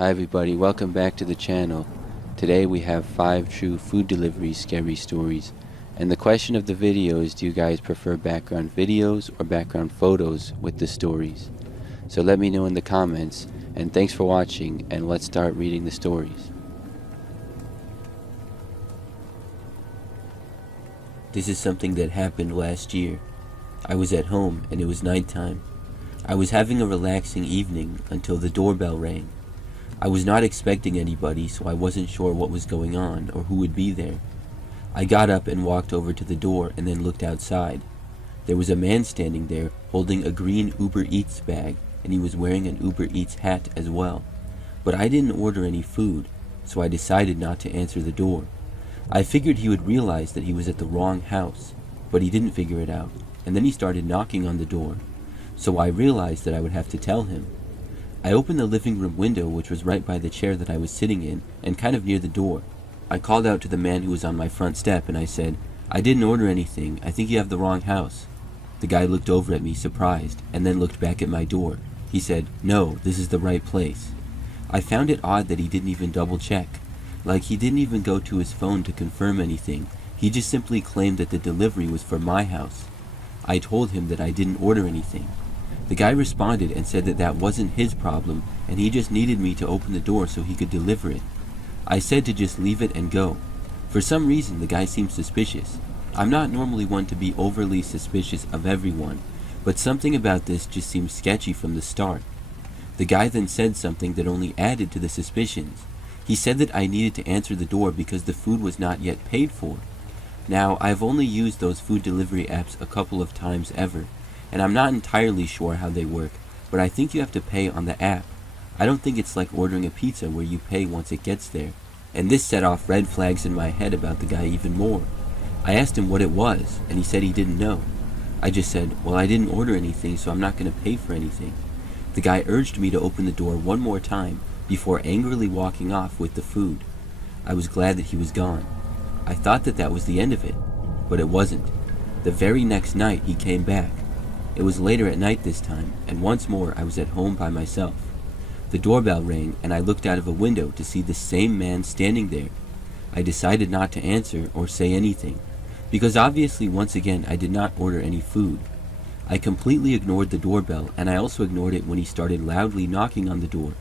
Hi everybody, welcome back to the channel. Today we have 5 true food delivery scary stories. And the question of the video is, do you guys prefer background videos or background photos with the stories? So let me know in the comments, and thanks for watching, and let's start reading the stories. This is something that happened last year. I was at home and it was nighttime. I was having a relaxing evening until the doorbell rang. I was not expecting anybody, so I wasn't sure what was going on or who would be there. I got up and walked over to the door and then looked outside. There was a man standing there holding a green Uber Eats bag, and he was wearing an Uber Eats hat as well. But I didn't order any food, so I decided not to answer the door. I figured he would realize that he was at the wrong house, but he didn't figure it out, and then he started knocking on the door. So I realized that I would have to tell him. I opened the living room window, which was right by the chair that I was sitting in, and kind of near the door. I called out to the man who was on my front step, and I said, "I didn't order anything. I think you have the wrong house." The guy looked over at me, surprised, and then looked back at my door. He said, "No, this is the right place." I found it odd that he didn't even double check. Like, he didn't even go to his phone to confirm anything. He just simply claimed that the delivery was for my house. I told him that I didn't order anything. The guy responded and said that that wasn't his problem, and he just needed me to open the door so he could deliver it. I said to just leave it and go. For some reason, the guy seemed suspicious. I'm not normally one to be overly suspicious of everyone, but something about this just seemed sketchy from the start. The guy then said something that only added to the suspicions. He said that I needed to answer the door because the food was not yet paid for. Now, I've only used those food delivery apps a couple of times ever, and I'm not entirely sure how they work, but I think you have to pay on the app. I don't think it's like ordering a pizza where you pay once it gets there. And this set off red flags in my head about the guy even more. I asked him what it was, and he said he didn't know. I just said, "Well, I didn't order anything, so I'm not going to pay for anything." The guy urged me to open the door one more time before angrily walking off with the food. I was glad that he was gone. I thought that that was the end of it, but it wasn't. The very next night he came back. It was later at night this time, and once more I was at home by myself. The doorbell rang, and I looked out of a window to see the same man standing there. I decided not to answer or say anything, because obviously once again I did not order any food. I completely ignored the doorbell, and I also ignored it when he started loudly knocking on the door.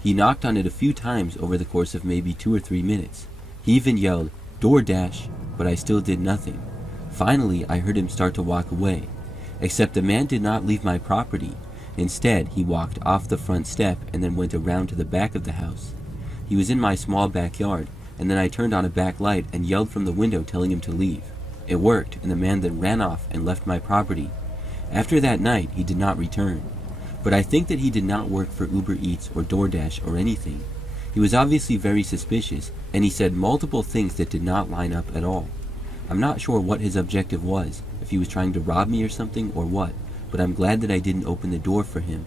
He knocked on it a few times over the course of maybe 2 or 3 minutes. He even yelled, "DoorDash," but I still did nothing. Finally, I heard him start to walk away. Except the man did not leave my property. Instead, he walked off the front step and then went around to the back of the house. He was in my small backyard, and then I turned on a back light and yelled from the window telling him to leave. It worked, and the man then ran off and left my property. After that night, he did not return. But I think that he did not work for Uber Eats or DoorDash or anything. He was obviously very suspicious, and he said multiple things that did not line up at all. I'm not sure what his objective was, if he was trying to rob me or something or what, but I'm glad that I didn't open the door for him.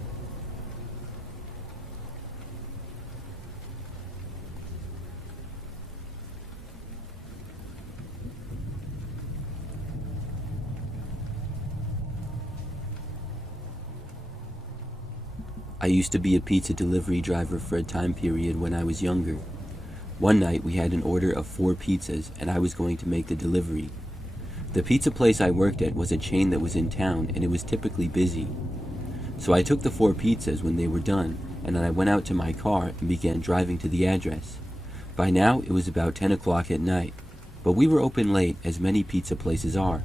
I used to be a pizza delivery driver for a time period when I was younger. One night we had an order of 4 pizzas, and I was going to make the delivery. The pizza place I worked at was a chain that was in town, and it was typically busy. So I took the 4 pizzas when they were done, and then I went out to my car and began driving to the address. By now it was about 10 o'clock at night, but we were open late, as many pizza places are.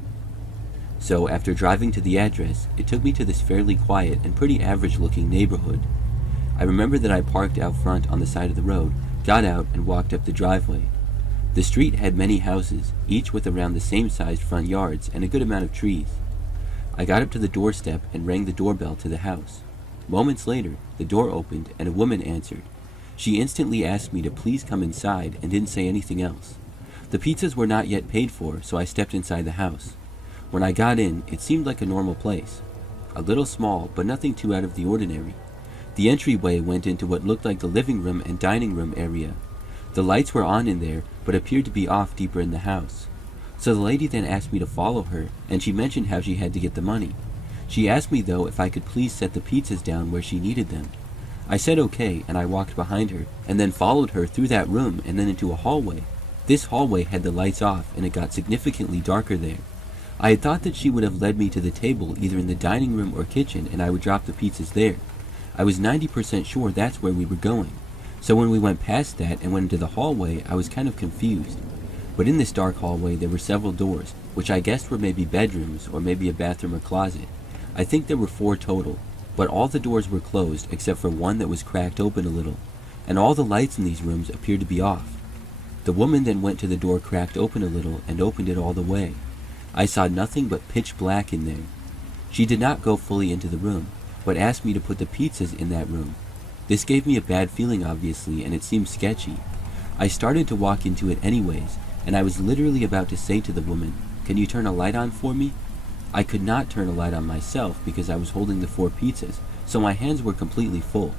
So after driving to the address, it took me to this fairly quiet and pretty average looking neighborhood. I remember that I parked out front on the side of the road, got out, and walked up the driveway. The street had many houses, each with around the same sized front yards and a good amount of trees. I got up to the doorstep and rang the doorbell to the house. Moments later, the door opened and a woman answered. She instantly asked me to please come inside and didn't say anything else. The pizzas were not yet paid for, so I stepped inside the house. When I got in, it seemed like a normal place. A little small, but nothing too out of the ordinary. The entryway went into what looked like the living room and dining room area. The lights were on in there, but appeared to be off deeper in the house. So the lady then asked me to follow her, and she mentioned how she had to get the money. She asked me though if I could please set the pizzas down where she needed them. I said okay, and I walked behind her, and then followed her through that room and then into a hallway. This hallway had the lights off, and it got significantly darker there. I had thought that she would have led me to the table either in the dining room or kitchen, and I would drop the pizzas there. I was 90% sure that's where we were going. So when we went past that and went into the hallway, I was kind of confused. But in this dark hallway there were several doors, which I guessed were maybe bedrooms or maybe a bathroom or closet. I think there were 4 total, but all the doors were closed except for one that was cracked open a little, and all the lights in these rooms appeared to be off. The woman then went to the door cracked open a little and opened it all the way. I saw nothing but pitch black in there. She did not go fully into the room, but asked me to put the pizzas in that room. This gave me a bad feeling obviously, and it seemed sketchy. I started to walk into it anyways, and I was literally about to say to the woman, "Can you turn a light on for me?" I could not turn a light on myself because I was holding the 4 pizzas, so my hands were completely full.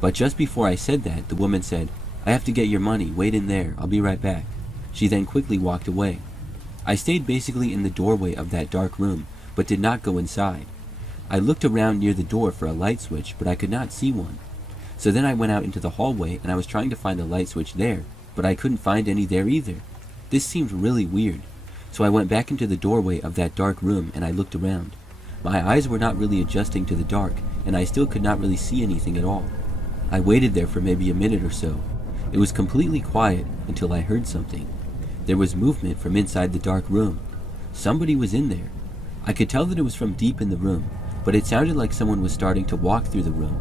But just before I said that, the woman said, "I have to get your money, wait in there, I'll be right back." She then quickly walked away. I stayed basically in the doorway of that dark room, but did not go inside. I looked around near the door for a light switch, but I could not see one. So then I went out into the hallway and I was trying to find a light switch there, but I couldn't find any there either. This seemed really weird. So I went back into the doorway of that dark room and I looked around. My eyes were not really adjusting to the dark, and I still could not really see anything at all. I waited there for maybe a minute or so. It was completely quiet until I heard something. There was movement from inside the dark room. Somebody was in there. I could tell that it was from deep in the room, but it sounded like someone was starting to walk through the room.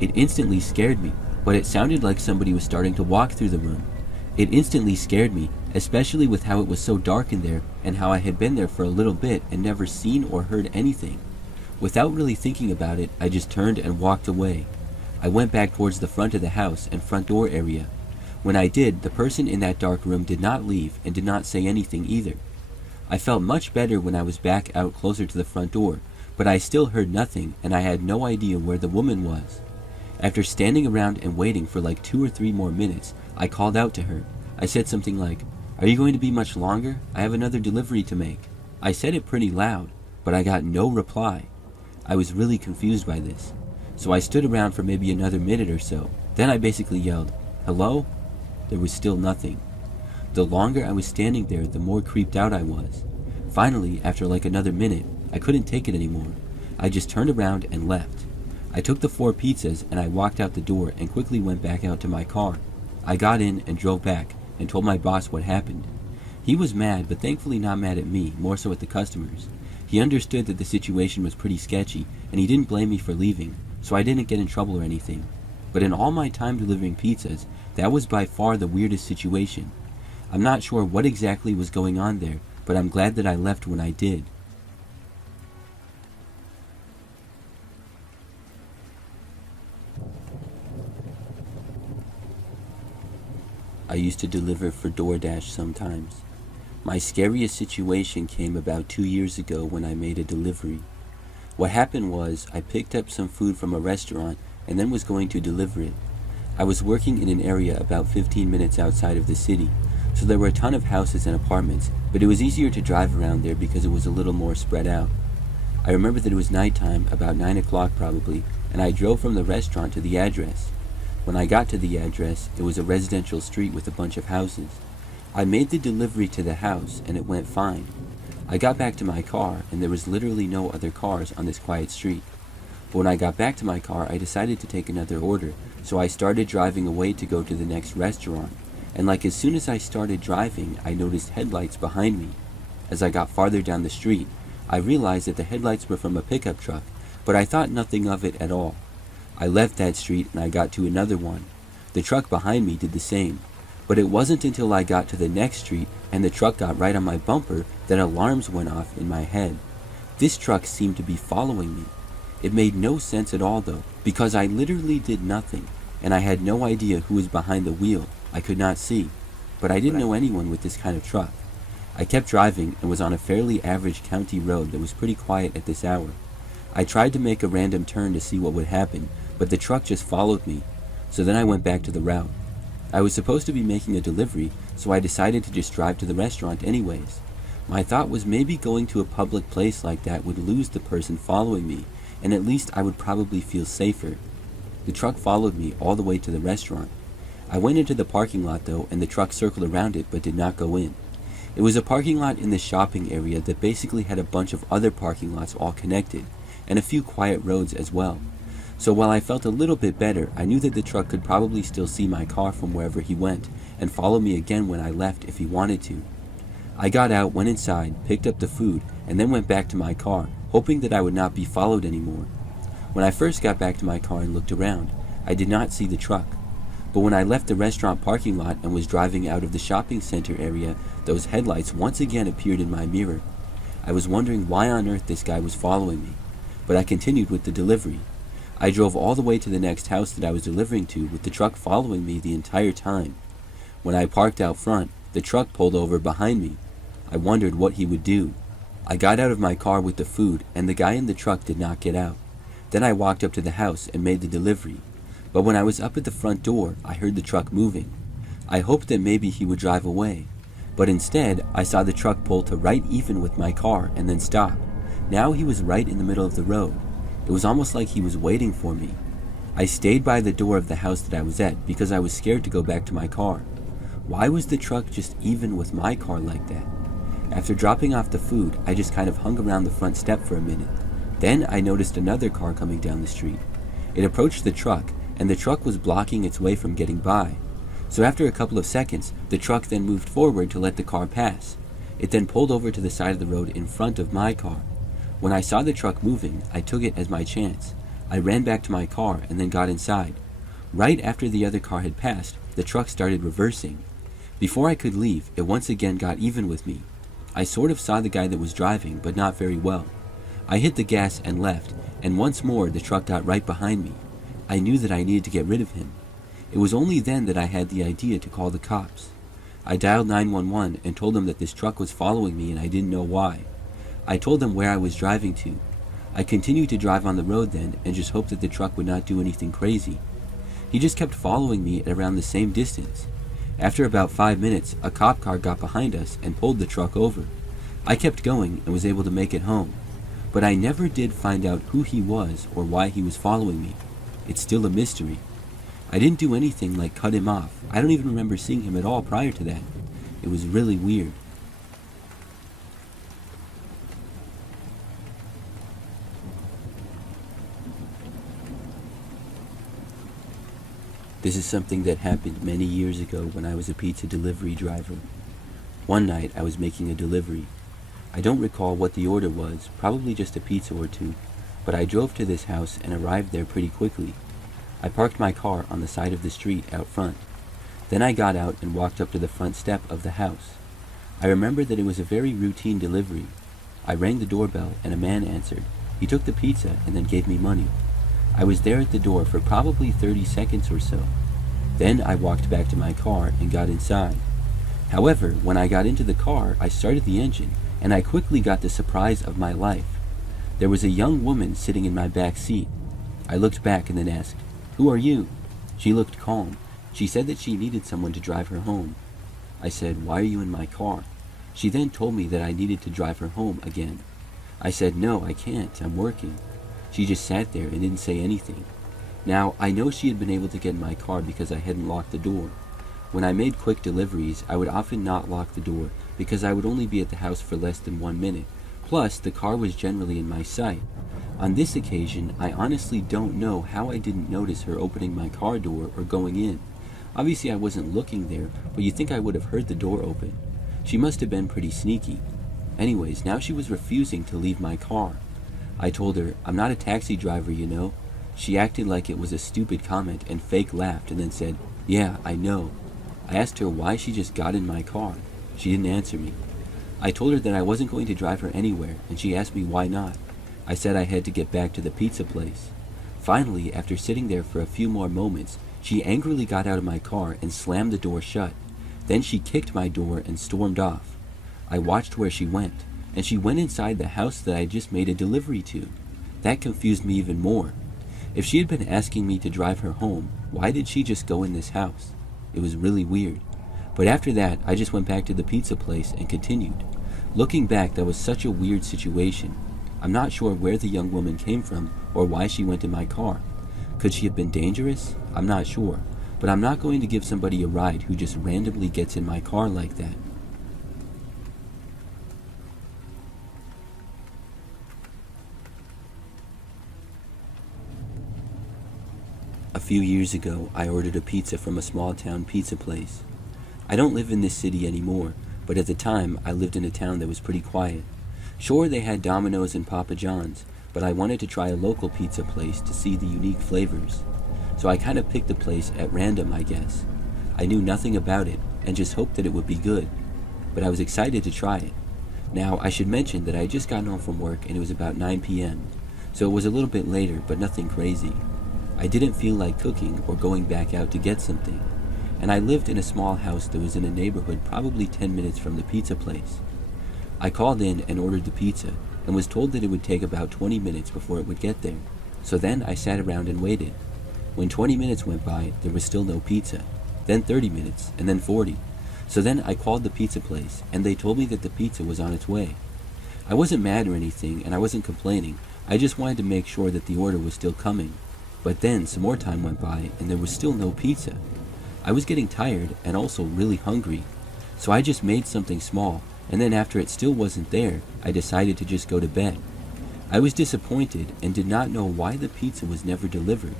It instantly scared me, but it sounded like somebody was starting to walk through the room. It instantly scared me, especially with how it was so dark in there and how I had been there for a little bit and never seen or heard anything. Without really thinking about it, I just turned and walked away. I went back towards the front of the house and front door area. When I did, the person in that dark room did not leave and did not say anything either. I felt much better when I was back out closer to the front door, but I still heard nothing and I had no idea where the woman was. After standing around and waiting for like 2 or 3 more minutes, I called out to her. I said something like, "Are you going to be much longer? I have another delivery to make." I said it pretty loud, but I got no reply. I was really confused by this. So I stood around for maybe another minute or so. Then I basically yelled, "Hello?" There was still nothing. The longer I was standing there, the more creeped out I was. Finally, after like another minute, I couldn't take it anymore. I just turned around and left. I took the 4 pizzas and I walked out the door and quickly went back out to my car. I got in and drove back and told my boss what happened. He was mad, but thankfully not mad at me, more so at the customers. He understood that the situation was pretty sketchy and he didn't blame me for leaving, so I didn't get in trouble or anything. But in all my time delivering pizzas, that was by far the weirdest situation. I'm not sure what exactly was going on there, but I'm glad that I left when I did. I used to deliver for DoorDash sometimes. My scariest situation came about 2 years ago when I made a delivery. What happened was, I picked up some food from a restaurant and then was going to deliver it. I was working in an area about 15 minutes outside of the city, so there were a ton of houses and apartments, but it was easier to drive around there because it was a little more spread out. I remember that it was nighttime, about 9 o'clock probably, and I drove from the restaurant to the address. When I got to the address, it was a residential street with a bunch of houses. I made the delivery to the house and it went fine. I got back to my car and there was literally no other cars on this quiet street. But when I got back to my car, I decided to take another order, so I started driving away to go to the next restaurant. And like as soon as I started driving, I noticed headlights behind me. As I got farther down the street, I realized that the headlights were from a pickup truck, but I thought nothing of it at all. I left that street and I got to another one. The truck behind me did the same. But it wasn't until I got to the next street and the truck got right on my bumper that alarms went off in my head. This truck seemed to be following me. It made no sense at all though, because I literally did nothing, and I had no idea who was behind the wheel. I could not see, but I didn't know anyone with this kind of truck. I kept driving and was on a fairly average county road that was pretty quiet at this hour. I tried to make a random turn to see what would happen, but the truck just followed me, so then I went back to the route. I was supposed to be making a delivery, so I decided to just drive to the restaurant anyways. My thought was maybe going to a public place like that would lose the person following me, and at least I would probably feel safer. The truck followed me all the way to the restaurant. I went into the parking lot though, and the truck circled around it but did not go in. It was a parking lot in the shopping area that basically had a bunch of other parking lots all connected, and a few quiet roads as well. So while I felt a little bit better, I knew that the truck could probably still see my car from wherever he went, and follow me again when I left if he wanted to. I got out, went inside, picked up the food, and then went back to my car, hoping that I would not be followed anymore. When I first got back to my car and looked around, I did not see the truck. But when I left the restaurant parking lot and was driving out of the shopping center area, those headlights once again appeared in my mirror. I was wondering why on earth this guy was following me, but I continued with the delivery. I drove all the way to the next house that I was delivering to with the truck following me the entire time. When I parked out front, the truck pulled over behind me. I wondered what he would do. I got out of my car with the food, and the guy in the truck did not get out. Then I walked up to the house and made the delivery. But when I was up at the front door, I heard the truck moving. I hoped that maybe he would drive away. But instead, I saw the truck pull to right even with my car and then stop. Now he was right in the middle of the road. It was almost like he was waiting for me. I stayed by the door of the house that I was at because I was scared to go back to my car. Why was the truck just even with my car like that? After dropping off the food, I just kind of hung around the front step for a minute. Then I noticed another car coming down the street. It approached the truck, and the truck was blocking its way from getting by. So after a couple of seconds, the truck then moved forward to let the car pass. It then pulled over to the side of the road in front of my car. When I saw the truck moving, I took it as my chance. I ran back to my car and then got inside. Right after the other car had passed, the truck started reversing. Before I could leave, it once again got even with me. I sort of saw the guy that was driving, but not very well. I hit the gas and left, and once more the truck got right behind me. I knew that I needed to get rid of him. It was only then that I had the idea to call the cops. I dialed 911 and told them that this truck was following me and I didn't know why. I told them where I was driving to. I continued to drive on the road then and just hoped that the truck would not do anything crazy. He just kept following me at around the same distance. After about 5 minutes, a cop car got behind us and pulled the truck over. I kept going and was able to make it home. But I never did find out who he was or why he was following me. It's still a mystery. I didn't do anything like cut him off. I don't even remember seeing him at all prior to that. It was really weird. This is something that happened many years ago when I was a pizza delivery driver. One night I was making a delivery. I don't recall what the order was, probably just a pizza or two, but I drove to this house and arrived there pretty quickly. I parked my car on the side of the street out front. Then I got out and walked up to the front step of the house. I remember that it was a very routine delivery. I rang the doorbell and a man answered. He took the pizza and then gave me money. I was there at the door for probably 30 seconds or so. Then I walked back to my car and got inside. However, when I got into the car, I started the engine, and I quickly got the surprise of my life. There was a young woman sitting in my back seat. I looked back and then asked, "Who are you?" She looked calm. She said that she needed someone to drive her home. I said, "Why are you in my car?" She then told me that I needed to drive her home again. I said, "No, I can't. I'm working." She just sat there and didn't say anything. Now, I know she had been able to get in my car because I hadn't locked the door. When I made quick deliveries, I would often not lock the door because I would only be at the house for less than 1 minute. Plus, the car was generally in my sight. On this occasion, I honestly don't know how I didn't notice her opening my car door or going in. Obviously, I wasn't looking there, but you'd think I would have heard the door open. She must have been pretty sneaky. Anyways, now she was refusing to leave my car. I told her, "I'm not a taxi driver, you know." She acted like it was a stupid comment and fake laughed and then said, "Yeah, I know." I asked her why she just got in my car. She didn't answer me. I told her that I wasn't going to drive her anywhere, and she asked me why not. I said I had to get back to the pizza place. Finally, after sitting there for a few more moments, she angrily got out of my car and slammed the door shut. Then she kicked my door and stormed off. I watched where she went, and she went inside the house that I had just made a delivery to. That confused me even more. If she had been asking me to drive her home, why did she just go in this house? It was really weird. But after that, I just went back to the pizza place and continued. Looking back, that was such a weird situation. I'm not sure where the young woman came from or why she went in my car. Could she have been dangerous? I'm not sure, but I'm not going to give somebody a ride who just randomly gets in my car like that. A few years ago, I ordered a pizza from a small town pizza place. I don't live in this city anymore, but at the time, I lived in a town that was pretty quiet. Sure, they had Domino's and Papa John's, but I wanted to try a local pizza place to see the unique flavors. So I kind of picked the place at random, I guess. I knew nothing about it, and just hoped that it would be good. But I was excited to try it. Now, I should mention that I had just gotten home from work and it was about 9 p.m., so it was a little bit later, but nothing crazy. I didn't feel like cooking or going back out to get something, and I lived in a small house that was in a neighborhood probably 10 minutes from the pizza place. I called in and ordered the pizza, and was told that it would take about 20 minutes before it would get there. So then I sat around and waited. When 20 minutes went by, there was still no pizza. Then 30 minutes, and then 40. So then I called the pizza place, and they told me that the pizza was on its way. I wasn't mad or anything, and I wasn't complaining. I just wanted to make sure that the order was still coming. But then some more time went by, and there was still no pizza. I was getting tired, and also really hungry. So I just made something small, and then after it still wasn't there, I decided to just go to bed. I was disappointed and did not know why the pizza was never delivered.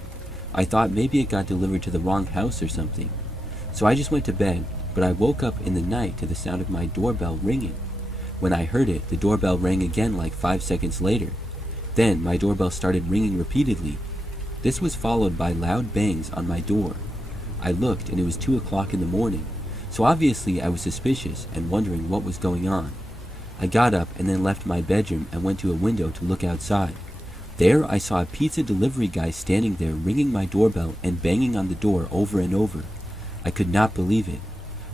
I thought maybe it got delivered to the wrong house or something. So I just went to bed, but I woke up in the night to the sound of my doorbell ringing. When I heard it, the doorbell rang again like 5 seconds later. Then my doorbell started ringing repeatedly. This was followed by loud bangs on my door. I looked and it was 2 o'clock in the morning. So obviously I was suspicious and wondering what was going on. I got up and then left my bedroom and went to a window to look outside. There I saw a pizza delivery guy standing there ringing my doorbell and banging on the door over and over. I could not believe it.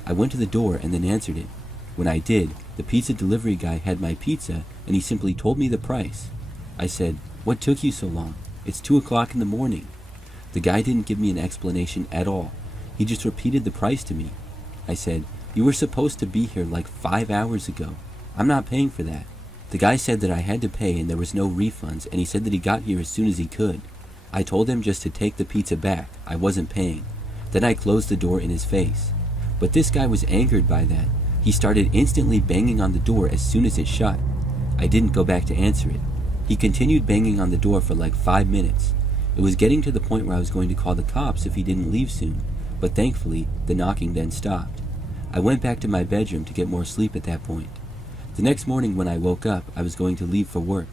I went to the door and then answered it. When I did, the pizza delivery guy had my pizza and he simply told me the price. I said, "What took you so long? It's 2 o'clock in the morning." The guy didn't give me an explanation at all. He just repeated the price to me. I said, "You were supposed to be here like 5 hours ago. I'm not paying for that." The guy said that I had to pay and there was no refunds, and he said that he got here as soon as he could. I told him just to take the pizza back. I wasn't paying. Then I closed the door in his face. But this guy was angered by that. He started instantly banging on the door as soon as it shut. I didn't go back to answer it. He continued banging on the door for like 5 minutes. It was getting to the point where I was going to call the cops if he didn't leave soon, but thankfully, the knocking then stopped. I went back to my bedroom to get more sleep at that point. The next morning when I woke up, I was going to leave for work.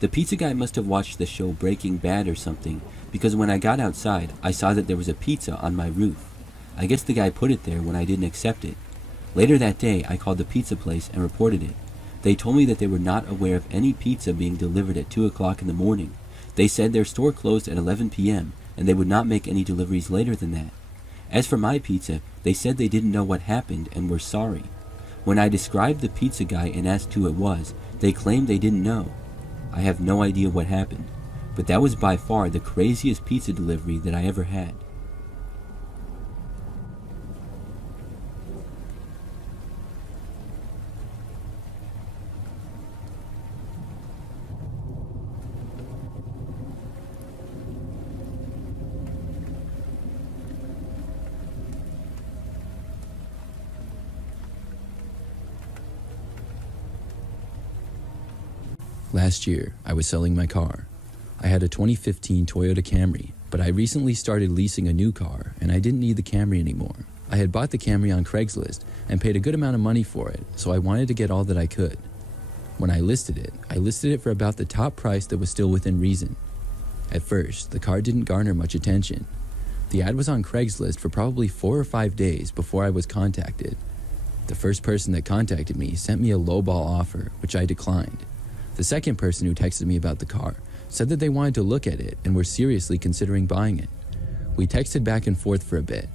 The pizza guy must have watched the show Breaking Bad or something, because when I got outside, I saw that there was a pizza on my roof. I guess the guy put it there when I didn't accept it. Later that day, I called the pizza place and reported it. They told me that they were not aware of any pizza being delivered at 2 o'clock in the morning. They said their store closed at 11 p.m. and they would not make any deliveries later than that. As for my pizza, they said they didn't know what happened and were sorry. When I described the pizza guy and asked who it was, they claimed they didn't know. I have no idea what happened, but that was by far the craziest pizza delivery that I ever had. Last year, I was selling my car. I had a 2015 Toyota Camry, but I recently started leasing a new car and I didn't need the Camry anymore. I had bought the Camry on Craigslist and paid a good amount of money for it, so I wanted to get all that I could. When I listed it for about the top price that was still within reason. At first, the car didn't garner much attention. The ad was on Craigslist for probably 4 or 5 days before I was contacted. The first person that contacted me sent me a lowball offer, which I declined. The second person who texted me about the car said that they wanted to look at it and were seriously considering buying it. We texted back and forth for a bit.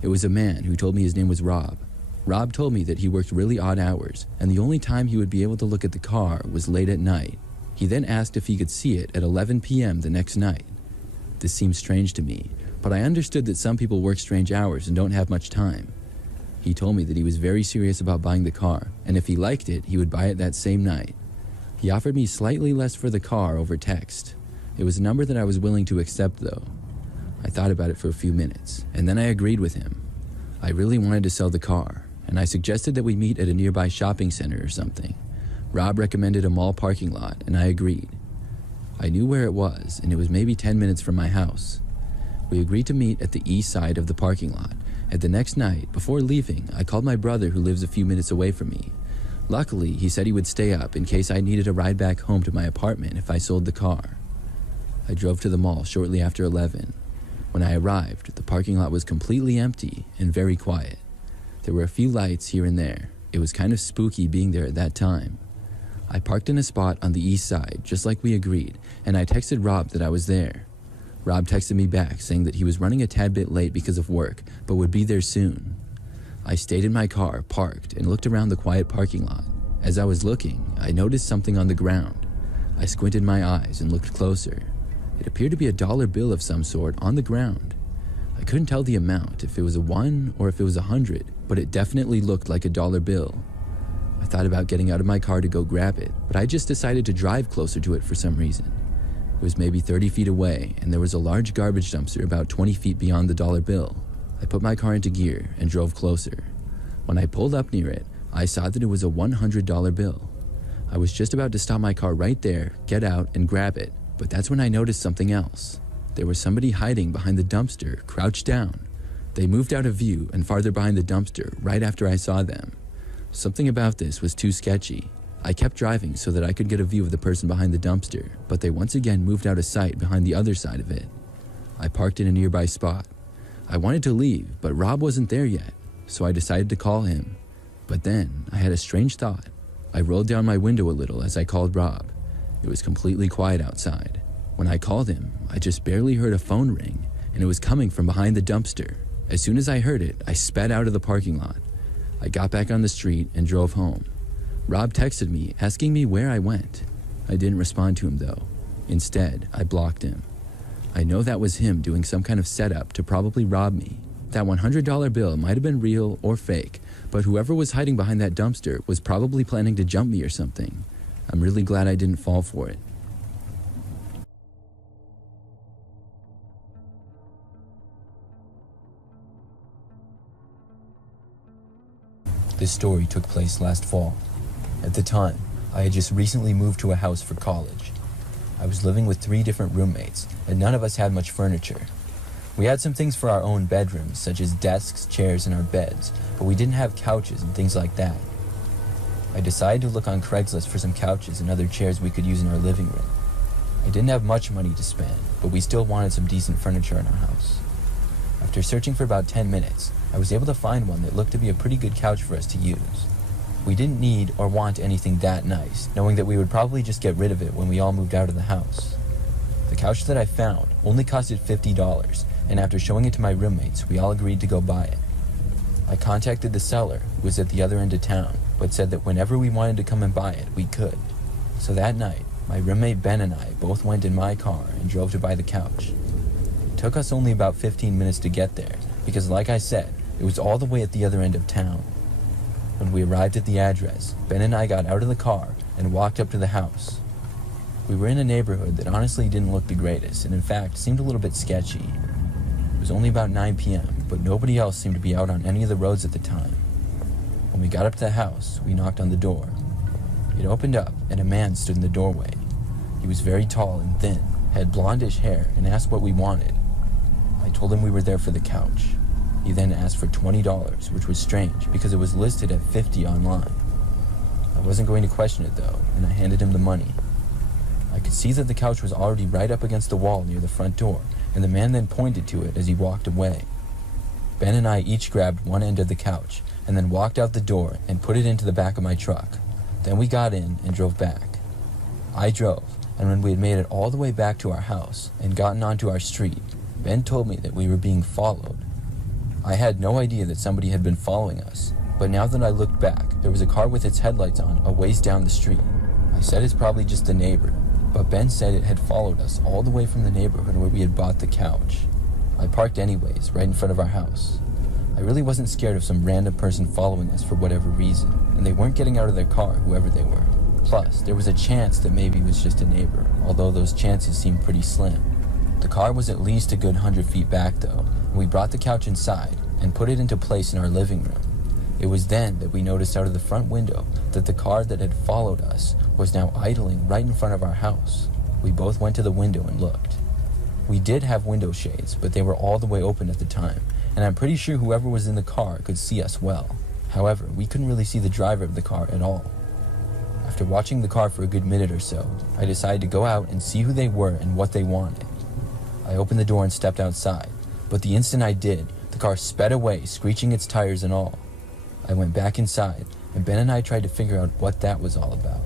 It was a man who told me his name was Rob. Rob told me that he worked really odd hours, and the only time he would be able to look at the car was late at night. He then asked if he could see it at 11 p.m. the next night. This seemed strange to me, but I understood that some people work strange hours and don't have much time. He told me that he was very serious about buying the car, and if he liked it, he would buy it that same night. He offered me slightly less for the car over text. It was a number that I was willing to accept though. I thought about it for a few minutes, and then I agreed with him. I really wanted to sell the car, and I suggested that we meet at a nearby shopping center or something. Rob recommended a mall parking lot, and I agreed. I knew where it was, and it was maybe 10 minutes from my house. We agreed to meet at the east side of the parking lot, and the next night, before leaving, I called my brother who lives a few minutes away from me. Luckily, he said he would stay up in case I needed a ride back home to my apartment if I sold the car. I drove to the mall shortly after 11. When I arrived, the parking lot was completely empty and very quiet. There were a few lights here and there. It was kind of spooky being there at that time. I parked in a spot on the east side, just like we agreed, and I texted Rob that I was there. Rob texted me back saying that he was running a tad bit late because of work, but would be there soon. I stayed in my car, parked, and looked around the quiet parking lot. As I was looking, I noticed something on the ground. I squinted my eyes and looked closer. It appeared to be a dollar bill of some sort on the ground. I couldn't tell the amount, if it was a 1 or if it was 100, but it definitely looked like a dollar bill. I thought about getting out of my car to go grab it, but I just decided to drive closer to it for some reason. It was maybe 30 feet away, and there was a large garbage dumpster about 20 feet beyond the dollar bill. I put my car into gear and drove closer. When I pulled up near it, I saw that it was a $100 bill. I was just about to stop my car right there, get out, and grab it, but that's when I noticed something else. There was somebody hiding behind the dumpster, crouched down. They moved out of view and farther behind the dumpster right after I saw them. Something about this was too sketchy. I kept driving so that I could get a view of the person behind the dumpster, but they once again moved out of sight behind the other side of it. I parked in a nearby spot. I wanted to leave, but Rob wasn't there yet, so I decided to call him. But then I had a strange thought. I rolled down my window a little as I called Rob. It was completely quiet outside. When I called him, I just barely heard a phone ring, and it was coming from behind the dumpster. As soon as I heard it, I sped out of the parking lot. I got back on the street and drove home. Rob texted me, asking me where I went. I didn't respond to him though. Instead, I blocked him. I know that was him doing some kind of setup to probably rob me. That $100 bill might have been real or fake, but whoever was hiding behind that dumpster was probably planning to jump me or something. I'm really glad I didn't fall for it. This story took place last fall. At the time, I had just recently moved to a house for college. I was living with 3 different roommates, and none of us had much furniture. We had some things for our own bedrooms, such as desks, chairs, and our beds, but we didn't have couches and things like that. I decided to look on Craigslist for some couches and other chairs we could use in our living room. I didn't have much money to spend, but we still wanted some decent furniture in our house. After searching for about 10 minutes, I was able to find one that looked to be a pretty good couch for us to use. We didn't need or want anything that nice, knowing that we would probably just get rid of it when we all moved out of the house. The couch that I found only costed $50, and after showing it to my roommates, we all agreed to go buy it. I contacted the seller, who was at the other end of town, but said that whenever we wanted to come and buy it, we could. So that night, my roommate Ben and I both went in my car and drove to buy the couch. It took us only about 15 minutes to get there, because like I said, it was all the way at the other end of town. When we arrived at the address, Ben and I got out of the car and walked up to the house. We were in a neighborhood that honestly didn't look the greatest, and in fact seemed a little bit sketchy. It was only about 9 p.m., but nobody else seemed to be out on any of the roads at the time. When we got up to the house, we knocked on the door. It opened up, and a man stood in the doorway. He was very tall and thin, had blondish hair, and asked what we wanted. I told him we were there for the couch. He then asked for $20, which was strange because it was listed at $50 online. I wasn't going to question it though, and I handed him the money. I could see that the couch was already right up against the wall near the front door, and the man then pointed to it as he walked away. Ben and I each grabbed one end of the couch, and then walked out the door and put it into the back of my truck. Then we got in and drove back. I drove, and when we had made it all the way back to our house and gotten onto our street, Ben told me that we were being followed. I had no idea that somebody had been following us, but now that I looked back, there was a car with its headlights on a ways down the street. I said it's probably just a neighbor, but Ben said it had followed us all the way from the neighborhood where we had bought the couch. I parked anyways, right in front of our house. I really wasn't scared of some random person following us for whatever reason, and they weren't getting out of their car, whoever they were. Plus, there was a chance that maybe it was just a neighbor, although those chances seemed pretty slim. The car was at least a good 100 feet back though, and we brought the couch inside and put it into place in our living room. It was then that we noticed out of the front window that the car that had followed us was now idling right in front of our house. We both went to the window and looked. We did have window shades, but they were all the way open at the time, and I'm pretty sure whoever was in the car could see us well. However, we couldn't really see the driver of the car at all. After watching the car for a good minute or so, I decided to go out and see who they were and what they wanted. I opened the door and stepped outside, but the instant I did, the car sped away, screeching its tires and all. I went back inside, and Ben and I tried to figure out what that was all about.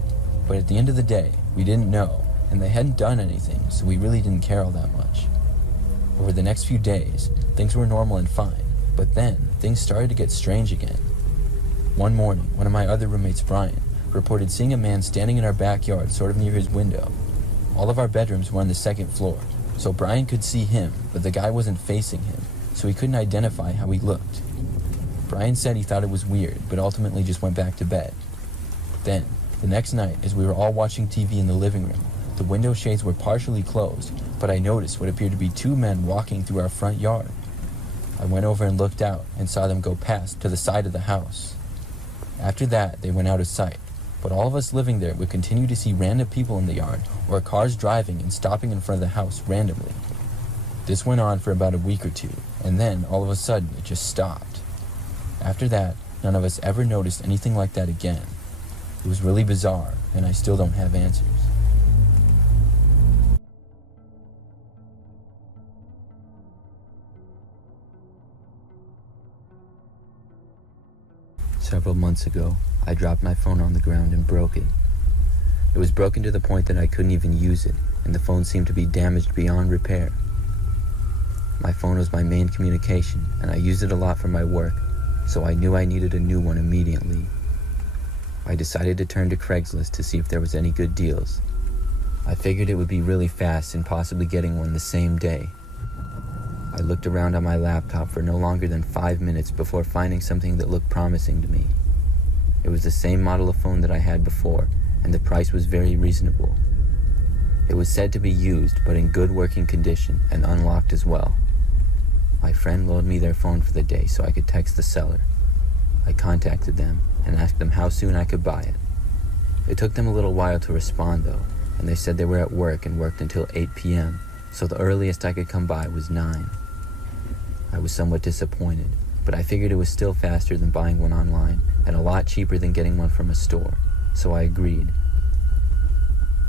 But at the end of the day, we didn't know, and they hadn't done anything, so we really didn't care all that much. Over the next few days, things were normal and fine, but then things started to get strange again. One morning, one of my other roommates, Brian, reported seeing a man standing in our backyard sort of near his window. All of our bedrooms were on the second floor, so Brian could see him, but the guy wasn't facing him, so he couldn't identify how he looked. Brian said he thought it was weird, but ultimately just went back to bed. Then, the next night, as we were all watching TV in the living room, the window shades were partially closed, but I noticed what appeared to be two men walking through our front yard. I went over and looked out and saw them go past to the side of the house. After that, they went out of sight, but all of us living there would continue to see random people in the yard or cars driving and stopping in front of the house randomly. This went on for about a week or two, and then all of a sudden it just stopped. After that, none of us ever noticed anything like that again. It was really bizarre, and I still don't have answers. Several months ago, I dropped my phone on the ground and broke it. It was broken to the point that I couldn't even use it, and the phone seemed to be damaged beyond repair. My phone was my main communication, and I used it a lot for my work, so I knew I needed a new one immediately. I decided to turn to Craigslist to see if there was any good deals. I figured it would be really fast and possibly getting one the same day. I looked around on my laptop for no longer than 5 minutes before finding something that looked promising to me. It was the same model of phone that I had before, and the price was very reasonable. It was said to be used, but in good working condition and unlocked as well. My friend loaned me their phone for the day so I could text the seller. I contacted them and asked them how soon I could buy it. It took them a little while to respond though, and they said they were at work and worked until 8 p.m., so the earliest I could come by was 9. I was somewhat disappointed, but I figured it was still faster than buying one online and a lot cheaper than getting one from a store, so I agreed.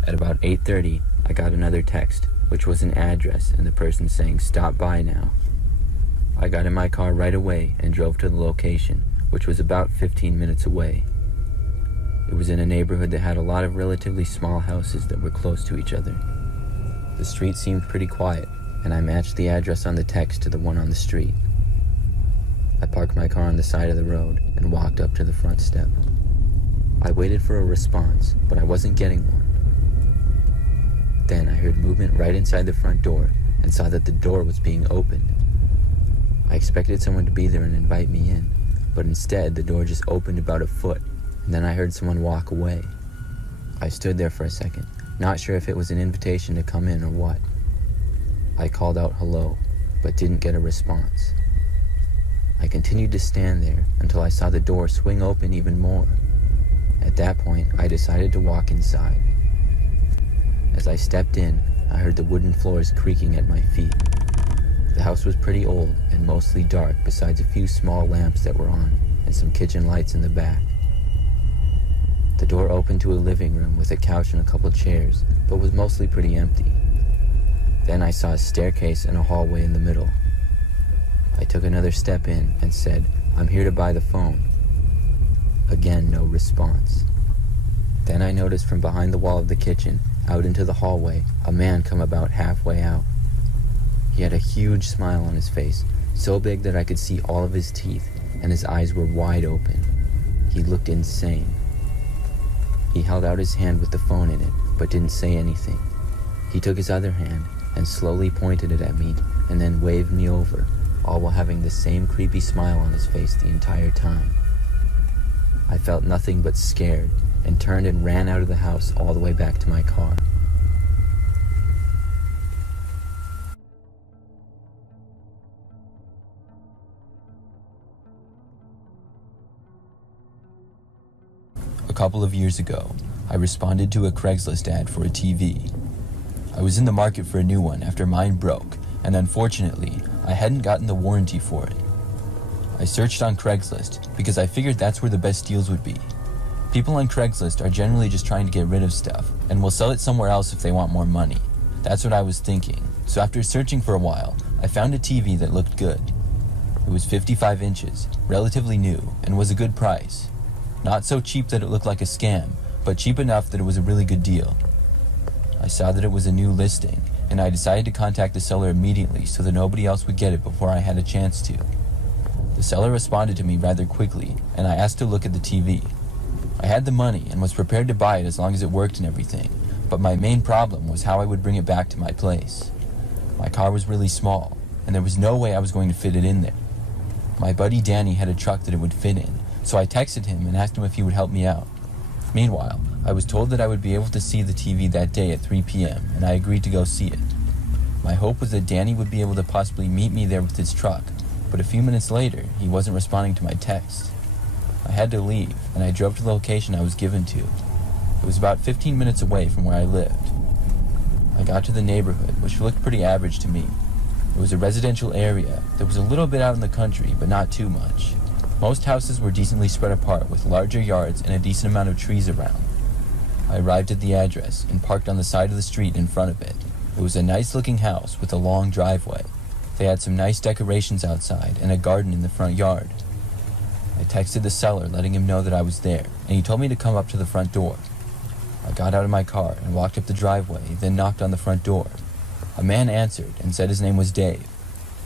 At about 8:30, I got another text, which was an address and the person saying, "Stop by now." I got in my car right away and drove to the location, which was about 15 minutes away. It was in a neighborhood that had a lot of relatively small houses that were close to each other. The street seemed pretty quiet, and I matched the address on the text to the one on the street. I parked my car on the side of the road and walked up to the front step. I waited for a response, but I wasn't getting one. Then I heard movement right inside the front door and saw that the door was being opened. I expected someone to be there and invite me in, but instead the door just opened about a foot, and then I heard someone walk away. I stood there for a second, not sure if it was an invitation to come in or what. I called out hello, but didn't get a response. I continued to stand there until I saw the door swing open even more. At that point, I decided to walk inside. As I stepped in, I heard the wooden floors creaking at my feet. The house was pretty old and mostly dark, besides a few small lamps that were on and some kitchen lights in the back. The door opened to a living room with a couch and a couple chairs, but was mostly pretty empty. Then I saw a staircase and a hallway in the middle. I took another step in and said, "I'm here to buy the phone." Again, no response. Then I noticed from behind the wall of the kitchen, out into the hallway, a man come about halfway out. He had a huge smile on his face, so big that I could see all of his teeth, and his eyes were wide open. He looked insane. He held out his hand with the phone in it, but didn't say anything. He took his other hand and slowly pointed it at me, and then waved me over, all while having the same creepy smile on his face the entire time. I felt nothing but scared, and turned and ran out of the house all the way back to my car. couple of years ago, I responded to a Craigslist ad for a TV. I was in the market for a new one after mine broke, and unfortunately, I hadn't gotten the warranty for it. I searched on Craigslist because I figured that's where the best deals would be. People on Craigslist are generally just trying to get rid of stuff and will sell it somewhere else if they want more money. That's what I was thinking. So after searching for a while, I found a TV that looked good. It was 55 inches, relatively new, and was a good price. Not so cheap that it looked like a scam, but cheap enough that it was a really good deal. I saw that it was a new listing, and I decided to contact the seller immediately so that nobody else would get it before I had a chance to. The seller responded to me rather quickly, and I asked to look at the TV. I had the money and was prepared to buy it as long as it worked and everything, but my main problem was how I would bring it back to my place. My car was really small, and there was no way I was going to fit it in there. My buddy Danny had a truck that it would fit in, so I texted him and asked him if he would help me out. Meanwhile, I was told that I would be able to see the TV that day at 3 p.m., and I agreed to go see it. My hope was that Danny would be able to possibly meet me there with his truck, but a few minutes later, he wasn't responding to my text. I had to leave, and I drove to the location I was given to. It was about 15 minutes away from where I lived. I got to the neighborhood, which looked pretty average to me. It was a residential area that was a little bit out in the country, but not too much. Most houses were decently spread apart with larger yards and a decent amount of trees around. I arrived at the address and parked on the side of the street in front of it. It was a nice-looking house with a long driveway. They had some nice decorations outside and a garden in the front yard. I texted the seller letting him know that I was there, and he told me to come up to the front door. I got out of my car and walked up the driveway, then knocked on the front door. A man answered and said his name was Dave.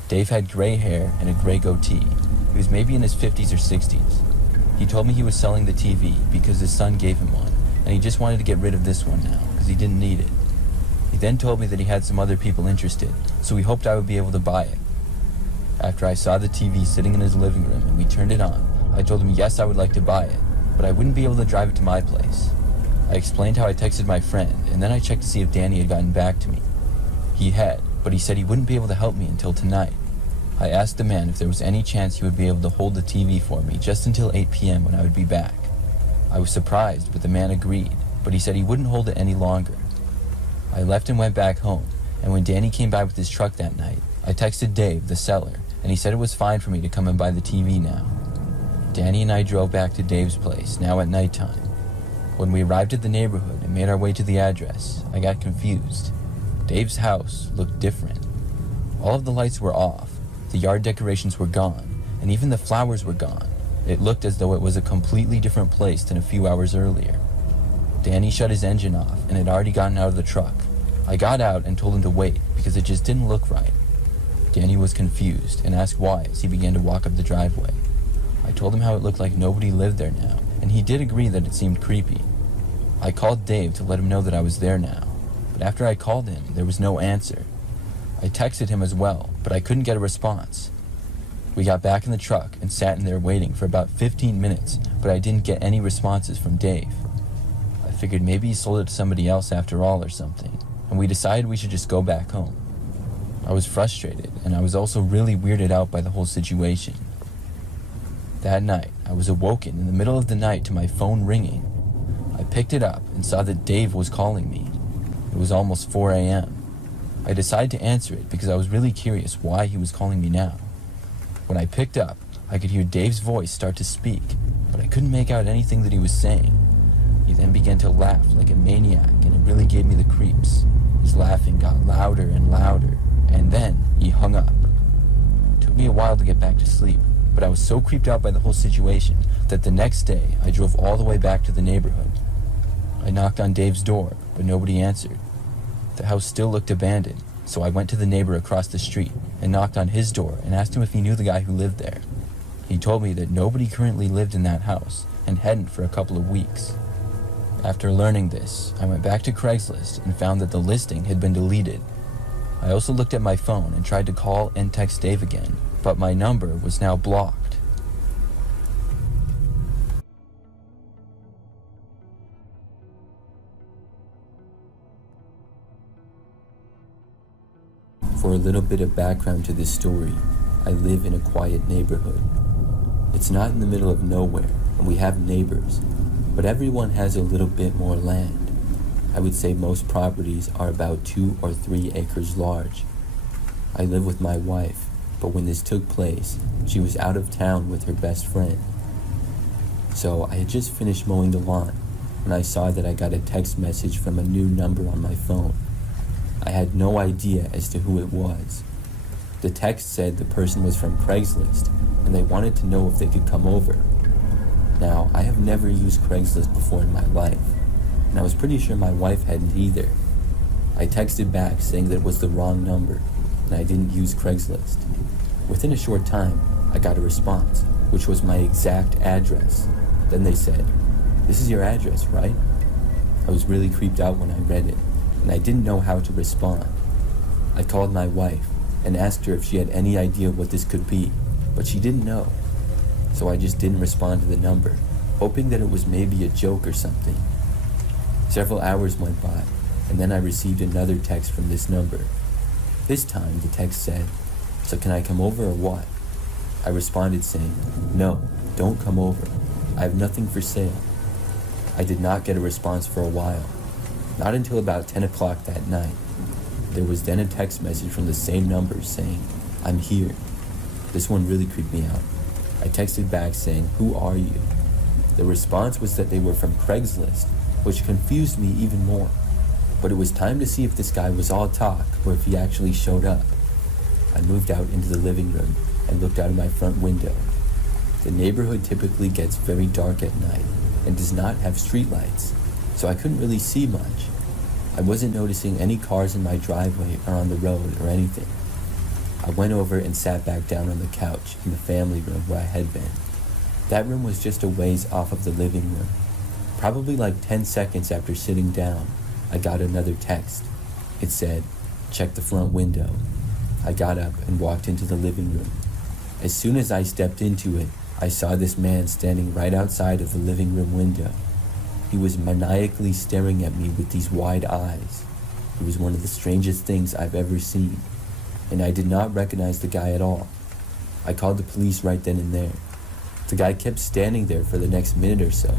Dave had gray hair and a gray goatee. He was maybe in his 50s or 60s. He told me he was selling the TV because his son gave him one, and he just wanted to get rid of this one now because he didn't need it. He then told me that he had some other people interested, so he hoped I would be able to buy it. After I saw the TV sitting in his living room and we turned it on, I told him yes, I would like to buy it, but I wouldn't be able to drive it to my place. I explained how I texted my friend, and then I checked to see if Danny had gotten back to me. He had, but he said he wouldn't be able to help me until tonight. I asked the man if there was any chance he would be able to hold the TV for me just until 8 p.m. when I would be back. I was surprised, but the man agreed, but he said he wouldn't hold it any longer. I left and went back home, and when Danny came by with his truck that night, I texted Dave, the seller, and he said it was fine for me to come and buy the TV now. Danny and I drove back to Dave's place, now at nighttime. When we arrived at the neighborhood and made our way to the address, I got confused. Dave's house looked different. All of the lights were off, the yard decorations were gone, and even the flowers were gone. It looked as though it was a completely different place than a few hours earlier. Danny shut his engine off and had already gotten out of the truck. I got out and told him to wait because it just didn't look right. Danny was confused and asked why as he began to walk up the driveway. I told him how it looked like nobody lived there now, and he did agree that it seemed creepy. I called Dave to let him know that I was there now, but after I called him, there was no answer. I texted him as well, but I couldn't get a response. We got back in the truck and sat in there waiting for about 15 minutes, but I didn't get any responses from Dave. I figured maybe he sold it to somebody else after all or something, and we decided we should just go back home. I was frustrated, and I was also really weirded out by the whole situation. That night, I was awoken in the middle of the night to my phone ringing. I picked it up and saw that Dave was calling me. It was almost 4 a.m. I decided to answer it because I was really curious why he was calling me now. When I picked up, I could hear Dave's voice start to speak, but I couldn't make out anything that he was saying. He then began to laugh like a maniac, and it really gave me the creeps. His laughing got louder and louder, and then he hung up. It took me a while to get back to sleep, but I was so creeped out by the whole situation that the next day I drove all the way back to the neighborhood. I knocked on Dave's door, but nobody answered. The house still looked abandoned, so I went to the neighbor across the street and knocked on his door and asked him if he knew the guy who lived there. He told me that nobody currently lived in that house and hadn't for a couple of weeks. After learning this, I went back to Craigslist and found that the listing had been deleted. I also looked at my phone and tried to call and text Dave again, but my number was now blocked. For a little bit of background to this story, I live in a quiet neighborhood. It's not in the middle of nowhere, and we have neighbors, but everyone has a little bit more land. I would say most properties are about 2 or 3 acres large. I live with my wife, but when this took place, she was out of town with her best friend. So I had just finished mowing the lawn when I saw that I got a text message from a new number on my phone. I had no idea as to who it was. The text said the person was from Craigslist, and they wanted to know if they could come over. Now, I have never used Craigslist before in my life, and I was pretty sure my wife hadn't either. I texted back saying that it was the wrong number, and I didn't use Craigslist. Within a short time, I got a response, which was my exact address. Then they said, "This is your address, right?" I was really creeped out when I read it, and I didn't know how to respond. I called my wife and asked her if she had any idea what this could be, but she didn't know. So I just didn't respond to the number, hoping that it was maybe a joke or something. Several hours went by, and then I received another text from this number. This time, the text said, "So can I come over or what?" I responded saying, "No, don't come over. I have nothing for sale." I did not get a response for a while, not until about 10 o'clock that night. There was then a text message from the same number saying, "I'm here." This one really creeped me out. I texted back saying, "Who are you?" The response was that they were from Craigslist, which confused me even more. But it was time to see if this guy was all talk or if he actually showed up. I moved out into the living room and looked out of my front window. The neighborhood typically gets very dark at night and does not have streetlights, so I couldn't really see much. I wasn't noticing any cars in my driveway or on the road or anything. I went over and sat back down on the couch in the family room where I had been. That room was just a ways off of the living room. Probably like 10 seconds after sitting down, I got another text. It said, "Check the front window." I got up and walked into the living room. As soon as I stepped into it, I saw this man standing right outside of the living room window. He was maniacally staring at me with these wide eyes. It was one of the strangest things I've ever seen, and I did not recognize the guy at all. I called the police right then and there. The guy kept standing there for the next minute or so,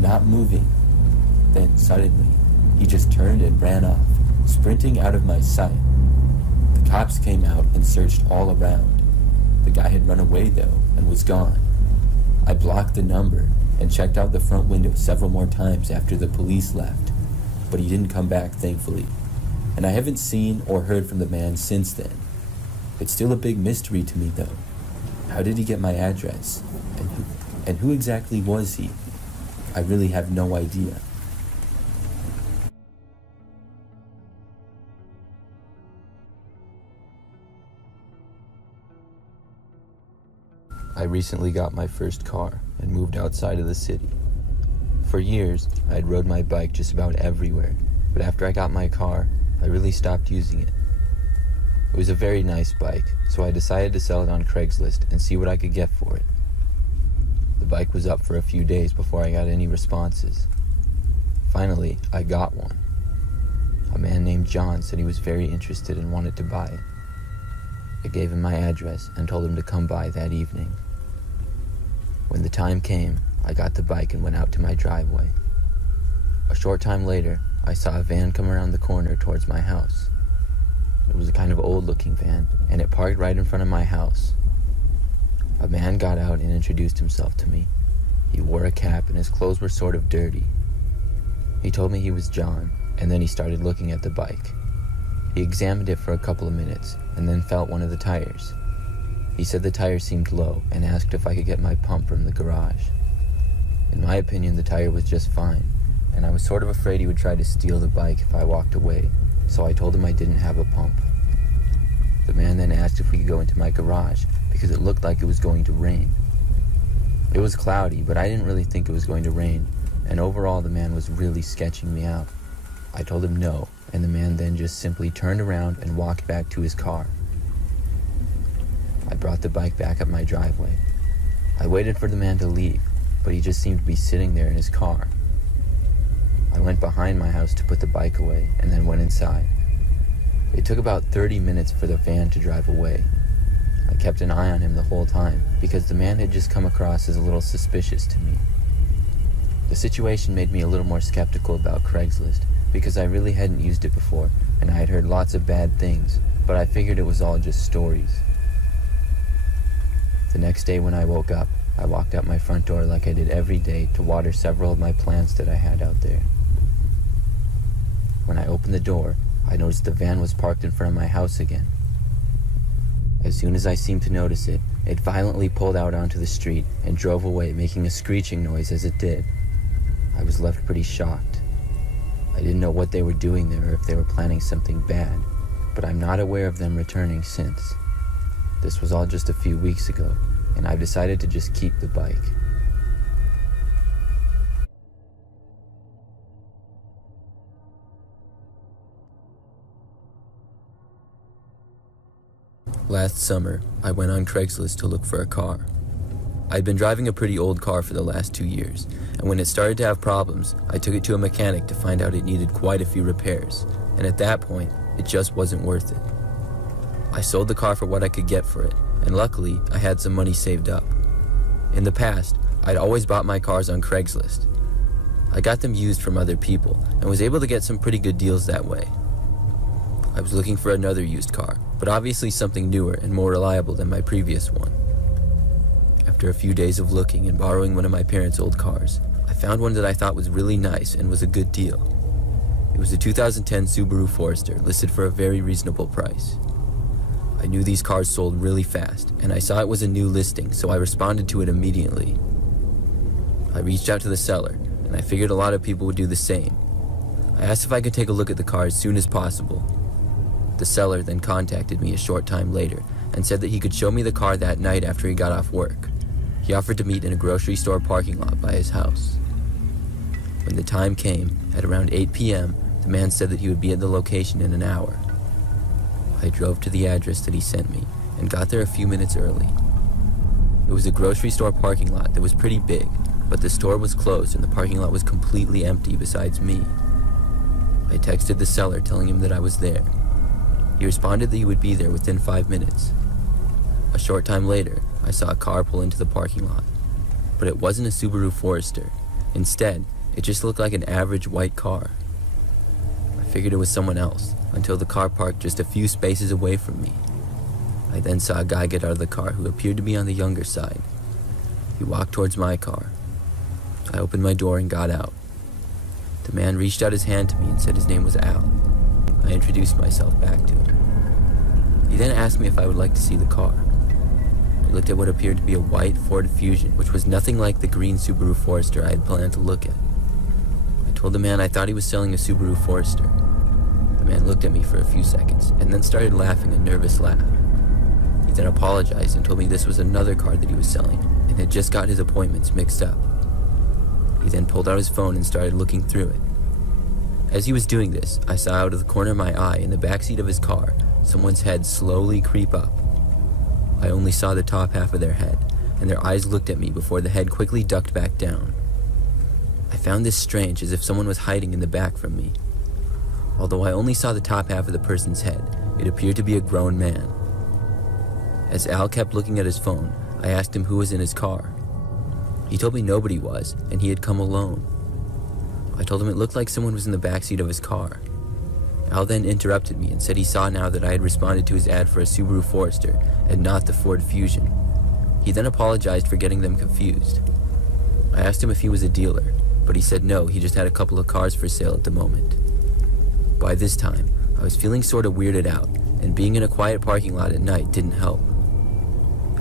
not moving. Then, suddenly, he just turned and ran off, sprinting out of my sight. The cops came out and searched all around. The guy had run away, though, and was gone. I blocked the number and checked out the front window several more times after the police left, but he didn't come back, thankfully. And I haven't seen or heard from the man since then. It's still a big mystery to me, though. How did he get my address? And who exactly was he? I really have no idea. I recently got my first car and moved outside of the city. For years, I had rode my bike just about everywhere, but after I got my car, I really stopped using it. It was a very nice bike, so I decided to sell it on Craigslist and see what I could get for it. The bike was up for a few days before I got any responses. Finally, I got one. A man named John said he was very interested and wanted to buy it. I gave him my address and told him to come by that evening. When the time came, I got the bike and went out to my driveway. A short time later, I saw a van come around the corner towards my house. It was a kind of old-looking van, and it parked right in front of my house. A man got out and introduced himself to me. He wore a cap and his clothes were sort of dirty. He told me he was John, and then he started looking at the bike. He examined it for a couple of minutes, and then felt one of the tires. He said the tire seemed low and asked if I could get my pump from the garage. In my opinion, the tire was just fine, and I was sort of afraid he would try to steal the bike if I walked away, so I told him I didn't have a pump. The man then asked if we could go into my garage because it looked like it was going to rain. It was cloudy, but I didn't really think it was going to rain, and overall the man was really sketching me out. I told him no, and the man then just simply turned around and walked back to his car. I brought the bike back up my driveway. I waited for the man to leave, but he just seemed to be sitting there in his car. I went behind my house to put the bike away and then went inside. It took about 30 minutes for the van to drive away. I kept an eye on him the whole time because the man had just come across as a little suspicious to me. The situation made me a little more skeptical about Craigslist because I really hadn't used it before and I had heard lots of bad things, but I figured it was all just stories. The next day when I woke up, I walked out my front door like I did every day to water several of my plants that I had out there. When I opened the door, I noticed the van was parked in front of my house again. As soon as I seemed to notice it, it violently pulled out onto the street and drove away, making a screeching noise as it did. I was left pretty shocked. I didn't know what they were doing there or if they were planning something bad, but I'm not aware of them returning since. This was all just a few weeks ago, and I've decided to just keep the bike. Last summer, I went on Craigslist to look for a car. I'd been driving a pretty old car for the last 2 years, and when it started to have problems, I took it to a mechanic to find out it needed quite a few repairs, and at that point, it just wasn't worth it. I sold the car for what I could get for it, and luckily, I had some money saved up. In the past, I'd always bought my cars on Craigslist. I got them used from other people, and was able to get some pretty good deals that way. I was looking for another used car, but obviously something newer and more reliable than my previous one. After a few days of looking and borrowing one of my parents' old cars, I found one that I thought was really nice and was a good deal. It was a 2010 Subaru Forester, listed for a very reasonable price. I knew these cars sold really fast, and I saw it was a new listing, so I responded to it immediately. I reached out to the seller, and I figured a lot of people would do the same. I asked if I could take a look at the car as soon as possible. The seller then contacted me a short time later and said that he could show me the car that night after he got off work. He offered to meet in a grocery store parking lot by his house. When the time came, at around 8 p.m., the man said that he would be at the location in an hour. I drove to the address that he sent me and got there a few minutes early. It was a grocery store parking lot that was pretty big, but the store was closed and the parking lot was completely empty besides me. I texted the seller telling him that I was there. He responded that he would be there within 5 minutes. A short time later, I saw a car pull into the parking lot, but it wasn't a Subaru Forester. Instead, it just looked like an average white car. I figured it was someone else, until the car parked just a few spaces away from me. I then saw a guy get out of the car who appeared to be on the younger side. He walked towards my car. I opened my door and got out. The man reached out his hand to me and said his name was Al. I introduced myself back to him. He then asked me if I would like to see the car. I looked at what appeared to be a white Ford Fusion, which was nothing like the green Subaru Forester I had planned to look at. I told the man I thought he was selling a Subaru Forester. The man looked at me for a few seconds and then started laughing a nervous laugh. He then apologized and told me this was another car that he was selling and had just got his appointments mixed up. He then pulled out his phone and started looking through it. As he was doing this, I saw out of the corner of my eye in the backseat of his car, someone's head slowly creep up. I only saw the top half of their head, and their eyes looked at me before the head quickly ducked back down. I found this strange, as if someone was hiding in the back from me. Although I only saw the top half of the person's head, it appeared to be a grown man. As Al kept looking at his phone, I asked him who was in his car. He told me nobody was, and he had come alone. I told him it looked like someone was in the backseat of his car. Al then interrupted me and said he saw now that I had responded to his ad for a Subaru Forester and not the Ford Fusion. He then apologized for getting them confused. I asked him if he was a dealer, but he said no, he just had a couple of cars for sale at the moment. By this time, I was feeling sort of weirded out, and being in a quiet parking lot at night didn't help.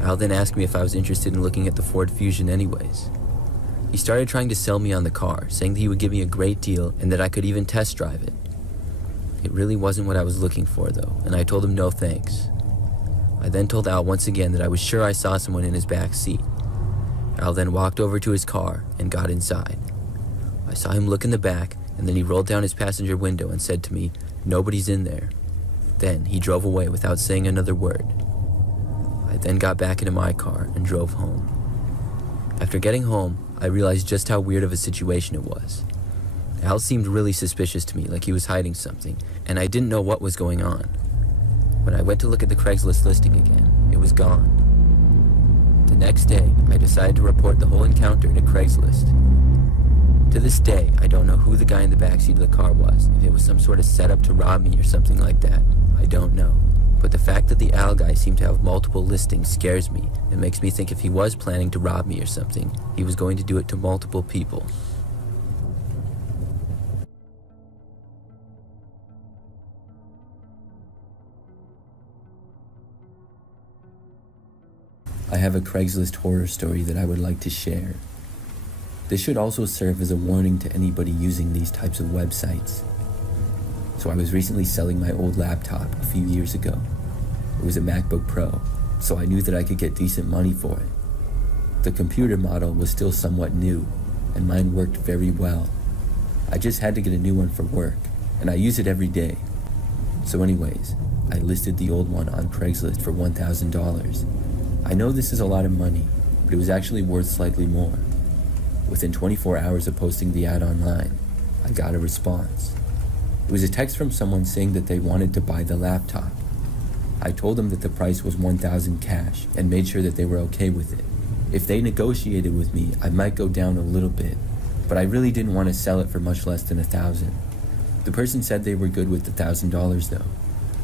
Al then asked me if I was interested in looking at the Ford Fusion anyways. He started trying to sell me on the car, saying that he would give me a great deal and that I could even test drive it. It really wasn't what I was looking for though, and I told him no thanks. I then told Al once again that I was sure I saw someone in his back seat. Al then walked over to his car and got inside. I saw him look in the back, and then he rolled down his passenger window and said to me, "Nobody's in there." Then he drove away without saying another word. I then got back into my car and drove home. After getting home, I realized just how weird of a situation it was. Al seemed really suspicious to me, like he was hiding something, and I didn't know what was going on. When I went to look at the Craigslist listing again, it was gone. The next day, I decided to report the whole encounter to Craigslist. To this day, I don't know who the guy in the backseat of the car was. If it was some sort of setup to rob me or something like that, I don't know. But the fact that the Al guy seemed to have multiple listings scares me. It makes me think if he was planning to rob me or something, he was going to do it to multiple people. I have a Craigslist horror story that I would like to share. This should also serve as a warning to anybody using these types of websites. So I was recently selling my old laptop a few years ago. It was a MacBook Pro, so I knew that I could get decent money for it. The computer model was still somewhat new, and mine worked very well. I just had to get a new one for work, and I use it every day. So anyways, I listed the old one on Craigslist for $1,000. I know this is a lot of money, but it was actually worth slightly more. Within 24 hours of posting the ad online, I got a response. It was a text from someone saying that they wanted to buy the laptop. I told them that the price was $1,000 cash and made sure that they were okay with it. If they negotiated with me, I might go down a little bit, but I really didn't want to sell it for much less than $1,000. The person said they were good with the $1,000 though,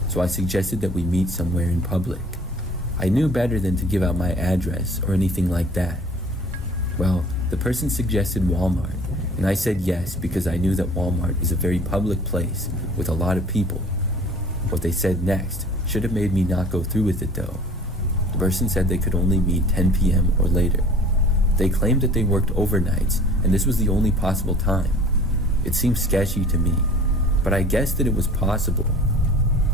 so I suggested that we meet somewhere in public. I knew better than to give out my address or anything like that. Well, the person suggested Walmart, and I said yes because I knew that Walmart is a very public place with a lot of people. What they said next should have made me not go through with it though. The person said they could only meet 10 p.m. or later. They claimed that they worked overnights, and this was the only possible time. It seemed sketchy to me, but I guessed that it was possible.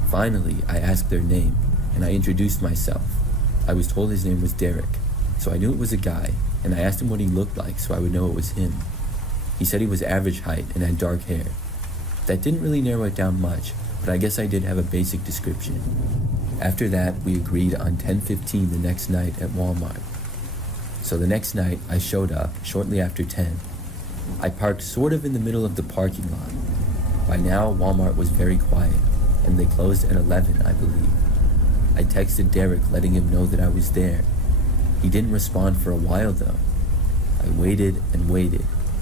Finally, I asked their name, and I introduced myself. I was told his name was Derek, so I knew it was a guy, and I asked him what he looked like so I would know it was him. He said he was average height and had dark hair. That didn't really narrow it down much, but I guess I did have a basic description. After that, we agreed on 10:15 the next night at Walmart. So the next night, I showed up shortly after 10. I parked sort of in the middle of the parking lot. By now, Walmart was very quiet, and they closed at 11, I believe. I texted Derek letting him know that I was there. He didn't respond for a while though. I waited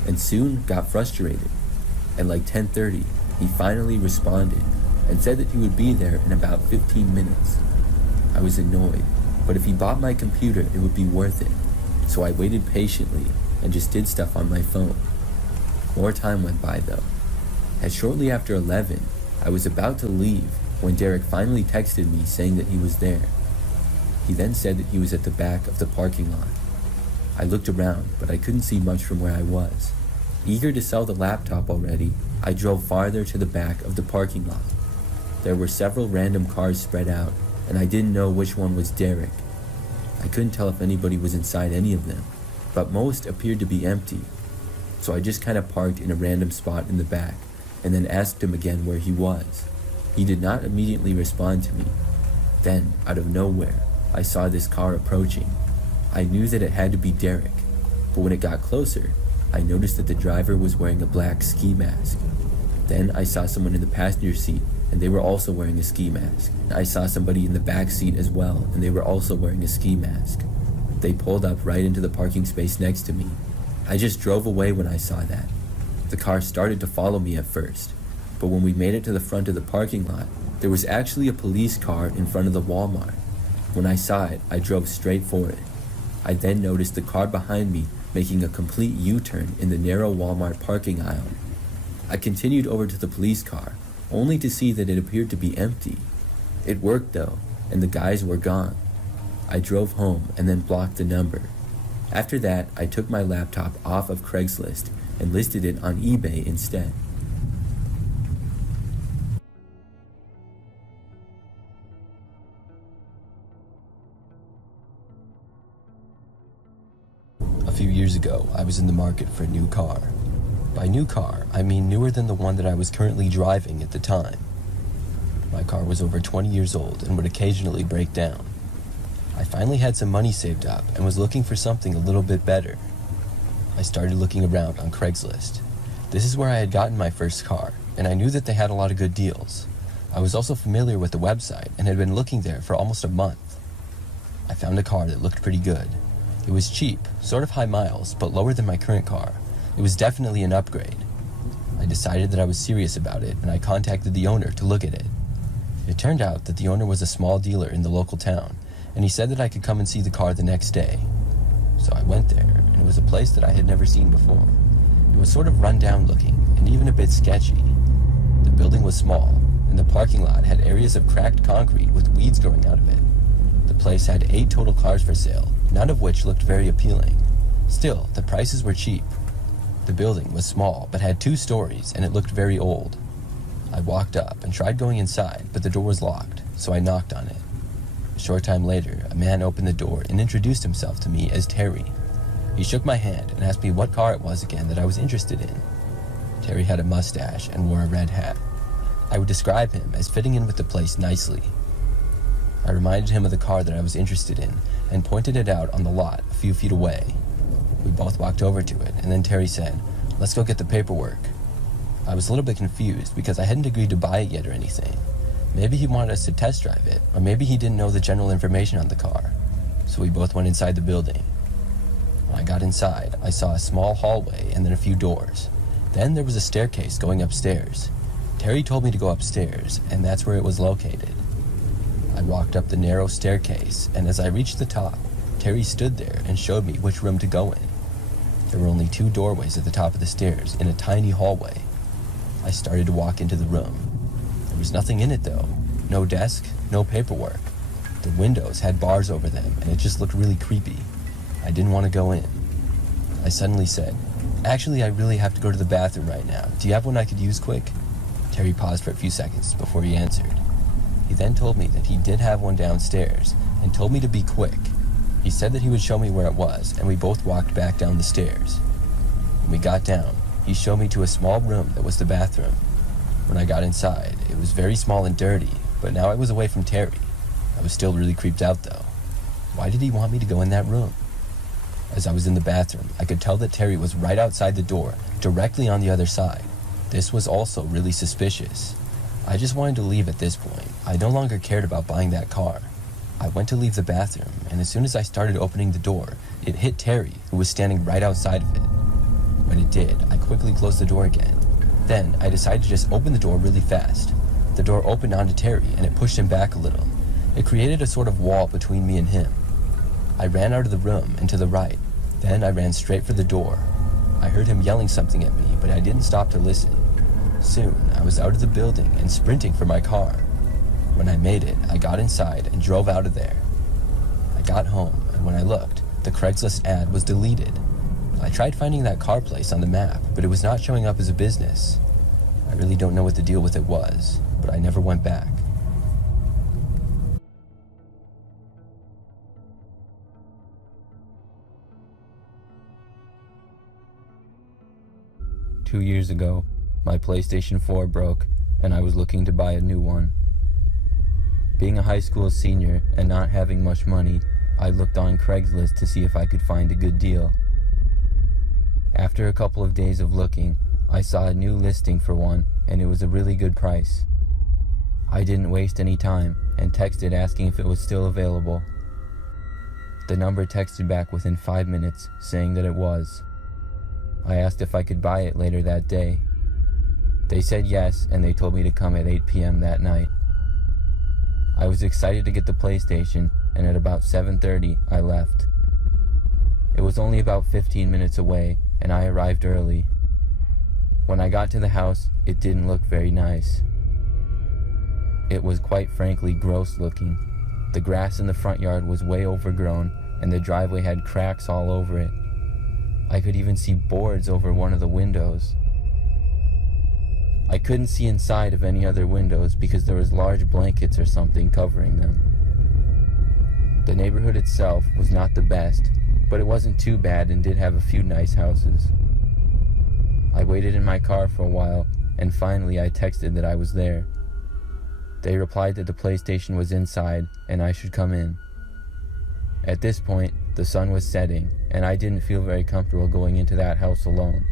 and soon got frustrated. At like 10:30, he finally responded and said that he would be there in about 15 minutes. I was annoyed, but if he bought my computer, it would be worth it. So I waited patiently and just did stuff on my phone. More time went by though. At shortly after 11, I was about to leave when Derek finally texted me saying that he was there. He then said that he was at the back of the parking lot. I looked around, but I couldn't see much from where I was. Eager to sell the laptop already, I drove farther to the back of the parking lot. There were several random cars spread out, and I didn't know which one was Derek. I couldn't tell if anybody was inside any of them, but most appeared to be empty. So I just kind of parked in a random spot in the back, and then asked him again where he was. He did not immediately respond to me. Then, out of nowhere, I saw this car approaching. I knew that it had to be Derek, but when it got closer, I noticed that the driver was wearing a black ski mask. Then I saw someone in the passenger seat, and they were also wearing a ski mask. I saw somebody in the back seat as well, and they were also wearing a ski mask. They pulled up right into the parking space next to me. I just drove away when I saw that. The car started to follow me at first, but when we made it to the front of the parking lot, there was actually a police car in front of the Walmart. When I saw it, I drove straight for it. I then noticed the car behind me making a complete U-turn in the narrow Walmart parking aisle. I continued over to the police car, only to see that it appeared to be empty. It worked though, and the guys were gone. I drove home and then blocked the number. After that, I took my laptop off of Craigslist and listed it on eBay instead. A few years ago, I was in the market for a new car. By new car, I mean newer than the one that I was currently driving at the time. My car was over 20 years old and would occasionally break down. I finally had some money saved up and was looking for something a little bit better. I started looking around on Craigslist. This is where I had gotten my first car, and I knew that they had a lot of good deals. I was also familiar with the website and had been looking there for almost a month. I found a car that looked pretty good. It was cheap, sort of high miles, but lower than my current car, It was definitely an upgrade. I decided that I was serious about it, and I contacted the owner to look at it. It turned out that the owner was a small dealer in the local town, and he said that I could come and see the car the next day. So I went there, and it was a place that I had never seen before. It was sort of run down looking, and even a bit sketchy. The building was small, and the parking lot had areas of cracked concrete with weeds growing out of it. The place had 8 total cars for sale, none of which looked very appealing. Still, the prices were cheap. The building was small, but had 2 stories, and it looked very old. I walked up and tried going inside, but the door was locked, so I knocked on it. A short time later, a man opened the door and introduced himself to me as Terry. He shook my hand and asked me what car it was again that I was interested in. Terry had a mustache and wore a red hat. I would describe him as fitting in with the place nicely. I reminded him of the car that I was interested in and pointed it out on the lot a few feet away. We both walked over to it, and then Terry said, "Let's go get the paperwork." I was a little bit confused because I hadn't agreed to buy it yet or anything. Maybe he wanted us to test drive it, or maybe he didn't know the general information on the car. So we both went inside the building. When I got inside, I saw a small hallway and then a few doors. Then there was a staircase going upstairs. Terry told me to go upstairs, and that's where it was located. I walked up the narrow staircase, and as I reached the top, Terry stood there and showed me which room to go in. There were only 2 doorways at the top of the stairs in a tiny hallway. I started to walk into the room. There was nothing in it though. No desk, no paperwork. The windows had bars over them, and it just looked really creepy. I didn't want to go in. I suddenly said, "Actually, I really have to go to the bathroom right now. Do you have one I could use quick?" Terry paused for a few seconds before he answered. He then told me that he did have one downstairs and told me to be quick. He said that he would show me where it was, and we both walked back down the stairs. When we got down, he showed me to a small room that was the bathroom. When I got inside, it was very small and dirty, but now I was away from Terry. I was still really creeped out though. Why did he want me to go in that room? As I was in the bathroom, I could tell that Terry was right outside the door, directly on the other side. This was also really suspicious. I just wanted to leave at this point. I no longer cared about buying that car. I went to leave the bathroom, and as soon as I started opening the door, it hit Terry, who was standing right outside of it. When it did, I quickly closed the door again. Then, I decided to just open the door really fast. The door opened onto Terry, and it pushed him back a little. It created a sort of wall between me and him. I ran out of the room and to the right. Then I ran straight for the door. I heard him yelling something at me, but I didn't stop to listen. Soon, I was out of the building and sprinting for my car. When I made it, I got inside and drove out of there. I got home, and when I looked, the Craigslist ad was deleted. I tried finding that car place on the map, but it was not showing up as a business. I really don't know what the deal with it was, but I never went back. "2 years ago, my PlayStation 4 broke, and I was looking to buy a new one. Being a high school senior and not having much money, I looked on Craigslist to see if I could find a good deal. After a couple of days of looking, I saw a new listing for one, and it was a really good price. I didn't waste any time and texted asking if it was still available. The number texted back within 5 minutes saying that it was. I asked if I could buy it later that day. They said yes, and they told me to come at 8 p.m. that night. I was excited to get the PlayStation, and at about 7:30, I left. It was only about 15 minutes away, and I arrived early. When I got to the house, it didn't look very nice. It was quite frankly gross looking. The grass in the front yard was way overgrown, and the driveway had cracks all over it. I could even see boards over one of the windows. I couldn't see inside of any other windows because there was large blankets or something covering them. The neighborhood itself was not the best, but it wasn't too bad and did have a few nice houses. I waited in my car for a while, and finally I texted that I was there. They replied that the PlayStation was inside and I should come in. At this point, the sun was setting, and I didn't feel very comfortable going into that house alone.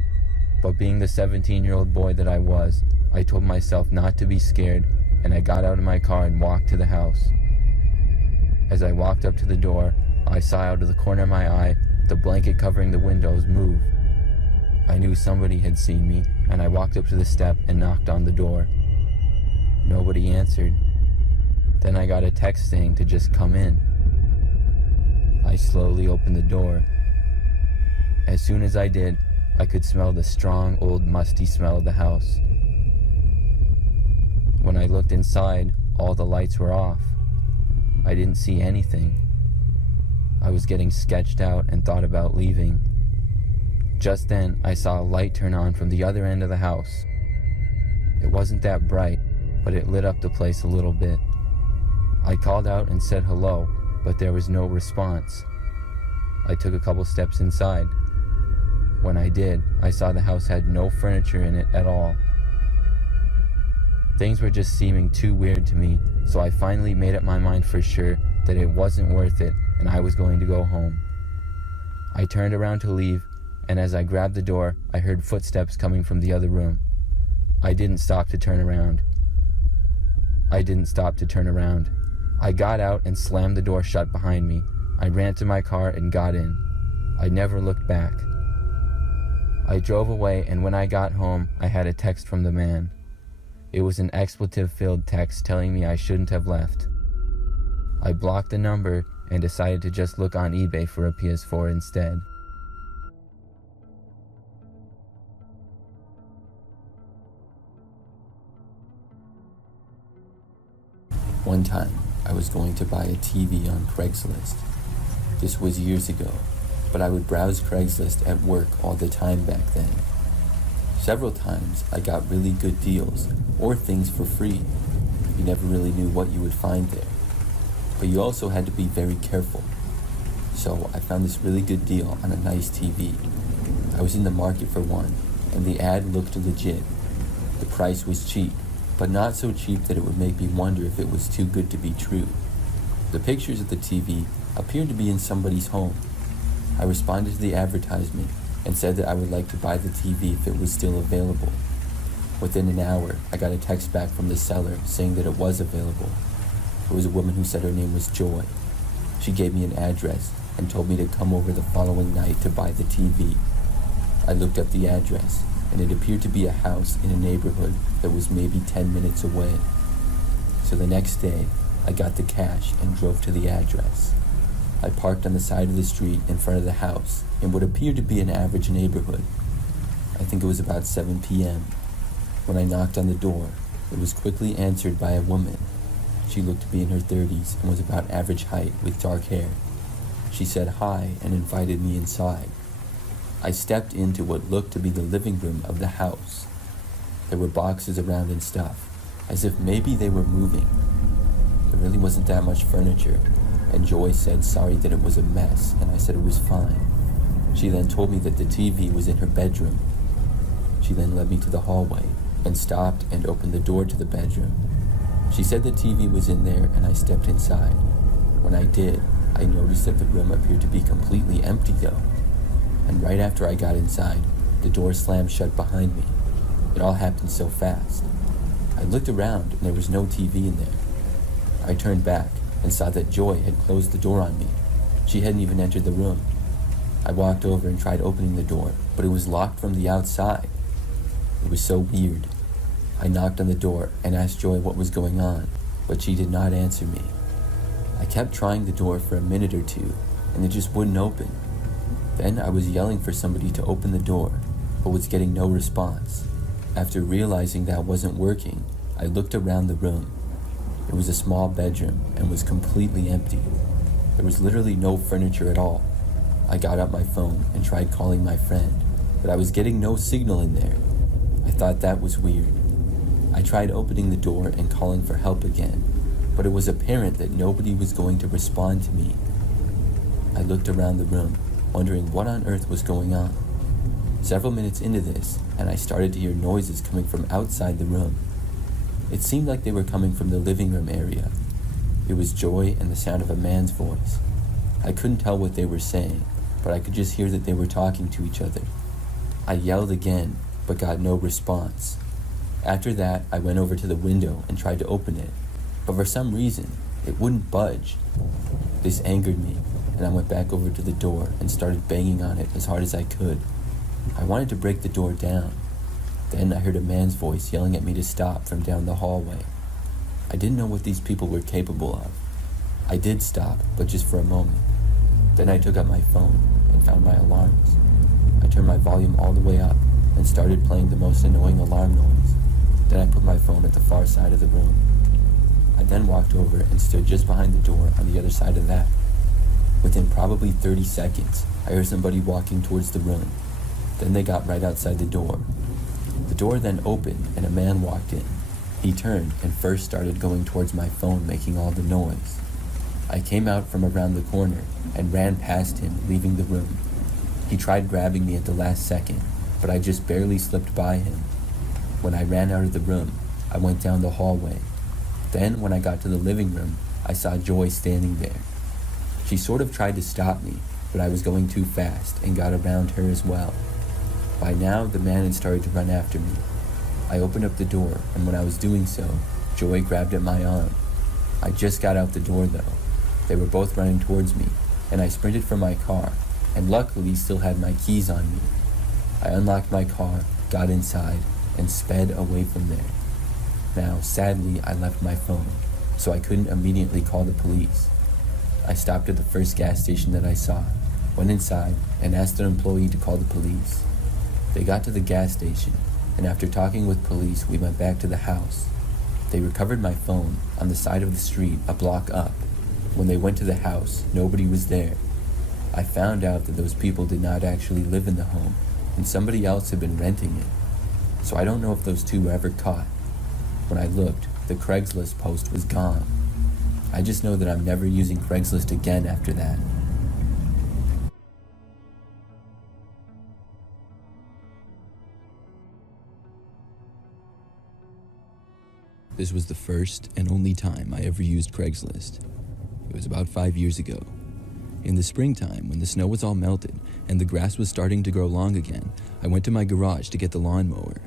But being the 17-year-old boy that I was, I told myself not to be scared, and I got out of my car and walked to the house. As I walked up to the door, I saw out of the corner of my eye the blanket covering the windows move. I knew somebody had seen me, and I walked up to the step and knocked on the door. Nobody answered. Then I got a text saying to just come in. I slowly opened the door. As soon as I did, I could smell the strong, old, musty smell of the house. When I looked inside, all the lights were off. I didn't see anything. I was getting sketched out and thought about leaving. Just then, I saw a light turn on from the other end of the house. It wasn't that bright, but it lit up the place a little bit. I called out and said hello, but there was no response. I took a couple steps inside. When I did, I saw the house had no furniture in it at all. Things were just seeming too weird to me, so I finally made up my mind for sure that it wasn't worth it and I was going to go home. I turned around to leave, and as I grabbed the door, I heard footsteps coming from the other room. I didn't stop to turn around. I got out and slammed the door shut behind me. I ran to my car and got in. I never looked back. I drove away, and when I got home, I had a text from the man. It was an expletive-filled text telling me I shouldn't have left. I blocked the number and decided to just look on eBay for a PS4 instead. One time, I was going to buy a TV on Craigslist. This was years ago, but I would browse Craigslist at work all the time back then. Several times, I got really good deals or things for free. You never really knew what you would find there, but you also had to be very careful. So I found this really good deal on a nice TV. I was in the market for one, and the ad looked legit. The price was cheap, but not so cheap that it would make me wonder if it was too good to be true. The pictures of the TV appeared to be in somebody's home. I responded to the advertisement and said that I would like to buy the TV if it was still available. Within an hour, I got a text back from the seller saying that it was available. It was a woman who said her name was Joy. She gave me an address and told me to come over the following night to buy the TV. I looked up the address, and it appeared to be a house in a neighborhood that was maybe 10 minutes away. So the next day, I got the cash and drove to the address. I parked on the side of the street in front of the house in what appeared to be an average neighborhood. I think it was about 7 p.m. When I knocked on the door, it was quickly answered by a woman. She looked to be in her 30s and was about average height with dark hair. She said hi and invited me inside. I stepped into what looked to be the living room of the house. There were boxes around and stuff, as if maybe they were moving. There really wasn't that much furniture, and Joy said sorry that it was a mess, and I said it was fine. She then told me that the TV was in her bedroom. She then led me to the hallway and stopped and opened the door to the bedroom. She said the TV was in there, and I stepped inside. When I did, I noticed that the room appeared to be completely empty though. And right after I got inside, the door slammed shut behind me. It all happened so fast. I looked around and there was no TV in there. I turned back and saw that Joy had closed the door on me. She hadn't even entered the room. I walked over and tried opening the door, but it was locked from the outside. It was so weird. I knocked on the door and asked Joy what was going on, but she did not answer me. I kept trying the door for a minute or two, and it just wouldn't open. Then I was yelling for somebody to open the door, but was getting no response. After realizing that wasn't working, I looked around the room. It was a small bedroom and was completely empty. There was literally no furniture at all. I got out my phone and tried calling my friend, but I was getting no signal in there. I thought that was weird. I tried opening the door and calling for help again, but it was apparent that nobody was going to respond to me. I looked around the room, wondering what on earth was going on. Several minutes into this, and I started to hear noises coming from outside the room. It seemed like they were coming from the living room area. It was Joy and the sound of a man's voice. I couldn't tell what they were saying, but I could just hear that they were talking to each other. I yelled again, but got no response. After that, I went over to the window and tried to open it, but for some reason, it wouldn't budge. This angered me, and I went back over to the door and started banging on it as hard as I could. I wanted to break the door down. Then I heard a man's voice yelling at me to stop from down the hallway. I didn't know what these people were capable of. I did stop, but just for a moment. Then I took out my phone and found my alarms. I turned my volume all the way up and started playing the most annoying alarm noise. Then I put my phone at the far side of the room. I then walked over and stood just behind the door on the other side of that. Within probably 30 seconds, I heard somebody walking towards the room. Then they got right outside the door. The door then opened and a man walked in. He turned and first started going towards my phone, making all the noise. I came out from around the corner and ran past him, leaving the room. He tried grabbing me at the last second, but I just barely slipped by him. When I ran out of the room, I went down the hallway. Then, when I got to the living room, I saw Joy standing there. She sort of tried to stop me, but I was going too fast and got around her as well. By now, the man had started to run after me. I opened up the door, and when I was doing so, Joy grabbed at my arm. I just got out the door though. They were both running towards me, and I sprinted for my car, and luckily still had my keys on me. I unlocked my car, got inside, and sped away from there. Now, sadly, I left my phone, so I couldn't immediately call the police. I stopped at the first gas station that I saw, went inside, and asked an employee to call the police. They got to the gas station, and after talking with police, we went back to the house. They recovered my phone on the side of the street a block up. When they went to the house, nobody was there. I found out that those people did not actually live in the home, and somebody else had been renting it. So I don't know if those two were ever caught. When I looked, the Craigslist post was gone. I just know that I'm never using Craigslist again after that. This was the first and only time I ever used Craigslist. It was about 5 years ago. In the springtime, when the snow was all melted and the grass was starting to grow long again, I went to my garage to get the lawnmower.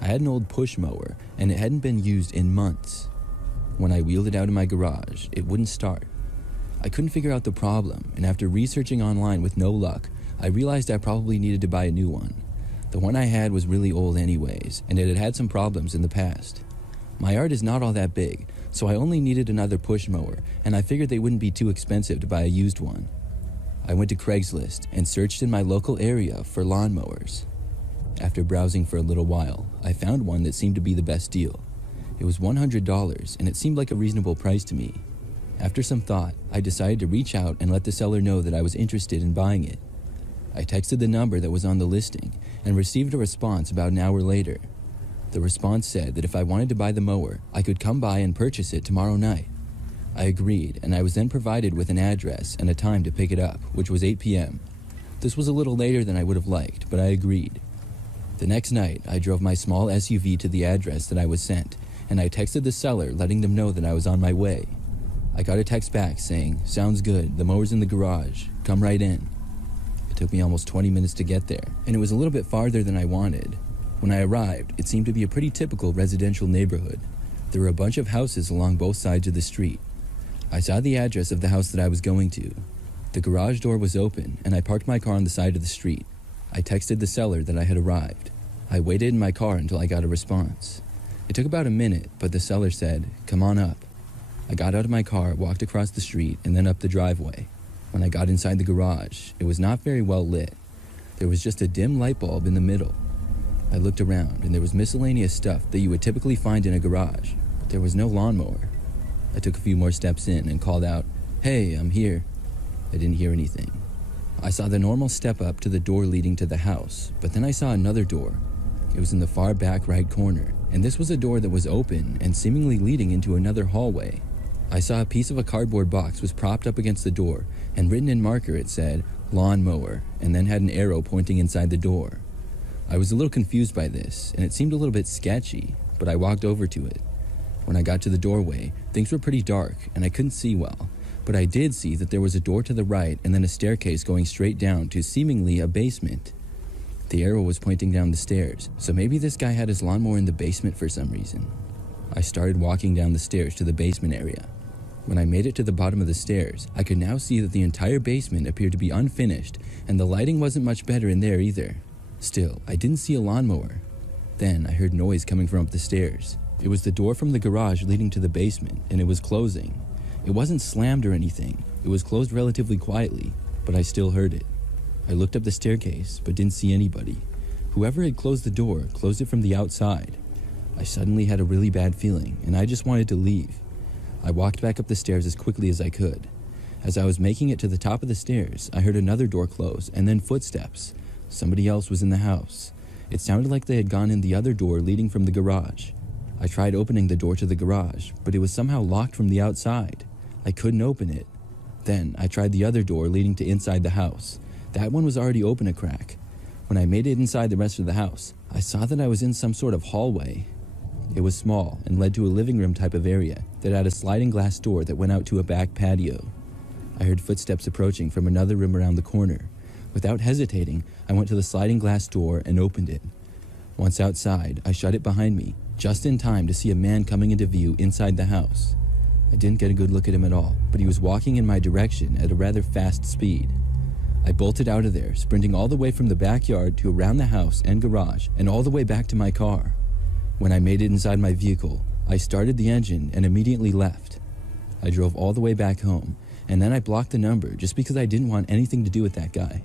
I had an old push mower, and it hadn't been used in months. When I wheeled it out of my garage, it wouldn't start. I couldn't figure out the problem, and after researching online with no luck, I realized I probably needed to buy a new one. The one I had was really old anyways, and it had had some problems in the past. My yard is not all that big, so I only needed another push mower, and I figured they wouldn't be too expensive to buy a used one. I went to Craigslist and searched in my local area for lawnmowers. After browsing for a little while, I found one that seemed to be the best deal. It was $100, and it seemed like a reasonable price to me. After some thought, I decided to reach out and let the seller know that I was interested in buying it. I texted the number that was on the listing and received a response about an hour later. The response said that if I wanted to buy the mower, I could come by and purchase it tomorrow night. I agreed, and I was then provided with an address and a time to pick it up, which was 8 p.m. This was a little later than I would have liked, but I agreed. The next night, I drove my small SUV to the address that I was sent, and I texted the seller letting them know that I was on my way. I got a text back saying, "Sounds good, the mower's in the garage, come right in." It took me almost 20 minutes to get there, and it was a little bit farther than I wanted. When I arrived, it seemed to be a pretty typical residential neighborhood. There were a bunch of houses along both sides of the street. I saw the address of the house that I was going to. The garage door was open, and I parked my car on the side of the street. I texted the seller that I had arrived. I waited in my car until I got a response. It took about a minute, but the seller said, "Come on up." I got out of my car, walked across the street, and then up the driveway. When I got inside the garage, it was not very well lit. There was just a dim light bulb in the middle. I looked around, and there was miscellaneous stuff that you would typically find in a garage, but there was no lawnmower. I took a few more steps in and called out, "Hey, I'm here." I didn't hear anything. I saw the normal step up to the door leading to the house, but then I saw another door. It was in the far back right corner, and this was a door that was open and seemingly leading into another hallway. I saw a piece of a cardboard box was propped up against the door, and written in marker it said, "Lawn mower," and then had an arrow pointing inside the door. I was a little confused by this, and it seemed a little bit sketchy, but I walked over to it. When I got to the doorway, things were pretty dark, and I couldn't see well, but I did see that there was a door to the right and then a staircase going straight down to seemingly a basement. The arrow was pointing down the stairs, so maybe this guy had his lawnmower in the basement for some reason. I started walking down the stairs to the basement area. When I made it to the bottom of the stairs, I could now see that the entire basement appeared to be unfinished, and the lighting wasn't much better in there either. Still, I didn't see a lawnmower. Then I heard noise coming from up the stairs. It was the door from the garage leading to the basement, and it was closing. It wasn't slammed or anything. It was closed relatively quietly, but I still heard it. I looked up the staircase, but didn't see anybody. Whoever had closed the door closed it from the outside. I suddenly had a really bad feeling, and I just wanted to leave. I walked back up the stairs as quickly as I could. As I was making it to the top of the stairs, I heard another door close, and then footsteps. Somebody else was in the house. It sounded like they had gone in the other door leading from the garage. I tried opening the door to the garage, but it was somehow locked from the outside. I couldn't open it. Then I tried the other door leading to inside the house. That one was already open a crack. When I made it inside the rest of the house, I saw that I was in some sort of hallway. It was small and led to a living room type of area that had a sliding glass door that went out to a back patio. I heard footsteps approaching from another room around the corner. Without hesitating, I went to the sliding glass door and opened it. Once outside, I shut it behind me, just in time to see a man coming into view inside the house. I didn't get a good look at him at all, but he was walking in my direction at a rather fast speed. I bolted out of there, sprinting all the way from the backyard to around the house and garage and all the way back to my car. When I made it inside my vehicle, I started the engine and immediately left. I drove all the way back home, and then I blocked the number just because I didn't want anything to do with that guy.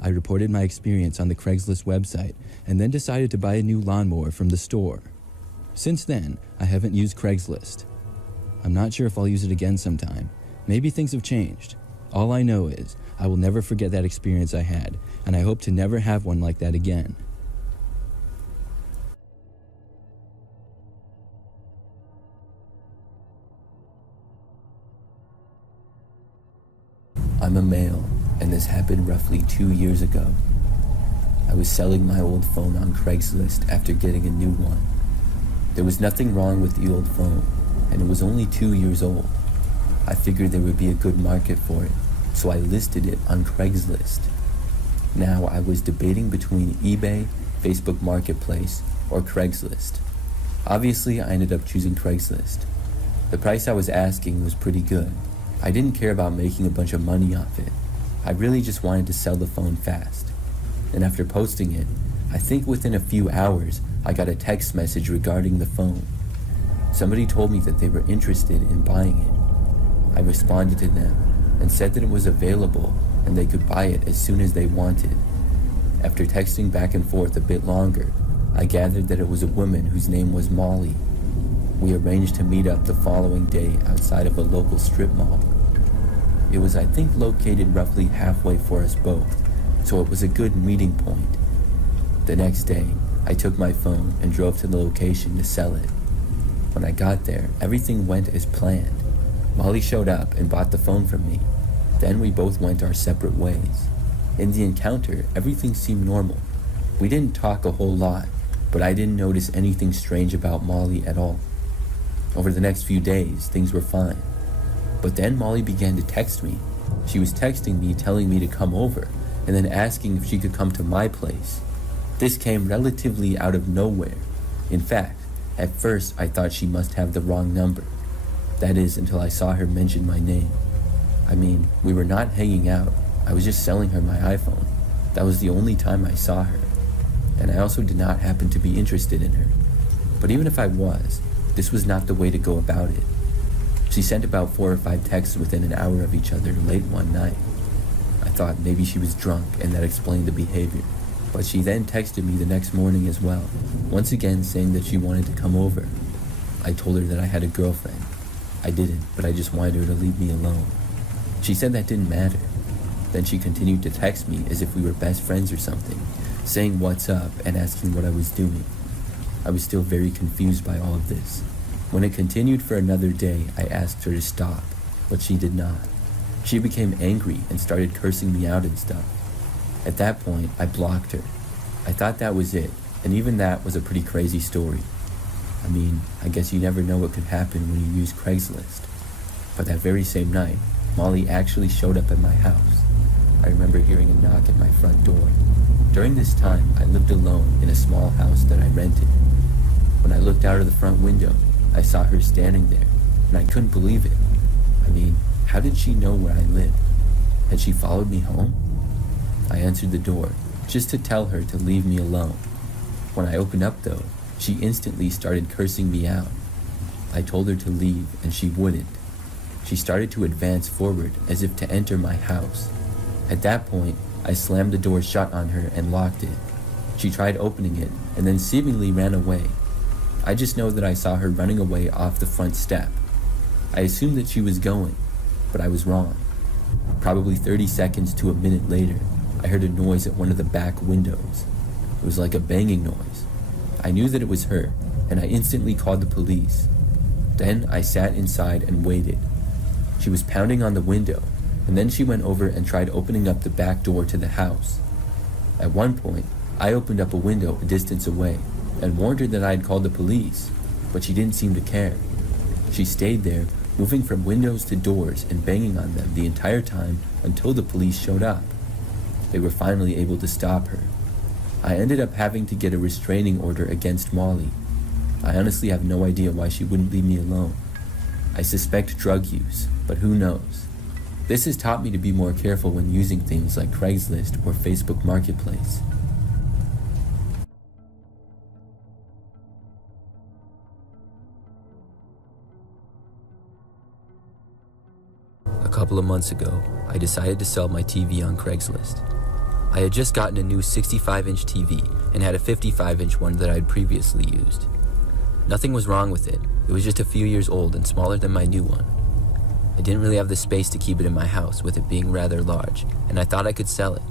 I reported my experience on the Craigslist website and then decided to buy a new lawnmower from the store. Since then, I haven't used Craigslist. I'm not sure if I'll use it again sometime. Maybe things have changed. All I know is I will never forget that experience I had, and I hope to never have one like that again. I'm a male, and this happened roughly 2 years ago. I was selling my old phone on Craigslist after getting a new one. There was nothing wrong with the old phone, and it was only 2 years old. I figured there would be a good market for it, so I listed it on Craigslist. Now I was debating between eBay, Facebook Marketplace, or Craigslist. Obviously, I ended up choosing Craigslist. The price I was asking was pretty good. I didn't care about making a bunch of money off it. I really just wanted to sell the phone fast. And after posting it, I think within a few hours, I got a text message regarding the phone. Somebody told me that they were interested in buying it. I responded to them and said that it was available and they could buy it as soon as they wanted. After texting back and forth a bit longer, I gathered that it was a woman whose name was Molly. We arranged to meet up the following day outside of a local strip mall. It was, I think, located roughly halfway for us both, so it was a good meeting point. The next day, I took my phone and drove to the location to sell it. When I got there, everything went as planned. Molly showed up and bought the phone from me. Then we both went our separate ways. In the encounter, everything seemed normal. We didn't talk a whole lot, but I didn't notice anything strange about Molly at all. Over the next few days, things were fine. But then Molly began to text me. She was texting me telling me to come over, and then asking if she could come to my place. This came relatively out of nowhere. In fact, at first I thought she must have the wrong number. That is, until I saw her mention my name. I mean, we were not hanging out. I was just selling her my iPhone. That was the only time I saw her. And I also did not happen to be interested in her. But even if I was, this was not the way to go about it. She sent about 4 or 5 texts within an hour of each other late one night. I thought maybe she was drunk and that explained the behavior. But she then texted me the next morning as well, once again saying that she wanted to come over. I told her that I had a girlfriend. I didn't, but I just wanted her to leave me alone. She said that didn't matter. Then she continued to text me as if we were best friends or something, saying what's up and asking what I was doing. I was still very confused by all of this. When it continued for another day, I asked her to stop, but she did not. She became angry and started cursing me out and stuff. At that point, I blocked her. I thought that was it, and even that was a pretty crazy story. I mean, I guess you never know what could happen when you use Craigslist. But that very same night, Molly actually showed up at my house. I remember hearing a knock at my front door. During this time, I lived alone in a small house that I rented. When I looked out of the front window, I saw her standing there, and I couldn't believe it. I mean, how did she know where I lived? Had she followed me home? I answered the door, just to tell her to leave me alone. When I opened up though, she instantly started cursing me out. I told her to leave and she wouldn't. She started to advance forward as if to enter my house. At that point, I slammed the door shut on her and locked it. She tried opening it and then seemingly ran away. I just know that I saw her running away off the front step. I assumed that she was going, but I was wrong. Probably 30 seconds to a minute later, I heard a noise at one of the back windows. It was like a banging noise. I knew that it was her, and I instantly called the police. Then I sat inside and waited. She was pounding on the window, and then she went over and tried opening up the back door to the house. At one point, I opened up a window a distance away and warned her that I had called the police, but she didn't seem to care. She stayed there, moving from windows to doors and banging on them the entire time until the police showed up. They were finally able to stop her. I ended up having to get a restraining order against Molly. I honestly have no idea why she wouldn't leave me alone. I suspect drug use, but who knows? This has taught me to be more careful when using things like Craigslist or Facebook Marketplace. A couple of months ago, I decided to sell my TV on Craigslist. I had just gotten a new 65-inch TV and had a 55-inch one that I had previously used. Nothing was wrong with it. It was just a few years old and smaller than my new one. I didn't really have the space to keep it in my house, with it being rather large, and I thought I could sell it.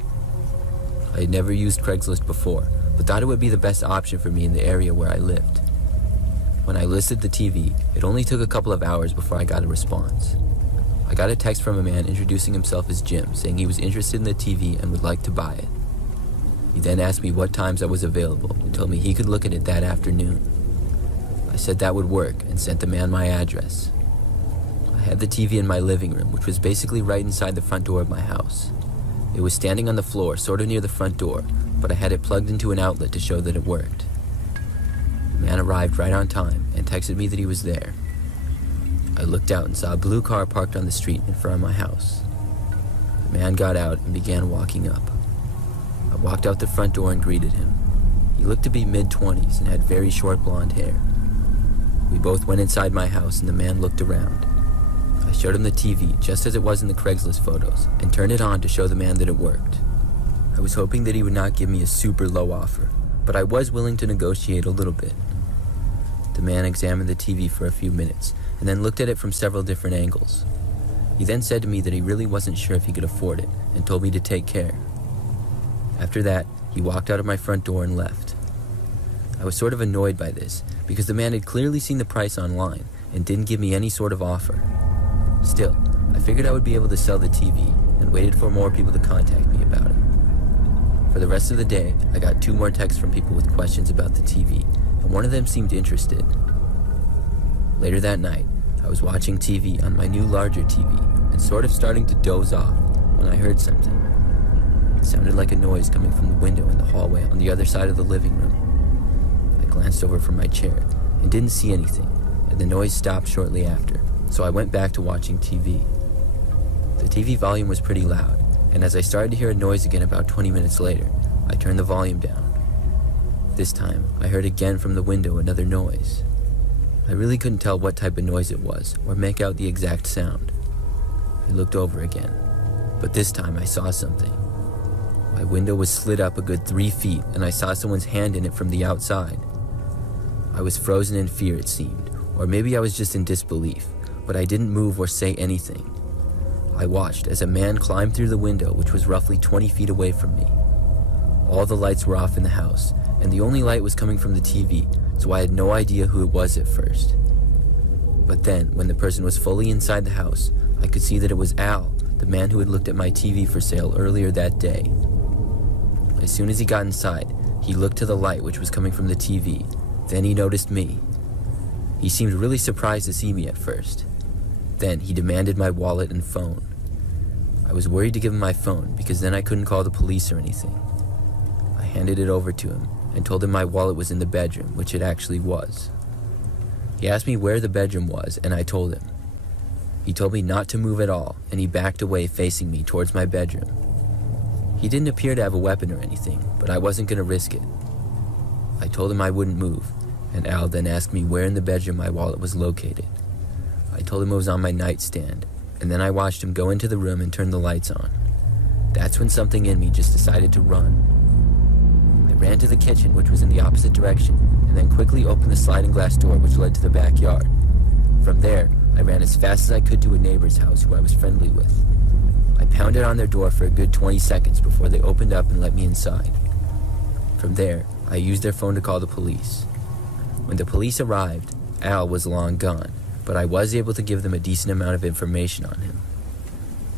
I had never used Craigslist before, but thought it would be the best option for me in the area where I lived. When I listed the TV, it only took a couple of hours before I got a response. I got a text from a man introducing himself as Jim, saying he was interested in the TV and would like to buy it. He then asked me what times I was available and told me he could look at it that afternoon. I said that would work and sent the man my address. I had the TV in my living room, which was basically right inside the front door of my house. It was standing on the floor, sort of near the front door, but I had it plugged into an outlet to show that it worked. The man arrived right on time and texted me that he was there. I looked out and saw a blue car parked on the street in front of my house. The man got out and began walking up. I walked out the front door and greeted him. He looked to be mid-20s and had very short blonde hair. We both went inside my house and the man looked around. I showed him the TV just as it was in the Craigslist photos and turned it on to show the man that it worked. I was hoping that he would not give me a super low offer, but I was willing to negotiate a little bit. The man examined the TV for a few minutes and then looked at it from several different angles. He then said to me that he really wasn't sure if he could afford it and told me to take care. After that, he walked out of my front door and left. I was sort of annoyed by this because the man had clearly seen the price online and didn't give me any sort of offer. Still, I figured I would be able to sell the TV and waited for more people to contact me about it. For the rest of the day, I got 2 more texts from people with questions about the TV, and one of them seemed interested. Later that night, I was watching TV on my new larger TV and sort of starting to doze off when I heard something. It sounded like a noise coming from the window in the hallway on the other side of the living room. I glanced over from my chair and didn't see anything, and the noise stopped shortly after, so I went back to watching TV. The TV volume was pretty loud, and as I started to hear a noise again about 20 minutes later, I turned the volume down. This time, I heard again from the window another noise. I really couldn't tell what type of noise it was or make out the exact sound. I looked over again, but this time I saw something. My window was slid up a good 3 feet and I saw someone's hand in it from the outside. I was frozen in fear, it seemed, or maybe I was just in disbelief, but I didn't move or say anything. I watched as a man climbed through the window, which was roughly 20 feet away from me. All the lights were off in the house, and the only light was coming from the TV, so I had no idea who it was at first. But then, when the person was fully inside the house, I could see that it was Al, the man who had looked at my TV for sale earlier that day. As soon as he got inside, he looked to the light which was coming from the TV. Then he noticed me. He seemed really surprised to see me at first. Then he demanded my wallet and phone. I was worried to give him my phone because then I couldn't call the police or anything. I handed it over to him and told him my wallet was in the bedroom, which it actually was. He asked me where the bedroom was, and I told him. He told me not to move at all, and he backed away facing me towards my bedroom. He didn't appear to have a weapon or anything, but I wasn't going to risk it. I told him I wouldn't move, and Al then asked me where in the bedroom my wallet was located. I told him it was on my nightstand, and then I watched him go into the room and turn the lights on. That's when something in me just decided to run. I ran to the kitchen, which was in the opposite direction, and then quickly opened the sliding glass door which led to the backyard. From there, I ran as fast as I could to a neighbor's house who I was friendly with. I pounded on their door for a good 20 seconds before they opened up and let me inside. From there, I used their phone to call the police. When the police arrived, Al was long gone, but I was able to give them a decent amount of information on him.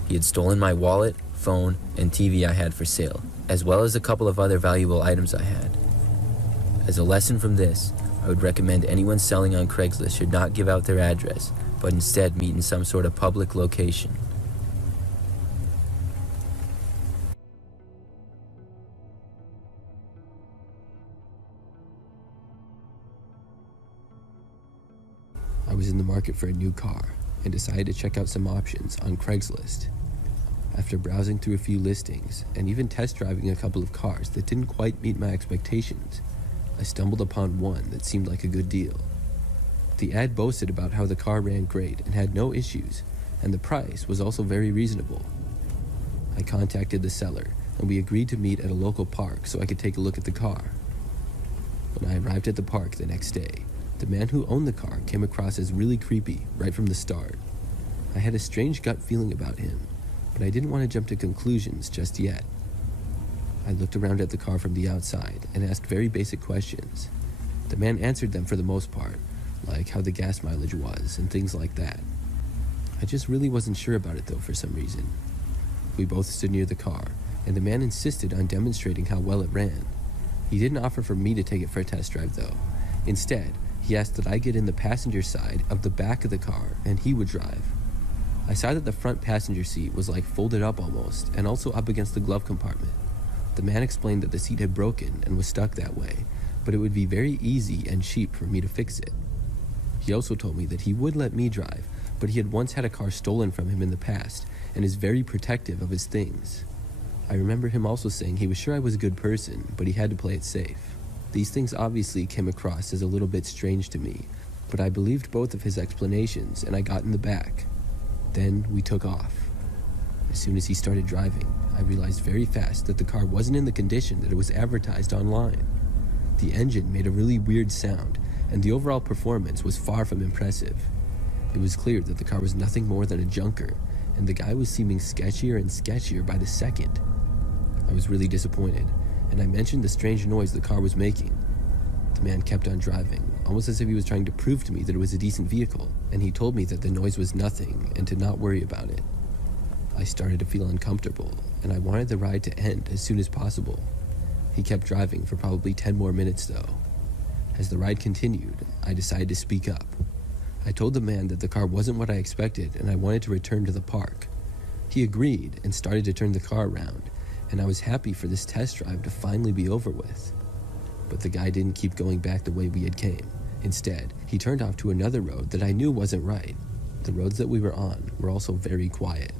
He had stolen my wallet, phone, and TV I had for sale, as well as a couple of other valuable items I had. As a lesson from this, I would recommend anyone selling on Craigslist should not give out their address, but instead meet in some sort of public location. I was in the market for a new car and decided to check out some options on Craigslist. After browsing through a few listings and even test driving a couple of cars that didn't quite meet my expectations, I stumbled upon one that seemed like a good deal. The ad boasted about how the car ran great and had no issues, and the price was also very reasonable. I contacted the seller and we agreed to meet at a local park so I could take a look at the car. When I arrived at the park the next day, the man who owned the car came across as really creepy right from the start. I had a strange gut feeling about him, but I didn't want to jump to conclusions just yet. I looked around at the car from the outside and asked very basic questions. The man answered them for the most part, like how the gas mileage was and things like that. I just really wasn't sure about it though for some reason. We both stood near the car, and the man insisted on demonstrating how well it ran. He didn't offer for me to take it for a test drive though. Instead, he asked that I get in the passenger side of the back of the car and he would drive. I saw that the front passenger seat was like folded up almost, and also up against the glove compartment. The man explained that the seat had broken and was stuck that way, but it would be very easy and cheap for me to fix it. He also told me that he would let me drive, but he had once had a car stolen from him in the past and is very protective of his things. I remember him also saying he was sure I was a good person, but he had to play it safe. These things obviously came across as a little bit strange to me, but I believed both of his explanations and I got in the back. Then we took off. As soon as he started driving, I realized very fast that the car wasn't in the condition that it was advertised online. The engine made a really weird sound, and the overall performance was far from impressive. It was clear that the car was nothing more than a junker, and the guy was seeming sketchier and sketchier by the second. I was really disappointed, and I mentioned the strange noise the car was making. The man kept on driving, almost as if he was trying to prove to me that it was a decent vehicle, and he told me that the noise was nothing and to not worry about it. I started to feel uncomfortable, and I wanted the ride to end as soon as possible. He kept driving for probably 10 more minutes though. As the ride continued, I decided to speak up. I told the man that the car wasn't what I expected and I wanted to return to the park. He agreed and started to turn the car around, and I was happy for this test drive to finally be over with. But the guy didn't keep going back the way we had came. Instead, he turned off to another road that I knew wasn't right. The roads that we were on were also very quiet.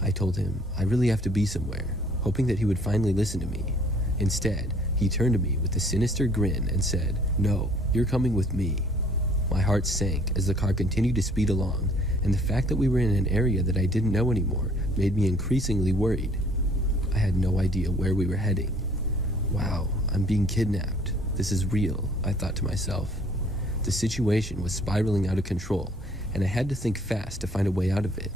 I told him I really have to be somewhere, hoping that he would finally listen to me. Instead, he turned to me with a sinister grin and said, "No, you're coming with me." My heart sank as the car continued to speed along, and the fact that we were in an area that I didn't know anymore made me increasingly worried. I had no idea where we were heading. Wow, I'm being kidnapped. This is real, I thought to myself. The situation was spiraling out of control, and I had to think fast to find a way out of it.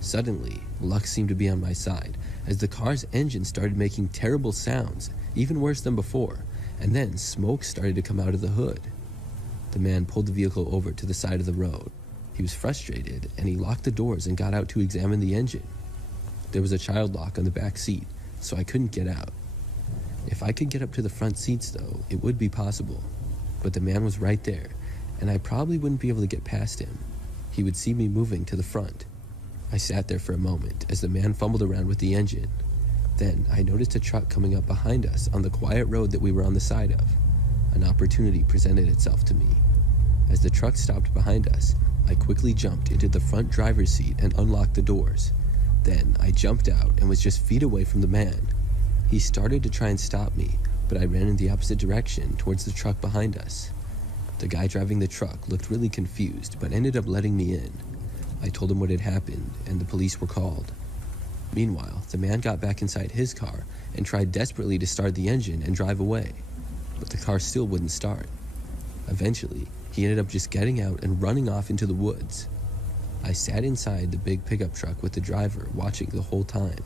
Suddenly, luck seemed to be on my side, as the car's engine started making terrible sounds, even worse than before, and then smoke started to come out of the hood. The man pulled the vehicle over to the side of the road. He was frustrated, and he locked the doors and got out to examine the engine. There was a child lock on the back seat, so I couldn't get out. If I could get up to the front seats though, it would be possible. But the man was right there, and I probably wouldn't be able to get past him. He would see me moving to the front. I sat there for a moment as the man fumbled around with the engine. Then I noticed a truck coming up behind us on the quiet road that we were on the side of. An opportunity presented itself to me. As the truck stopped behind us, I quickly jumped into the front driver's seat and unlocked the doors. Then I jumped out and was just feet away from the man. He started to try and stop me, but I ran in the opposite direction towards the truck behind us. The guy driving the truck looked really confused, but ended up letting me in. I told him what had happened, and the police were called. Meanwhile, the man got back inside his car and tried desperately to start the engine and drive away, but the car still wouldn't start. Eventually, he ended up just getting out and running off into the woods. I sat inside the big pickup truck with the driver, watching the whole time.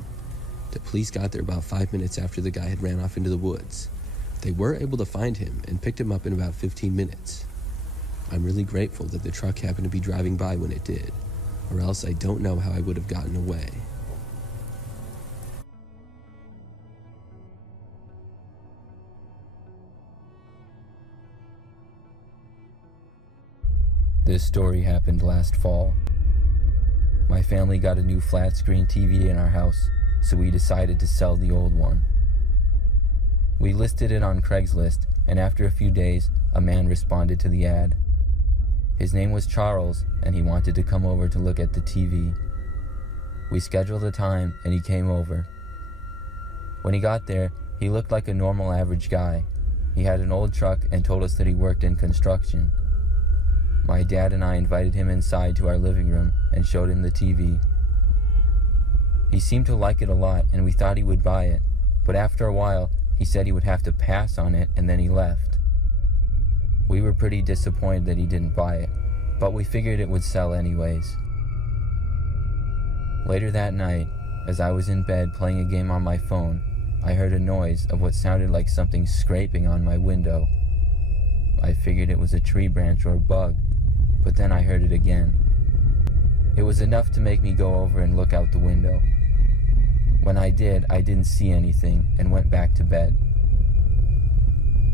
The police got there about 5 minutes after the guy had ran off into the woods. They were able to find him and picked him up in about 15 minutes. I'm really grateful that the truck happened to be driving by when it did, or else I don't know how I would have gotten away. This story happened last fall. My family got a new flat screen TV in our house, so we decided to sell the old one. We listed it on Craigslist, and after a few days, a man responded to the ad. His name was Charles, and he wanted to come over to look at the TV. We scheduled a time, and he came over. When he got there, he looked like a normal average guy. He had an old truck and told us that he worked in construction. My dad and I invited him inside to our living room and showed him the TV. He seemed to like it a lot, and we thought he would buy it, but after a while, he said he would have to pass on it, and then he left. We were pretty disappointed that he didn't buy it, but we figured it would sell anyways. Later that night, as I was in bed playing a game on my phone, I heard a noise of what sounded like something scraping on my window. I figured it was a tree branch or a bug, but then I heard it again. It was enough to make me go over and look out the window. When I did, I didn't see anything and went back to bed.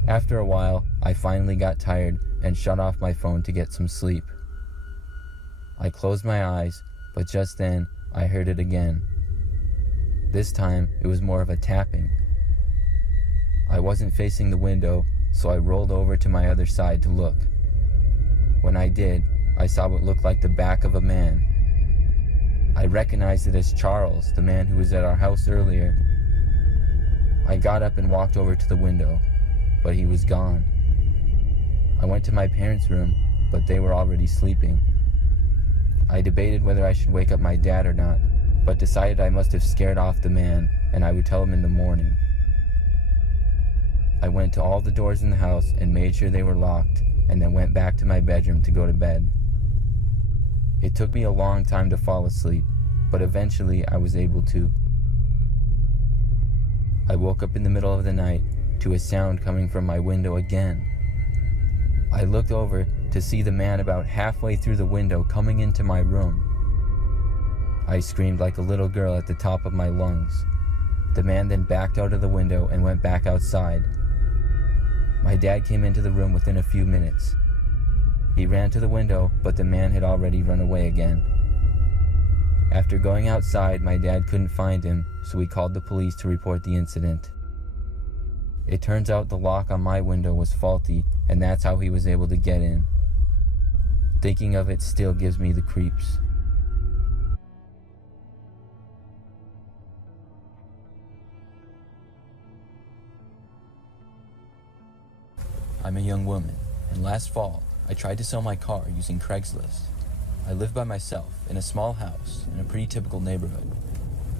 After a while, I finally got tired and shut off my phone to get some sleep. I closed my eyes, but just then, I heard it again. This time, it was more of a tapping. I wasn't facing the window, so I rolled over to my other side to look. When I did, I saw what looked like the back of a man. I recognized it as Charles, the man who was at our house earlier. I got up and walked over to the window, but he was gone. I went to my parents' room, but they were already sleeping. I debated whether I should wake up my dad or not, but decided I must have scared off the man, and I would tell him in the morning. I went to all the doors in the house and made sure they were locked, and then went back to my bedroom to go to bed. It took me a long time to fall asleep, but eventually I was able to. I woke up in the middle of the night to a sound coming from my window again. I looked over to see the man about halfway through the window coming into my room. I screamed like a little girl at the top of my lungs. The man then backed out of the window and went back outside. My dad came into the room within a few minutes. He ran to the window, but the man had already run away again. After going outside, my dad couldn't find him, so we called the police to report the incident. It turns out the lock on my window was faulty, and that's how he was able to get in. Thinking of it still gives me the creeps. I'm a young woman, and last fall, I tried to sell my car using Craigslist. I live by myself in a small house in a pretty typical neighborhood.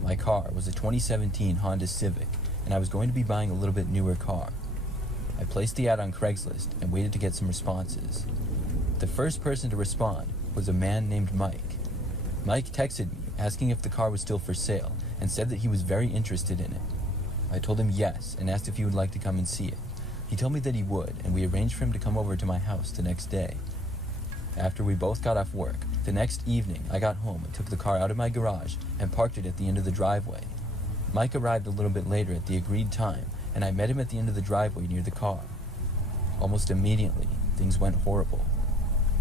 My car was a 2017 Honda Civic, and I was going to be buying a little bit newer car. I placed the ad on Craigslist and waited to get some responses. The first person to respond was a man named Mike. Mike texted me asking if the car was still for sale and said that he was very interested in it. I told him yes and asked if he would like to come and see it. He told me that he would, and we arranged for him to come over to my house the next day. After we both got off work, the next evening I got home and took the car out of my garage and parked it at the end of the driveway. Mike arrived a little bit later at the agreed time, and I met him at the end of the driveway near the car. Almost immediately, things went horrible.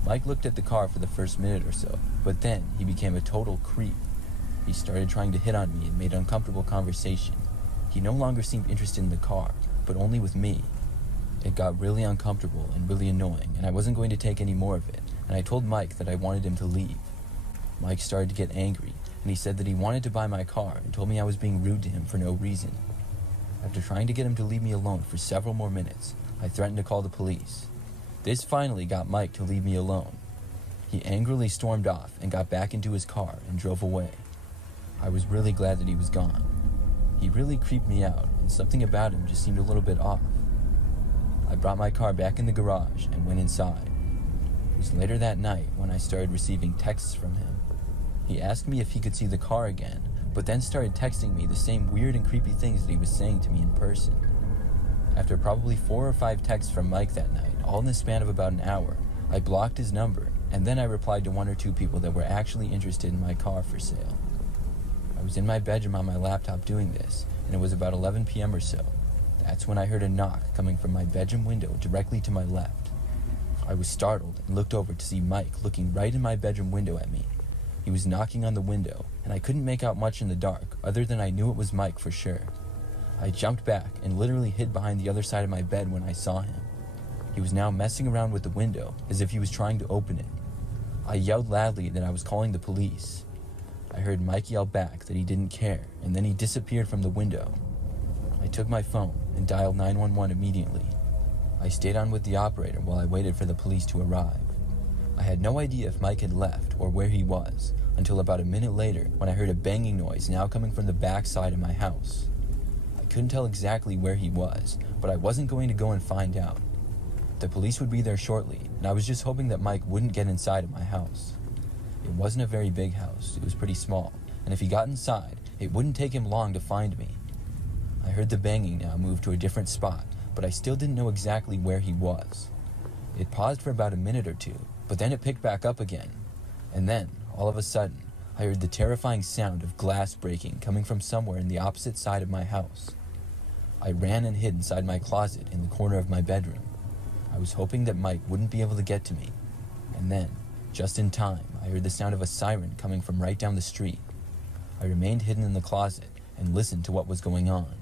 Mike looked at the car for the first minute or so, but then he became a total creep. He started trying to hit on me and made uncomfortable conversation. He no longer seemed interested in the car, but only with me. It got really uncomfortable and really annoying, and I wasn't going to take any more of it, and I told Mike that I wanted him to leave. Mike started to get angry, and he said that he wanted to buy my car and told me I was being rude to him for no reason. After trying to get him to leave me alone for several more minutes, I threatened to call the police. This finally got Mike to leave me alone. He angrily stormed off and got back into his car and drove away. I was really glad that he was gone. He really creeped me out, and something about him just seemed a little bit off. I brought my car back in the garage and went inside. It was later that night when I started receiving texts from him. He asked me if he could see the car again, but then started texting me the same weird and creepy things that he was saying to me in person. After probably 4 or 5 texts from Mike that night, all in the span of about an hour, I blocked his number, and then I replied to 1 or 2 people that were actually interested in my car for sale. I was in my bedroom on my laptop doing this, and it was about 11 p.m. or so. That's when I heard a knock coming from my bedroom window directly to my left. I was startled and looked over to see Mike looking right in my bedroom window at me. He was knocking on the window, and I couldn't make out much in the dark other than I knew it was Mike for sure. I jumped back and literally hid behind the other side of my bed when I saw him. He was now messing around with the window as if he was trying to open it. I yelled loudly that I was calling the police. I heard Mike yell back that he didn't care, and then he disappeared from the window. I took my phone and dialed 911 immediately. I stayed on with the operator while I waited for the police to arrive. I had no idea if Mike had left or where he was until about a minute later when I heard a banging noise now coming from the back side of my house. I couldn't tell exactly where he was, but I wasn't going to go and find out. The police would be there shortly, and I was just hoping that Mike wouldn't get inside of my house. It wasn't a very big house, it was pretty small, and if he got inside, it wouldn't take him long to find me. I heard the banging now move to a different spot, but I still didn't know exactly where he was. It paused for about a minute or two, but then it picked back up again. And then, all of a sudden, I heard the terrifying sound of glass breaking coming from somewhere in the opposite side of my house. I ran and hid inside my closet in the corner of my bedroom. I was hoping that Mike wouldn't be able to get to me. And then, just in time, I heard the sound of a siren coming from right down the street. I remained hidden in the closet and listened to what was going on.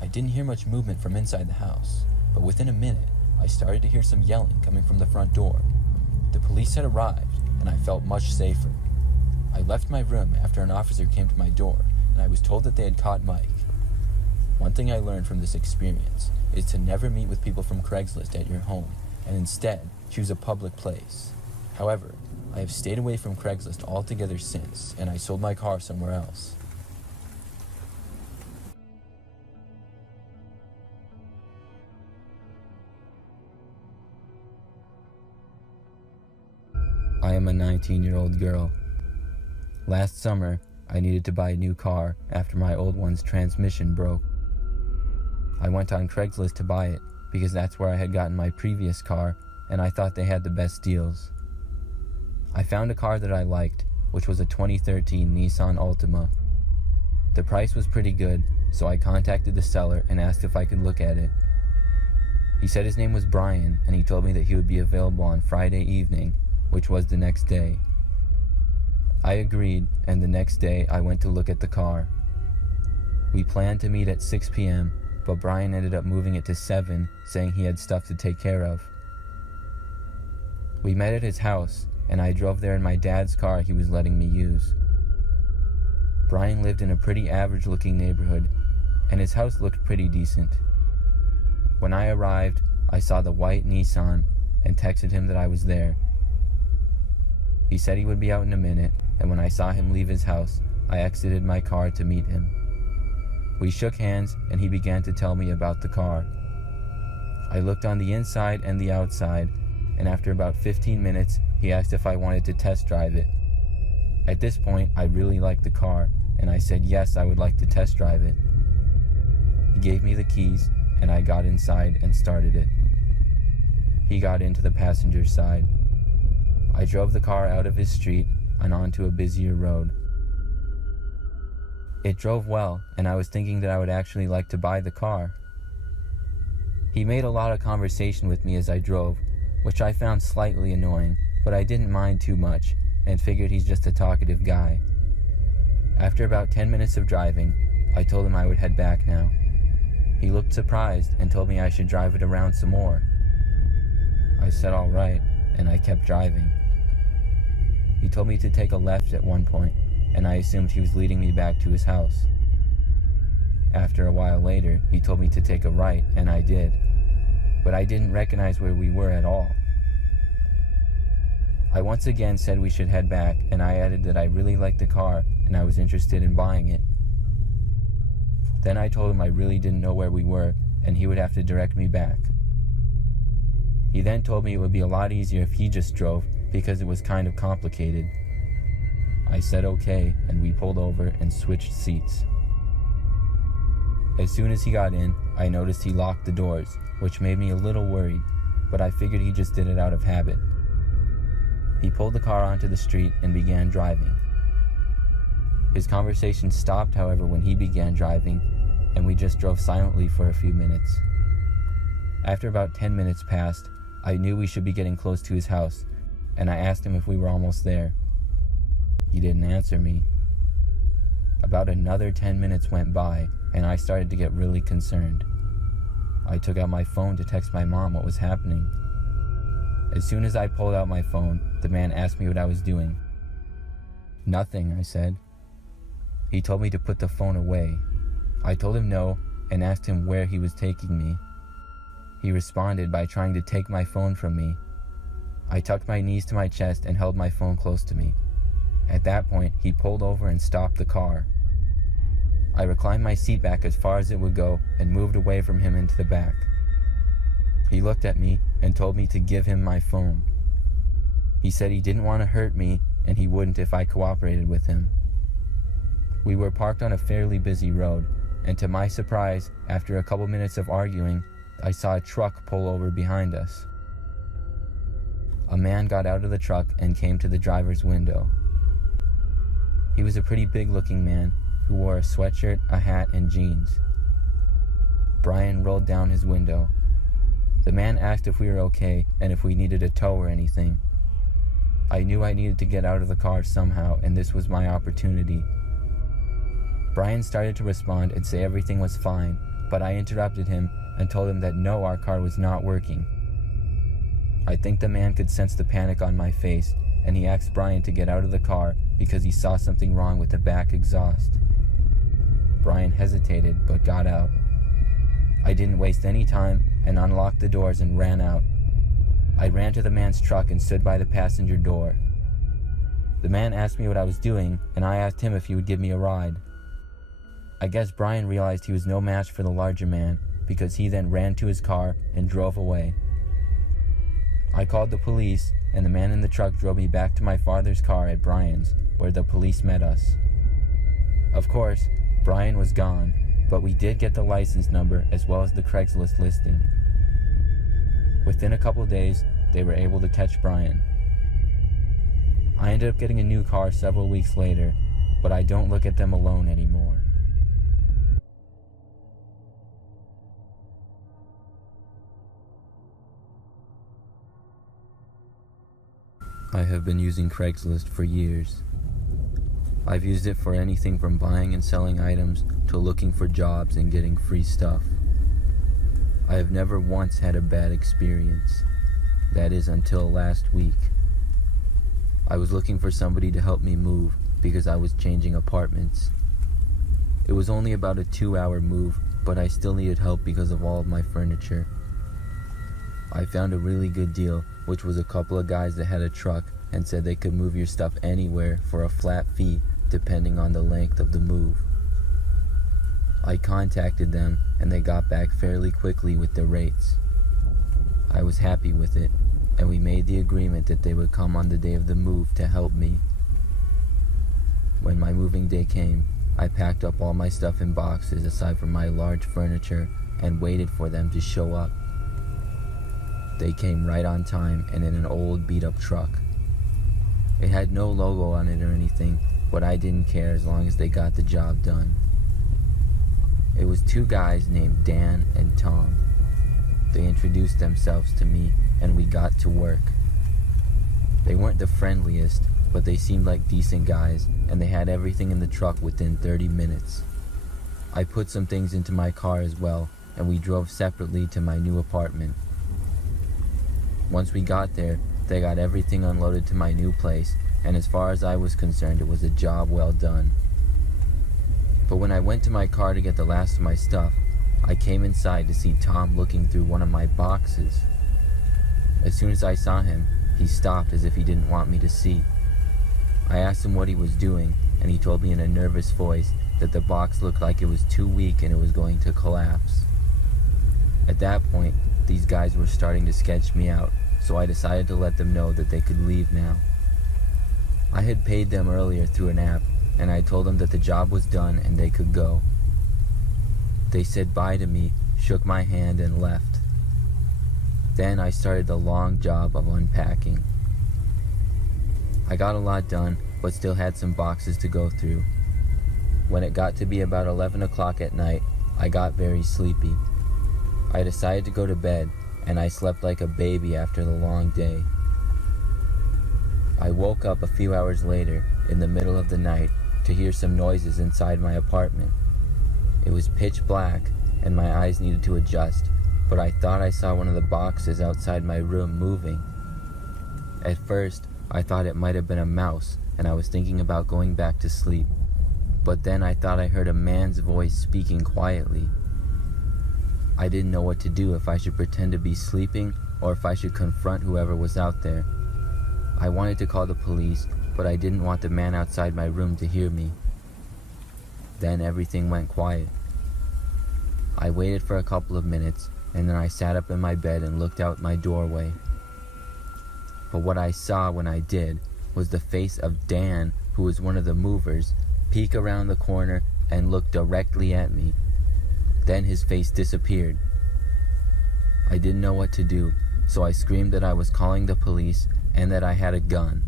I didn't hear much movement from inside the house, but within a minute, I started to hear some yelling coming from the front door. The police had arrived, and I felt much safer. I left my room after an officer came to my door, and I was told that they had caught Mike. One thing I learned from this experience is to never meet with people from Craigslist at your home, and instead choose a public place. However, I have stayed away from Craigslist altogether since, and I sold my car somewhere else. I am a 19-year-old girl. Last summer, I needed to buy a new car after my old one's transmission broke. I went on Craigslist to buy it because that's where I had gotten my previous car, and I thought they had the best deals. I found a car that I liked, which was a 2013 Nissan Altima. The price was pretty good, so I contacted the seller and asked if I could look at it. He said his name was Brian, and he told me that he would be available on Friday evening, which was the next day. I agreed, and the next day I went to look at the car. We planned to meet at 6 p.m., but Brian ended up moving it to 7, saying he had stuff to take care of. We met at his house, and I drove there in my dad's car he was letting me use. Brian lived in a pretty average-looking neighborhood, and his house looked pretty decent. When I arrived, I saw the white Nissan and texted him that I was there. He said he would be out in a minute, and when I saw him leave his house, I exited my car to meet him. We shook hands, and he began to tell me about the car. I looked on the inside and the outside, and after about 15 minutes, he asked if I wanted to test drive it. At this point, I really liked the car, and I said yes, I would like to test drive it. He gave me the keys, and I got inside and started it. He got into the passenger side. I drove the car out of his street and onto a busier road. It drove well, and I was thinking that I would actually like to buy the car. He made a lot of conversation with me as I drove, which I found slightly annoying, but I didn't mind too much, and figured he's just a talkative guy. After about 10 minutes of driving, I told him I would head back now. He looked surprised and told me I should drive it around some more. I said all right, and I kept driving. He told me to take a left at one point, and I assumed he was leading me back to his house. After a while later, he told me to take a right, and I did. But I didn't recognize where we were at all. I once again said we should head back, and I added that I really liked the car and I was interested in buying it. Then I told him I really didn't know where we were and he would have to direct me back. He then told me it would be a lot easier if he just drove because it was kind of complicated. I said okay, and we pulled over and switched seats. As soon as he got in, I noticed he locked the doors, which made me a little worried, but I figured he just did it out of habit. He pulled the car onto the street and began driving. His conversation stopped, however, when he began driving, and we just drove silently for a few minutes. After about 10 minutes passed, I knew we should be getting close to his house, and I asked him if we were almost there. He didn't answer me. About another 10 minutes went by, and I started to get really concerned. I took out my phone to text my mom what was happening. As soon as I pulled out my phone, the man asked me what I was doing. "Nothing," I said. He told me to put the phone away. I told him no and asked him where he was taking me. He responded by trying to take my phone from me. I tucked my knees to my chest and held my phone close to me. At that point, he pulled over and stopped the car. I reclined my seat back as far as it would go and moved away from him into the back. He looked at me and told me to give him my phone. He said he didn't want to hurt me and he wouldn't if I cooperated with him. We were parked on a fairly busy road, and to my surprise, after a couple minutes of arguing, I saw a truck pull over behind us. A man got out of the truck and came to the driver's window. He was a pretty big-looking man who wore a sweatshirt, a hat, and jeans. Brian rolled down his window. The man asked if we were okay and if we needed a tow or anything. I knew I needed to get out of the car somehow, and this was my opportunity. Brian started to respond and say everything was fine, but I interrupted him and told him that no, our car was not working. I think the man could sense the panic on my face, and he asked Brian to get out of the car because he saw something wrong with the back exhaust. Brian hesitated but got out. I didn't waste any time and unlocked the doors and ran out. I ran to the man's truck and stood by the passenger door. The man asked me what I was doing, and I asked him if he would give me a ride. I guess Brian realized he was no match for the larger man because he then ran to his car and drove away. I called the police, and the man in the truck drove me back to my father's car at Brian's, where the police met us. Of course, Brian was gone, but we did get the license number as well as the Craigslist listing. Within a couple days, they were able to catch Brian. I ended up getting a new car several weeks later, but I don't look at them alone anymore. I have been using Craigslist for years. I've used it for anything from buying and selling items to looking for jobs and getting free stuff. I have never once had a bad experience. That is until last week. I was looking for somebody to help me move because I was changing apartments. It was only about a 2-hour move, but I still needed help because of all of my furniture. I found a really good deal, which was a couple of guys that had a truck and said they could move your stuff anywhere for a flat fee depending on the length of the move. I contacted them and they got back fairly quickly with the rates. I was happy with it, and we made the agreement that they would come on the day of the move to help me. When my moving day came, I packed up all my stuff in boxes aside from my large furniture and waited for them to show up. They came right on time and in an old beat-up truck. It had no logo on it or anything, but I didn't care as long as they got the job done. It was 2 guys named Dan and Tom. They introduced themselves to me and we got to work. They weren't the friendliest, but they seemed like decent guys and they had everything in the truck within 30 minutes. I put some things into my car as well, and we drove separately to my new apartment. Once we got there, they got everything unloaded to my new place and as far as I was concerned, it was a job well done. But when I went to my car to get the last of my stuff, I came inside to see Tom looking through one of my boxes. As soon as I saw him, he stopped as if he didn't want me to see. I asked him what he was doing, and he told me in a nervous voice that the box looked like it was too weak and it was going to collapse. At that point, these guys were starting to sketch me out, so I decided to let them know that they could leave now. I had paid them earlier through an app, and I told them that the job was done and they could go. They said bye to me, shook my hand, and left. Then I started the long job of unpacking. I got a lot done, but still had some boxes to go through. When it got to be about 11 o'clock at night, I got very sleepy. I decided to go to bed, and I slept like a baby after the long day. I woke up a few hours later, in the middle of the night, to hear some noises inside my apartment. It was pitch black, and my eyes needed to adjust, but I thought I saw one of the boxes outside my room moving. At first, I thought it might have been a mouse, and I was thinking about going back to sleep. But then I thought I heard a man's voice speaking quietly. I didn't know what to do, if I should pretend to be sleeping or if I should confront whoever was out there. I wanted to call the police, but I didn't want the man outside my room to hear me. Then everything went quiet. I waited for a couple of minutes, and then I sat up in my bed and looked out my doorway. But what I saw when I did was the face of Dan, who was one of the movers, peek around the corner and look directly at me. Then his face disappeared. I didn't know what to do, so I screamed that I was calling the police and that I had a gun.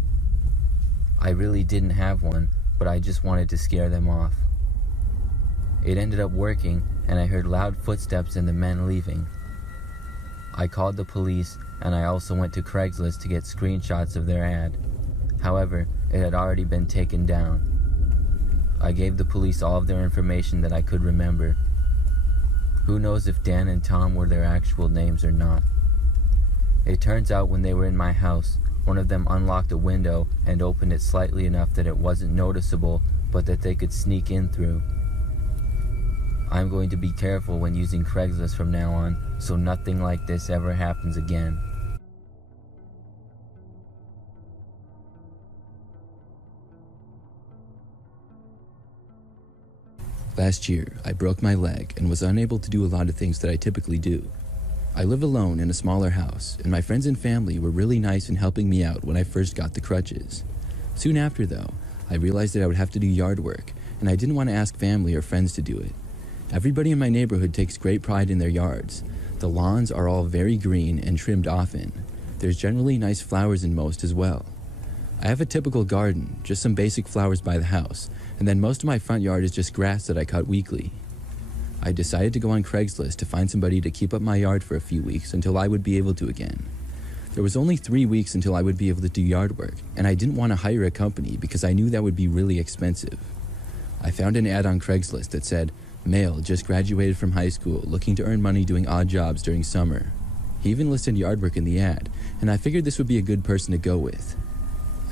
I really didn't have one, but I just wanted to scare them off. It ended up working, and I heard loud footsteps and the men leaving. I called the police, and I also went to Craigslist to get screenshots of their ad. However, it had already been taken down. I gave the police all of their information that I could remember. Who knows if Dan and Tom were their actual names or not. It turns out when they were in my house, one of them unlocked a window and opened it slightly enough that it wasn't noticeable, but that they could sneak in through. I'm going to be careful when using Craigslist from now on, so nothing like this ever happens again. Last year, I broke my leg and was unable to do a lot of things that I typically do. I live alone in a smaller house, and my friends and family were really nice in helping me out when I first got the crutches. Soon after, though, I realized that I would have to do yard work, and I didn't want to ask family or friends to do it. Everybody in my neighborhood takes great pride in their yards. The lawns are all very green and trimmed often. There's generally nice flowers in most as well. I have a typical garden, just some basic flowers by the house, and then most of my front yard is just grass that I cut weekly. I decided to go on Craigslist to find somebody to keep up my yard for a few weeks until I would be able to again. There was only 3 weeks until I would be able to do yard work, and I didn't want to hire a company because I knew that would be really expensive. I found an ad on Craigslist that said, "Male, just graduated from high school, looking to earn money doing odd jobs during summer." He even listed yard work in the ad, and I figured this would be a good person to go with.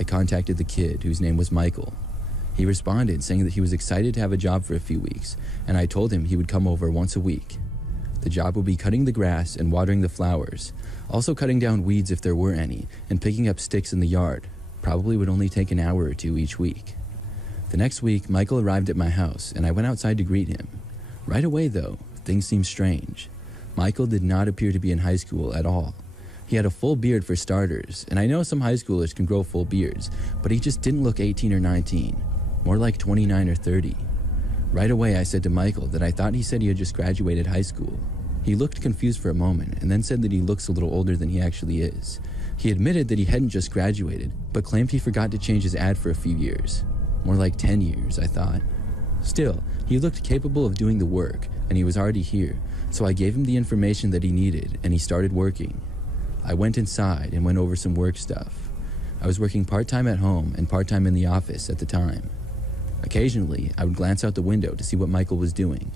I contacted the kid, whose name was Michael. He responded saying that he was excited to have a job for a few weeks, and I told him he would come over once a week. The job would be cutting the grass and watering the flowers, also cutting down weeds if there were any, and picking up sticks in the yard. Probably would only take an hour or two each week. The next week, Michael arrived at my house, and I went outside to greet him. Right away, though, things seemed strange. Michael did not appear to be in high school at all. He had a full beard for starters, and I know some high schoolers can grow full beards, but he just didn't look 18 or 19, more like 29 or 30. Right away, I said to Michael that I thought he said he had just graduated high school. He looked confused for a moment, and then said that he looks a little older than he actually is. He admitted that he hadn't just graduated, but claimed he forgot to change his ad for a few years. More like 10 years, I thought. Still, he looked capable of doing the work, and he was already here, so I gave him the information that he needed, and he started working. I went inside and went over some work stuff. I was working part-time at home and part-time in the office at the time. Occasionally, I would glance out the window to see what Michael was doing.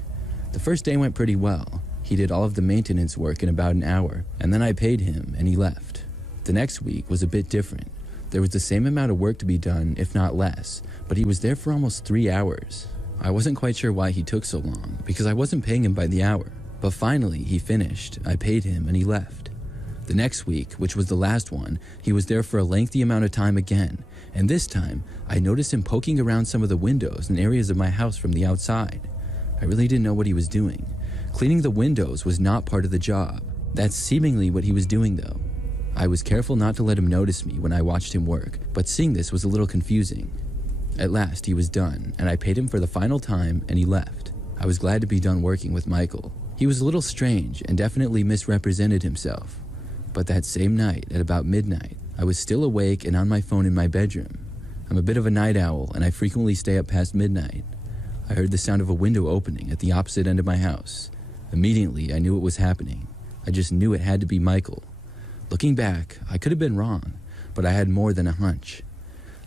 The first day went pretty well. He did all of the maintenance work in about an hour, and then I paid him and he left. The next week was a bit different. There was the same amount of work to be done, if not less, but he was there for almost 3 hours. I wasn't quite sure why he took so long, because I wasn't paying him by the hour. But finally, he finished, I paid him, and he left. The next week, which was the last one, he was there for a lengthy amount of time again, and this time, I noticed him poking around some of the windows and areas of my house from the outside. I really didn't know what he was doing. Cleaning the windows was not part of the job. That's seemingly what he was doing though. I was careful not to let him notice me when I watched him work, but seeing this was a little confusing. At last, he was done, and I paid him for the final time, and he left. I was glad to be done working with Michael. He was a little strange and definitely misrepresented himself. But that same night, at about midnight, I was still awake and on my phone in my bedroom. I'm a bit of a night owl, and I frequently stay up past midnight. I heard the sound of a window opening at the opposite end of my house. Immediately, I knew what was happening. I just knew it had to be Michael. Looking back, I could have been wrong, but I had more than a hunch.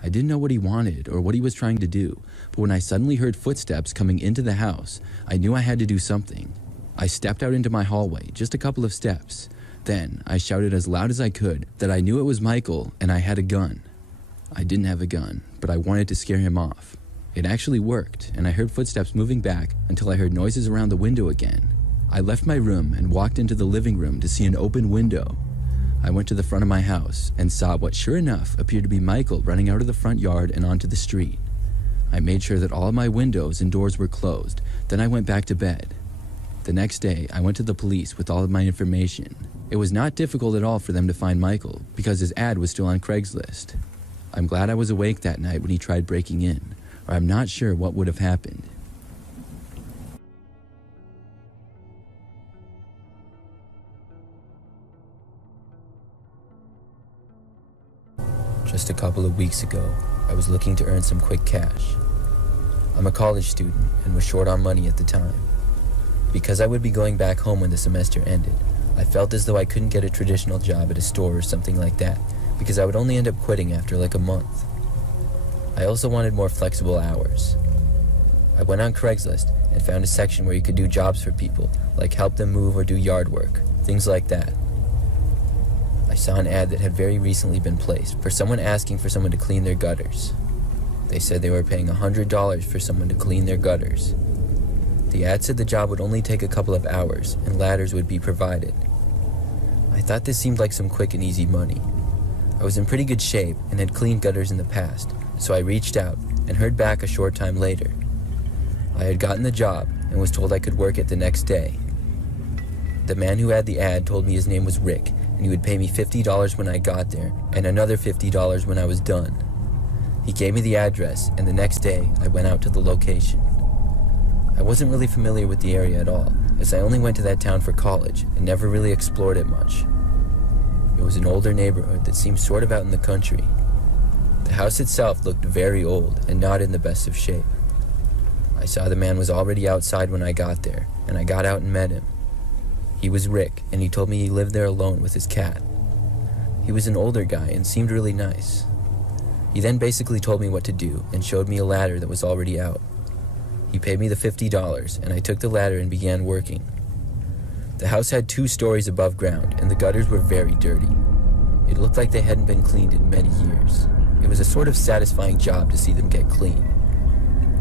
I didn't know what he wanted or what he was trying to do, but when I suddenly heard footsteps coming into the house, I knew I had to do something. I stepped out into my hallway, just a couple of steps. Then, I shouted as loud as I could that I knew it was Michael and I had a gun. I didn't have a gun, but I wanted to scare him off. It actually worked, and I heard footsteps moving back until I heard noises around the window again. I left my room and walked into the living room to see an open window. I went to the front of my house and saw what sure enough appeared to be Michael running out of the front yard and onto the street. I made sure that all of my windows and doors were closed, then I went back to bed. The next day, I went to the police with all of my information. It was not difficult at all for them to find Michael, because his ad was still on Craigslist. I'm glad I was awake that night when he tried breaking in, or I'm not sure what would have happened. Just a couple of weeks ago, I was looking to earn some quick cash. I'm a college student and was short on money at the time. Because I would be going back home when the semester ended, I felt as though I couldn't get a traditional job at a store or something like that, because I would only end up quitting after like a month. I also wanted more flexible hours. I went on Craigslist and found a section where you could do jobs for people, like help them move or do yard work, things like that. I saw an ad that had very recently been placed for someone asking for someone to clean their gutters. They said they were paying $100 for someone to clean their gutters. The ad said the job would only take a couple of hours and ladders would be provided. I thought this seemed like some quick and easy money. I was in pretty good shape and had cleaned gutters in the past, so I reached out and heard back a short time later. I had gotten the job and was told I could work it the next day. The man who had the ad told me his name was Rick and he would pay me $50 when I got there and another $50 when I was done. He gave me the address, and the next day I went out to the location. I wasn't really familiar with the area at all, as I only went to that town for college and never really explored it much. It was an older neighborhood that seemed sort of out in the country. The house itself looked very old and not in the best of shape. I saw the man was already outside when I got there, and I got out and met him. He was Rick, and he told me he lived there alone with his cat. He was an older guy and seemed really nice. He then basically told me what to do and showed me a ladder that was already out. He paid me the $50, and I took the ladder and began working. The house had 2 stories above ground, and the gutters were very dirty. It looked like they hadn't been cleaned in many years. It was a sort of satisfying job to see them get clean.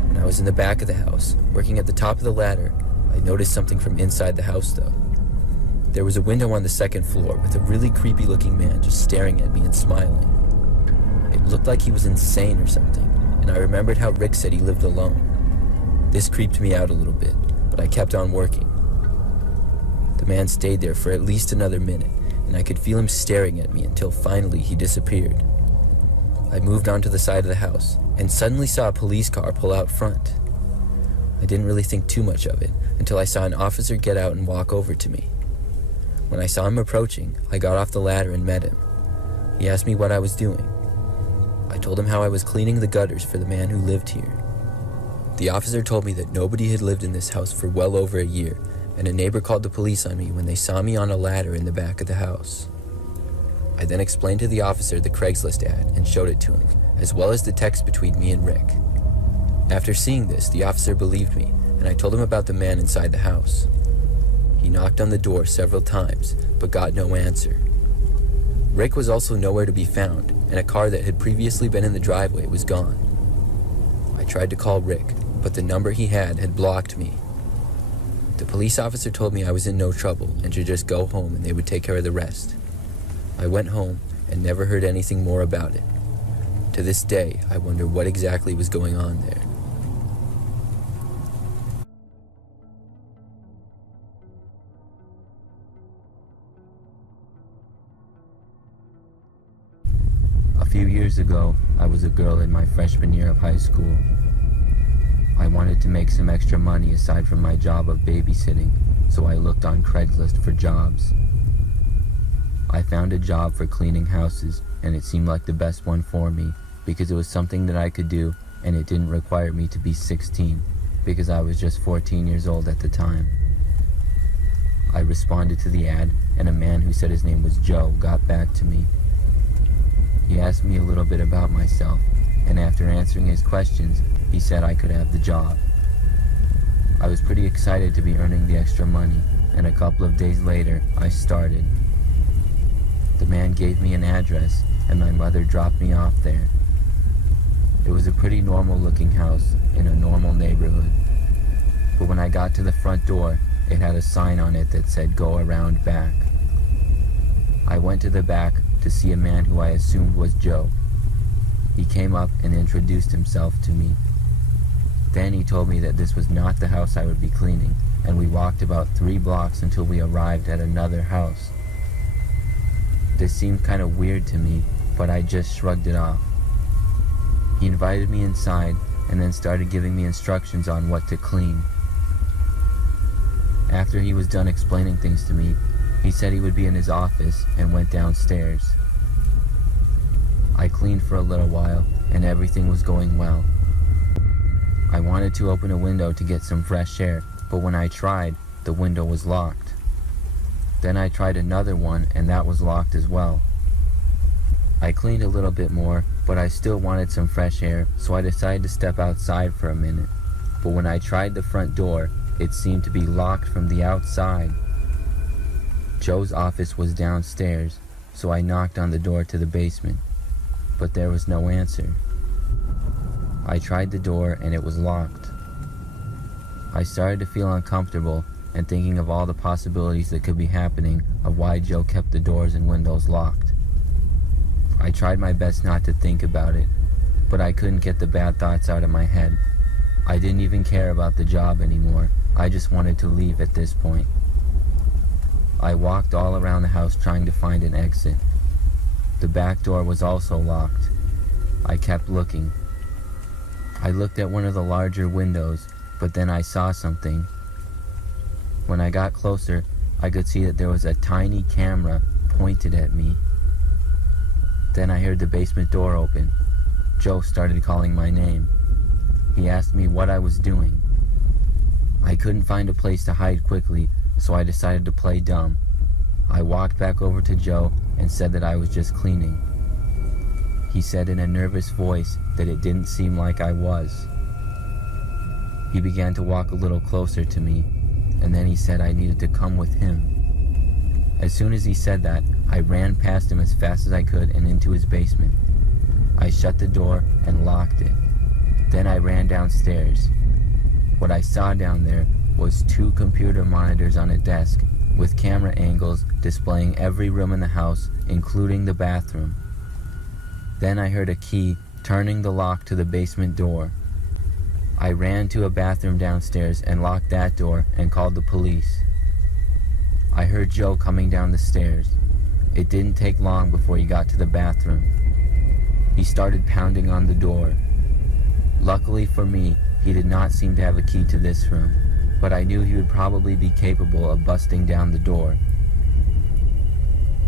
When I was in the back of the house, working at the top of the ladder, I noticed something from inside the house though. There was a window on the 2nd floor with a really creepy looking man just staring at me and smiling. It looked like he was insane or something, and I remembered how Rick said he lived alone. This creeped me out a little bit, but I kept on working. The man stayed there for at least another minute, and I could feel him staring at me until finally he disappeared. I moved onto the side of the house, and suddenly saw a police car pull out front. I didn't really think too much of it until I saw an officer get out and walk over to me. When I saw him approaching, I got off the ladder and met him. He asked me what I was doing. I told him how I was cleaning the gutters for the man who lived here. The officer told me that nobody had lived in this house for well over a year, and a neighbor called the police on me when they saw me on a ladder in the back of the house. I then explained to the officer the Craigslist ad and showed it to him, as well as the text between me and Rick. After seeing this, the officer believed me, and I told him about the man inside the house. He knocked on the door several times, but got no answer. Rick was also nowhere to be found, and a car that had previously been in the driveway was gone. I tried to call Rick, but the number he had blocked me. The police officer told me I was in no trouble and should just go home and they would take care of the rest. I went home and never heard anything more about it. To this day, I wonder what exactly was going on there. A few years ago, I was a girl in my freshman year of high school. I wanted to make some extra money aside from my job of babysitting, so I looked on Craigslist for jobs. I found a job for cleaning houses, and it seemed like the best one for me because it was something that I could do and it didn't require me to be 16 because I was just 14 years old at the time. I responded to the ad, and a man who said his name was Joe got back to me. He asked me a little bit about myself, and after answering his questions, he said I could have the job. I was pretty excited to be earning the extra money, and a couple of days later, I started. The man gave me an address, and my mother dropped me off there. It was a pretty normal-looking house in a normal neighborhood, but when I got to the front door, it had a sign on it that said, "Go around back." I went to the back to see a man who I assumed was Joe. He came up and introduced himself to me. Then he told me that this was not the house I would be cleaning, and we walked about 3 blocks until we arrived at another house. This seemed kind of weird to me, but I just shrugged it off. He invited me inside and then started giving me instructions on what to clean. After he was done explaining things to me, he said he would be in his office and went downstairs. I cleaned for a little while and everything was going well. I wanted to open a window to get some fresh air, but when I tried, the window was locked. Then I tried another one and that was locked as well. I cleaned a little bit more, but I still wanted some fresh air, so I decided to step outside for a minute. But when I tried the front door, it seemed to be locked from the outside. Joe's office was downstairs, so I knocked on the door to the basement, but there was no answer. I tried the door and it was locked. I started to feel uncomfortable and thinking of all the possibilities that could be happening of why Joe kept the doors and windows locked. I tried my best not to think about it, but I couldn't get the bad thoughts out of my head. I didn't even care about the job anymore. I just wanted to leave at this point. I walked all around the house trying to find an exit. The back door was also locked. I kept looking. I looked at one of the larger windows, but then I saw something. When I got closer, I could see that there was a tiny camera pointed at me. Then I heard the basement door open. Joe started calling my name. He asked me what I was doing. I couldn't find a place to hide quickly, so I decided to play dumb. I walked back over to Joe and said that I was just cleaning. He said in a nervous voice that it didn't seem like I was. He began to walk a little closer to me, and then he said I needed to come with him. As soon as he said that, I ran past him as fast as I could and into his basement. I shut the door and locked it. Then I ran downstairs. What I saw down there was 2 computer monitors on a desk with camera angles displaying every room in the house, including the bathroom. Then I heard a key turning the lock to the basement door. I ran to a bathroom downstairs and locked that door and called the police. I heard Joe coming down the stairs. It didn't take long before he got to the bathroom. He started pounding on the door. Luckily for me, he did not seem to have a key to this room, but I knew he would probably be capable of busting down the door.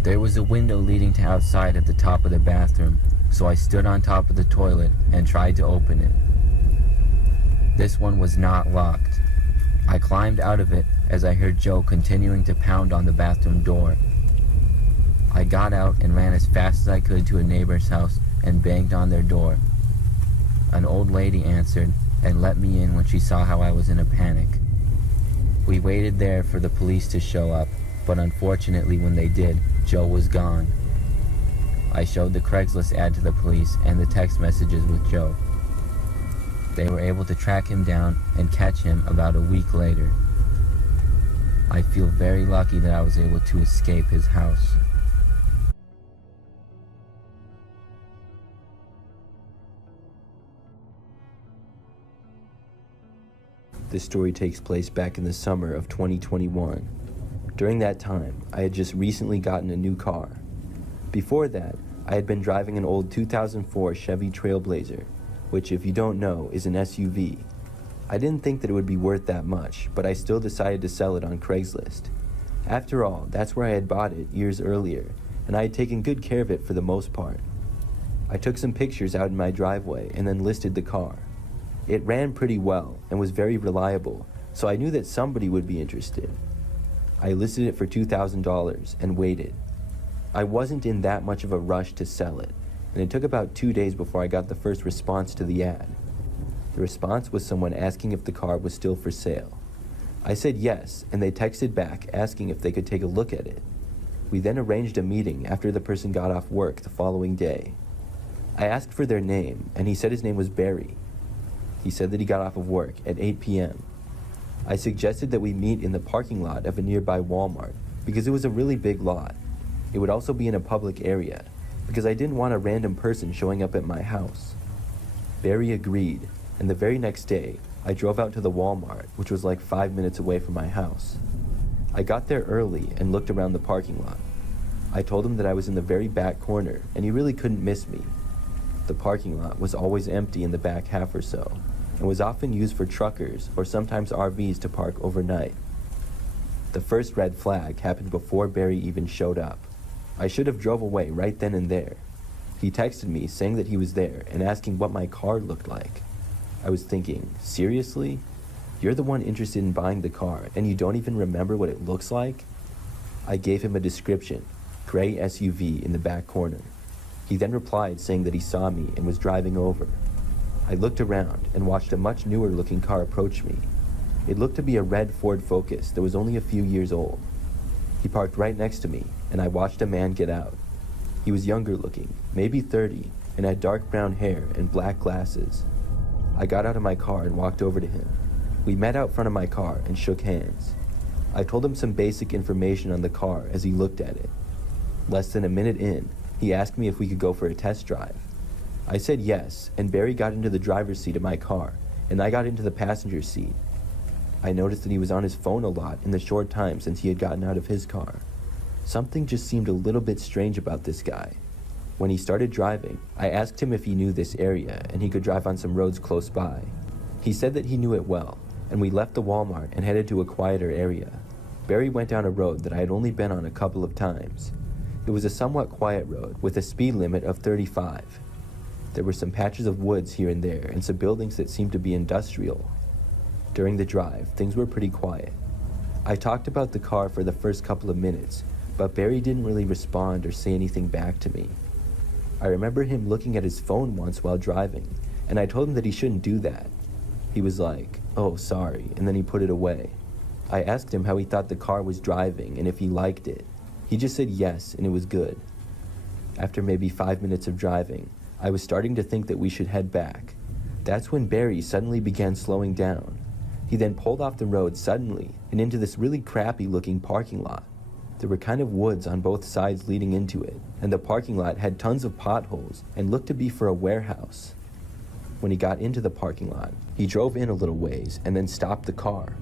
There was a window leading to outside at the top of the bathroom, so I stood on top of the toilet and tried to open it. This one was not locked. I climbed out of it as I heard Joe continuing to pound on the bathroom door. I got out and ran as fast as I could to a neighbor's house and banged on their door. An old lady answered and let me in when she saw how I was in a panic. We waited there for the police to show up, but unfortunately when they did, Joe was gone. I showed the Craigslist ad to the police and the text messages with Joe. They were able to track him down and catch him about a week later. I feel very lucky that I was able to escape his house. This story takes place back in the summer of 2021. During that time, I had just recently gotten a new car. Before that, I had been driving an old 2004 Chevy Trailblazer, which, if you don't know, is an SUV. I didn't think that it would be worth that much, but I still decided to sell it on Craigslist. After all, that's where I had bought it years earlier, and I had taken good care of it for the most part. I took some pictures out in my driveway and then listed the car. It ran pretty well and was very reliable, so I knew that somebody would be interested. I listed it for $2,000 and waited. I wasn't in that much of a rush to sell it, and it took about 2 days before I got the first response to the ad. The response was someone asking if the car was still for sale. I said yes, and they texted back asking if they could take a look at it. We then arranged a meeting after the person got off work the following day. I asked for their name, and he said his name was Barry. He said that he got off of work at 8 p.m. I suggested that we meet in the parking lot of a nearby Walmart because it was a really big lot. It would also be in a public area because I didn't want a random person showing up at my house. Barry agreed, and the very next day, I drove out to the Walmart, which was like 5 minutes away from my house. I got there early and looked around the parking lot. I told him that I was in the very back corner, and he really couldn't miss me. The parking lot was always empty in the back half or so, and was often used for truckers or sometimes RVs to park overnight. The first red flag happened before Barry even showed up. I should have drove away right then and there. He texted me saying that he was there and asking what my car looked like. I was thinking, seriously? You're the one interested in buying the car and you don't even remember what it looks like? I gave him a description, gray SUV in the back corner. He then replied saying that he saw me and was driving over. I looked around and watched a much newer looking car approach me. It looked to be a red Ford Focus that was only a few years old. He parked right next to me and I watched a man get out. He was younger looking, maybe 30, and had dark brown hair and black glasses. I got out of my car and walked over to him. We met out front of my car and shook hands. I told him some basic information on the car as he looked at it. Less than a minute in, he asked me if we could go for a test drive. I said yes, and Barry got into the driver's seat of my car, and I got into the passenger seat. I noticed that he was on his phone a lot in the short time since he had gotten out of his car. Something just seemed a little bit strange about this guy. When he started driving, I asked him if he knew this area and he could drive on some roads close by. He said that he knew it well, and we left the Walmart and headed to a quieter area. Barry went down a road that I had only been on a couple of times. It was a somewhat quiet road with a speed limit of 35. There were some patches of woods here and there and some buildings that seemed to be industrial. During the drive, things were pretty quiet. I talked about the car for the first couple of minutes, but Barry didn't really respond or say anything back to me. I remember him looking at his phone once while driving, and I told him that he shouldn't do that. He was like, "Oh, sorry," and then he put it away. I asked him how he thought the car was driving and if he liked it. He just said yes, and it was good. After maybe 5 minutes of driving, I was starting to think that we should head back. That's when Barry suddenly began slowing down. He then pulled off the road suddenly and into this really crappy looking parking lot. There were kind of woods on both sides leading into it, and the parking lot had tons of potholes and looked to be for a warehouse. When he got into the parking lot, he drove in a little ways and then stopped the car.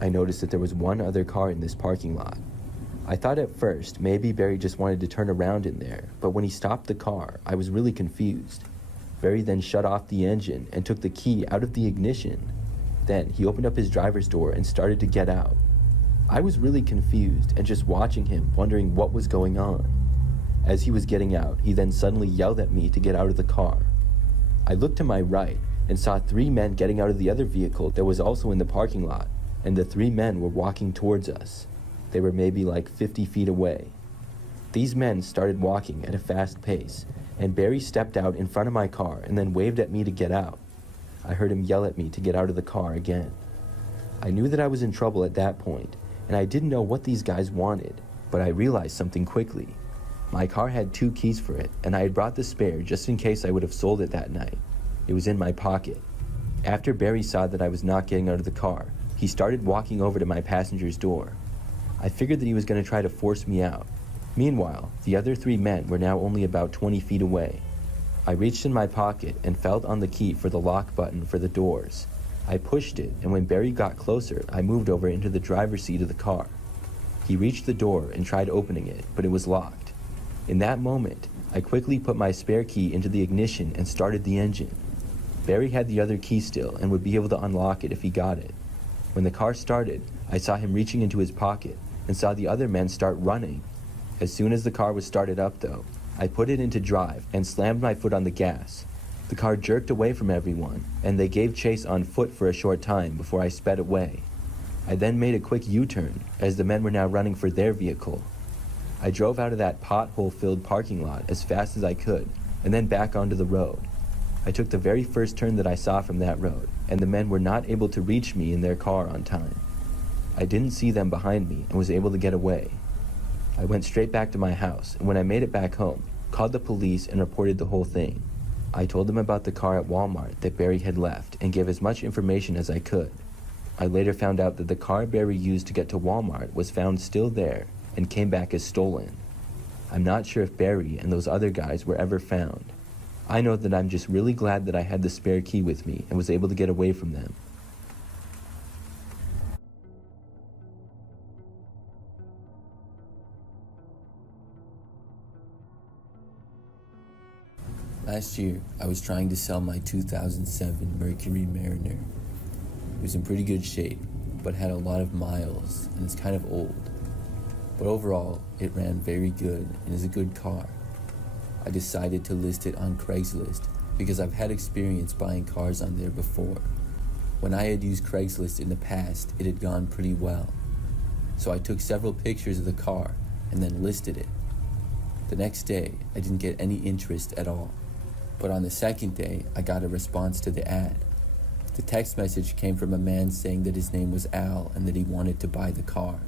I noticed that there was one other car in this parking lot. I thought at first maybe Barry just wanted to turn around in there, but when he stopped the car, I was really confused. Barry then shut off the engine and took the key out of the ignition. Then he opened up his driver's door and started to get out. I was really confused and just watching him, wondering what was going on. As he was getting out, he then suddenly yelled at me to get out of the car. I looked to my right and saw 3 men getting out of the other vehicle that was also in the parking lot, and the 3 men were walking towards us. They were maybe like 50 feet away. These men started walking at a fast pace, and Barry stepped out in front of my car and then waved at me to get out. I heard him yell at me to get out of the car again. I knew that I was in trouble at that point, and I didn't know what these guys wanted, but I realized something quickly. My car had 2 keys for it, and I had brought the spare just in case I would have sold it that night. It was in my pocket. After Barry saw that I was not getting out of the car, he started walking over to my passenger's door. I figured that he was going to try to force me out. Meanwhile, the other 3 men were now only about 20 feet away. I reached in my pocket and felt on the key for the lock button for the doors. I pushed it, and when Barry got closer, I moved over into the driver's seat of the car. He reached the door and tried opening it, but it was locked. In that moment, I quickly put my spare key into the ignition and started the engine. Barry had the other key still and would be able to unlock it if he got it. When the car started, I saw him reaching into his pocket and saw the other men start running. As soon as the car was started up though, I put it into drive and slammed my foot on the gas. The car jerked away from everyone, and they gave chase on foot for a short time before I sped away. I then made a quick U-turn as the men were now running for their vehicle. I drove out of that pothole-filled parking lot as fast as I could and then back onto the road. I took the very first turn that I saw from that road, and the men were not able to reach me in their car on time. I didn't see them behind me and was able to get away. I went straight back to my house, and when I made it back home, called the police and reported the whole thing. I told them about the car at Walmart that Barry had left and gave as much information as I could. I later found out that the car Barry used to get to Walmart was found still there and came back as stolen. I'm not sure if Barry and those other guys were ever found. I know that I'm just really glad that I had the spare key with me and was able to get away from them. Last year, I was trying to sell my 2007 Mercury Mariner. It was in pretty good shape, but had a lot of miles and it's kind of old. But overall, it ran very good and is a good car. I decided to list it on Craigslist because I've had experience buying cars on there before. When I had used Craigslist in the past, it had gone pretty well. So I took several pictures of the car and then listed it. The next day, I didn't get any interest at all. But on the second day, I got a response to the ad. The text message came from a man saying that his name was Al and that he wanted to buy the car.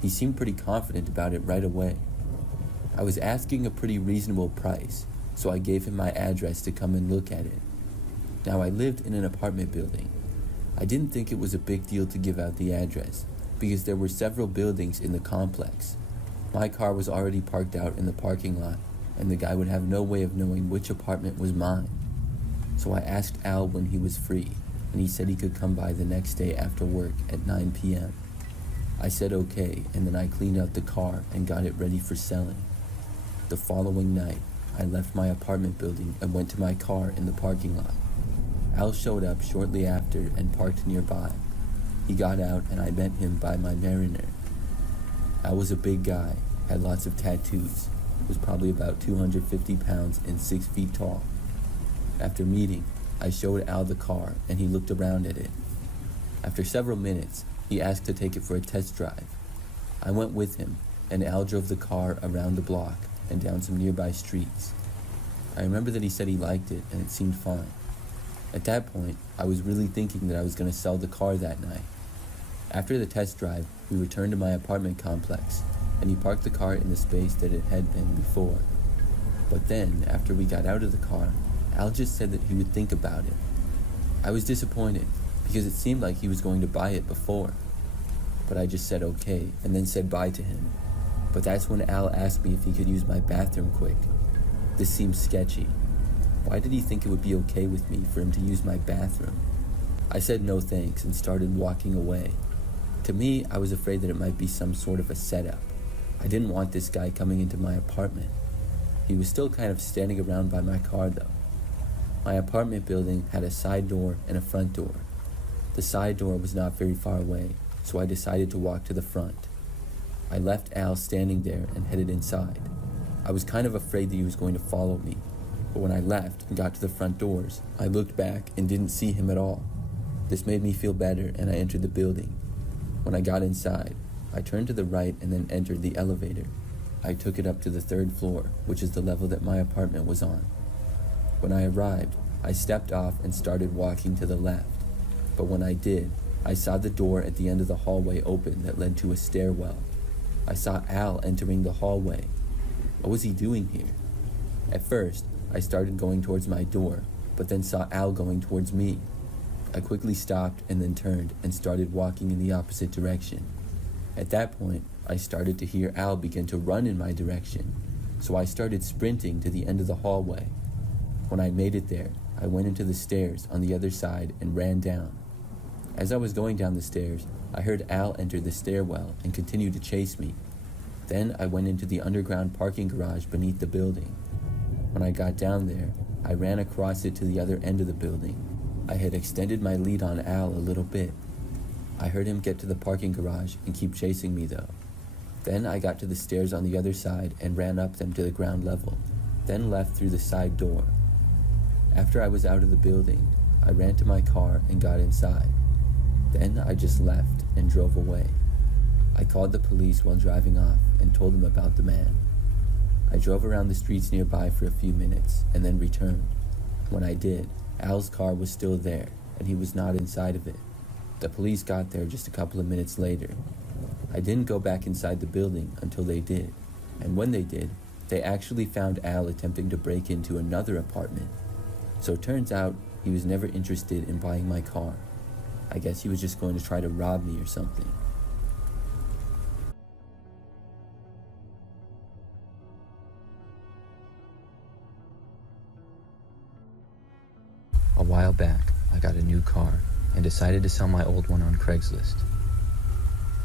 He seemed pretty confident about it right away. I was asking a pretty reasonable price, so I gave him my address to come and look at it. Now, I lived in an apartment building. I didn't think it was a big deal to give out the address because there were several buildings in the complex. My car was already parked out in the parking lot, and the guy would have no way of knowing which apartment was mine. So I asked Al when he was free, and he said he could come by the next day after work at 9 p.m. I said okay, and then I cleaned out the car and got it ready for selling. The following night, I left my apartment building and went to my car in the parking lot. Al showed up shortly after and parked nearby. He got out and I met him by my Mariner. Al was a big guy, had lots of tattoos, was probably about 250 pounds and 6 feet tall. After meeting, I showed Al the car and he looked around at it. After several minutes, he asked to take it for a test drive. I went with him and Al drove the car around the block and down some nearby streets. I remember that he said he liked it and it seemed fine. At that point, I was really thinking that I was going to sell the car that night. After the test drive, we returned to my apartment complex and he parked the car in the space that it had been before. But then, after we got out of the car, Al just said that he would think about it. I was disappointed because it seemed like he was going to buy it before. But I just said okay and then said bye to him. But that's when Al asked me if he could use my bathroom quick. This seemed sketchy. Why did he think it would be okay with me for him to use my bathroom? I said no thanks and started walking away. To me, I was afraid that it might be some sort of a setup. I didn't want this guy coming into my apartment. He was still kind of standing around by my car though. My apartment building had a side door and a front door. The side door was not very far away, so I decided to walk to the front. I left Al standing there and headed inside. I was kind of afraid that he was going to follow me, but when I left and got to the front doors, I looked back and didn't see him at all. This made me feel better and I entered the building. When I got inside, I turned to the right and then entered the elevator. I took it up to the 3rd floor, which is the level that my apartment was on. When I arrived, I stepped off and started walking to the left. But when I did, I saw the door at the end of the hallway open that led to a stairwell. I saw Al entering the hallway. What was he doing here? At first, I started going towards my door, but then saw Al going towards me. I quickly stopped and then turned and started walking in the opposite direction. At that point, I started to hear Al begin to run in my direction, so I started sprinting to the end of the hallway. When I made it there, I went into the stairs on the other side and ran down. As I was going down the stairs, I heard Al enter the stairwell and continue to chase me. Then I went into the underground parking garage beneath the building. When I got down there, I ran across it to the other end of the building. I had extended my lead on Al a little bit. I heard him get to the parking garage and keep chasing me though. Then I got to the stairs on the other side and ran up them to the ground level, then left through the side door. After I was out of the building, I ran to my car and got inside. Then I just left and drove away. I called the police while driving off and told them about the man. I drove around the streets nearby for a few minutes and then returned. When I did, Al's car was still there and he was not inside of it. The police got there just a couple of minutes later. I didn't go back inside the building until they did, and when they did, they actually found Al attempting to break into another apartment. So it turns out he was never interested in buying my car. I guess he was just going to try to rob me or something. A while back, I got a new car and decided to sell my old one on Craigslist.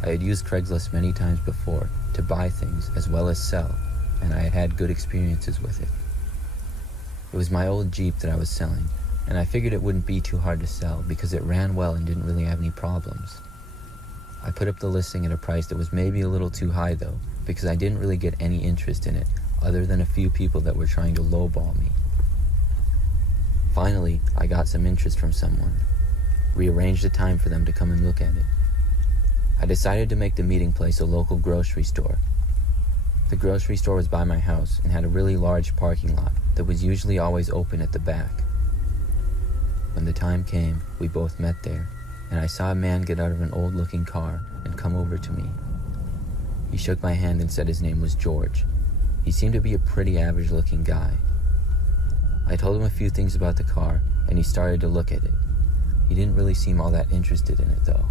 I had used Craigslist many times before to buy things as well as sell, and I had had good experiences with it. It was my old Jeep that I was selling, and I figured it wouldn't be too hard to sell because it ran well and didn't really have any problems. I put up the listing at a price that was maybe a little too high though, because I didn't really get any interest in it other than a few people that were trying to lowball me. Finally, I got some interest from someone. We arranged a time for them to come and look at it. I decided to make the meeting place a local grocery store. The grocery store was by my house and had a really large parking lot that was usually always open at the back. When the time came, we both met there, and I saw a man get out of an old-looking car and come over to me. He shook my hand and said his name was George. He seemed to be a pretty average-looking guy. I told him a few things about the car, and he started to look at it. He didn't really seem all that interested in it, though.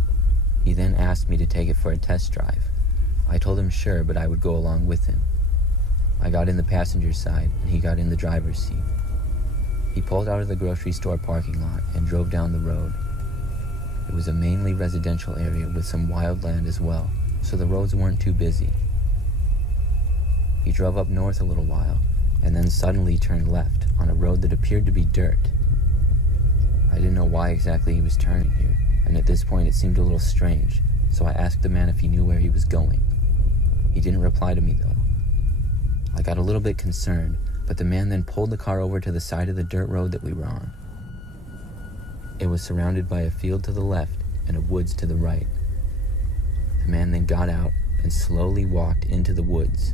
He then asked me to take it for a test drive. I told him sure, but I would go along with him. I got in the passenger side, and he got in the driver's seat. He pulled out of the grocery store parking lot and drove down the road. It was a mainly residential area with some wild land as well, so the roads weren't too busy. He drove up north a little while, and then suddenly turned left on a road that appeared to be dirt. I didn't know why exactly he was turning here, and at this point it seemed a little strange, so I asked the man if he knew where he was going. He didn't reply to me though. I got a little bit concerned, but the man then pulled the car over to the side of the dirt road that we were on. It was surrounded by a field to the left and a woods to the right. The man then got out and slowly walked into the woods.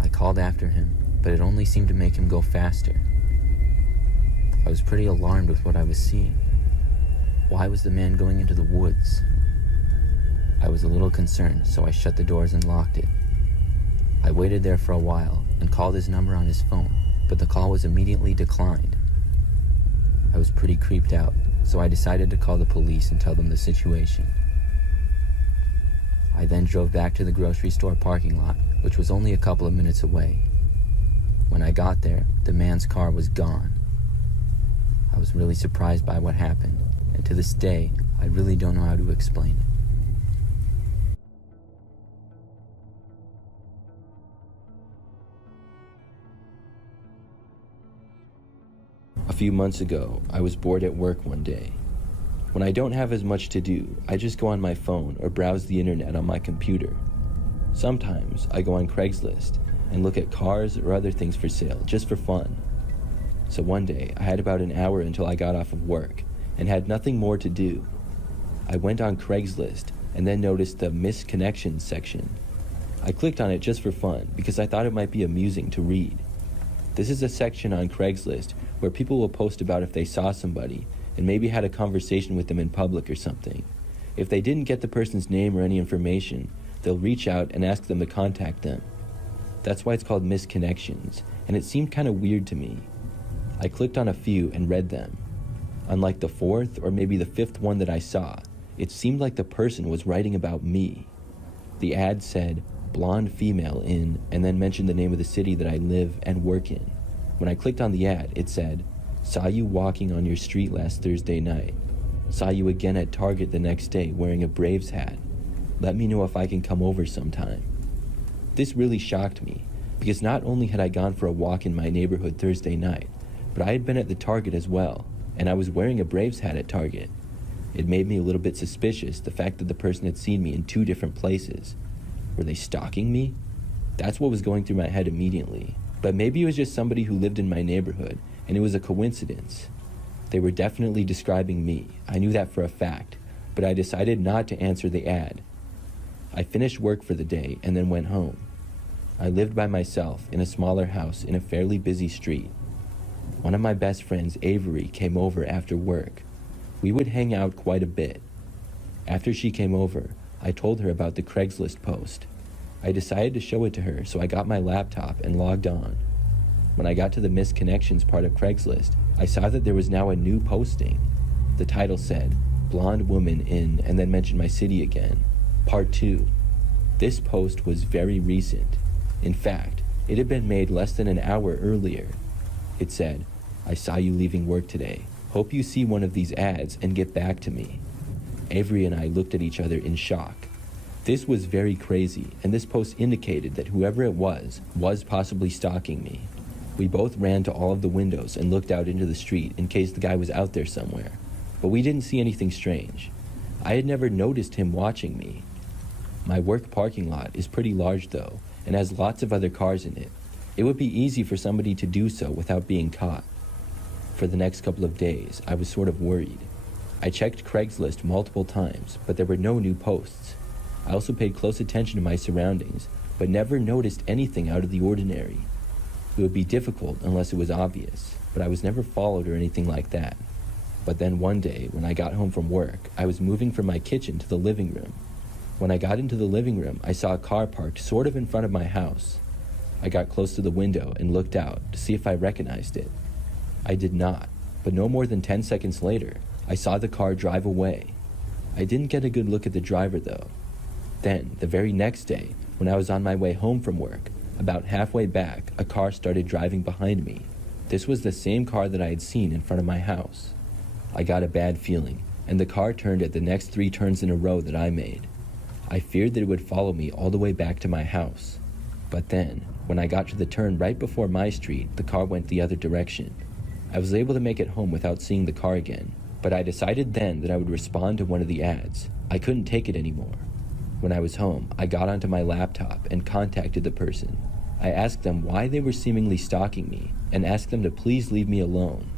I called after him, but it only seemed to make him go faster. I was pretty alarmed with what I was seeing. Why was the man going into the woods? I was a little concerned, so I shut the doors and locked it. I waited there for a while and called his number on his phone, but the call was immediately declined. I was pretty creeped out, so I decided to call the police and tell them the situation. I then drove back to the grocery store parking lot, which was only a couple of minutes away. When I got there, the man's car was gone. I was really surprised by what happened, and to this day, I really don't know how to explain it. A few months ago, I was bored at work one day. When I don't have as much to do, I just go on my phone or browse the internet on my computer. Sometimes I go on Craigslist and look at cars or other things for sale just for fun. So one day, I had about an hour until I got off of work and had nothing more to do. I went on Craigslist and then noticed the missed connections section. I clicked on it just for fun because I thought it might be amusing to read. This is a section on Craigslist where people will post about if they saw somebody and maybe had a conversation with them in public or something. If they didn't get the person's name or any information, they'll reach out and ask them to contact them. That's why it's called missed connections, and it seemed kind of weird to me. I clicked on a few and read them. Unlike the fourth or maybe the fifth one that I saw, it seemed like the person was writing about me. The ad said, blonde female in, and then mentioned the name of the city that I live and work in. When I clicked on the ad, it said, saw you walking on your street last Thursday night. Saw you again at Target the next day wearing a Braves hat. Let me know if I can come over sometime. This really shocked me, because not only had I gone for a walk in my neighborhood Thursday night, but I had been at the Target as well, and I was wearing a Braves hat at Target. It made me a little bit suspicious, the fact that the person had seen me in 2 different places. Were they stalking me? That's what was going through my head immediately. But maybe it was just somebody who lived in my neighborhood, and it was a coincidence. They were definitely describing me. I knew that for a fact, but I decided not to answer the ad. I finished work for the day and then went home. I lived by myself in a smaller house in a fairly busy street. One of my best friends, Avery, came over after work. We would hang out quite a bit. After she came over, I told her about the Craigslist post. I decided to show it to her, so I got my laptop and logged on. When I got to the missed connections part of Craigslist, I saw that there was now a new posting. The title said, blonde woman in, and then mentioned my city again. Part 2. This post was very recent. In fact, it had been made less than an hour earlier. It said, I saw you leaving work today. Hope you see one of these ads and get back to me. Avery and I looked at each other in shock. This was very crazy, and this post indicated that whoever it was possibly stalking me. We both ran to all of the windows and looked out into the street in case the guy was out there somewhere, but we didn't see anything strange. I had never noticed him watching me. My work parking lot is pretty large though, and has lots of other cars in it. It would be easy for somebody to do so without being caught. For the next couple of days, I was sort of worried. I checked Craigslist multiple times, but there were no new posts. I also paid close attention to my surroundings, but never noticed anything out of the ordinary. It would be difficult unless it was obvious, but I was never followed or anything like that. But then one day, when I got home from work, I was moving from my kitchen to the living room. When I got into the living room, I saw a car parked sort of in front of my house. I got close to the window and looked out to see if I recognized it. I did not, but no more than 10 seconds later, I saw the car drive away. I didn't get a good look at the driver though. Then, the very next day, when I was on my way home from work, about halfway back, a car started driving behind me. This was the same car that I had seen in front of my house. I got a bad feeling, and the car turned at the next 3 turns in a row that I made. I feared that it would follow me all the way back to my house. But then, when I got to the turn right before my street, the car went the other direction. I was able to make it home without seeing the car again, but I decided then that I would respond to one of the ads. I couldn't take it anymore. When I was home, I got onto my laptop and contacted the person. I asked them why they were seemingly stalking me and asked them to please leave me alone.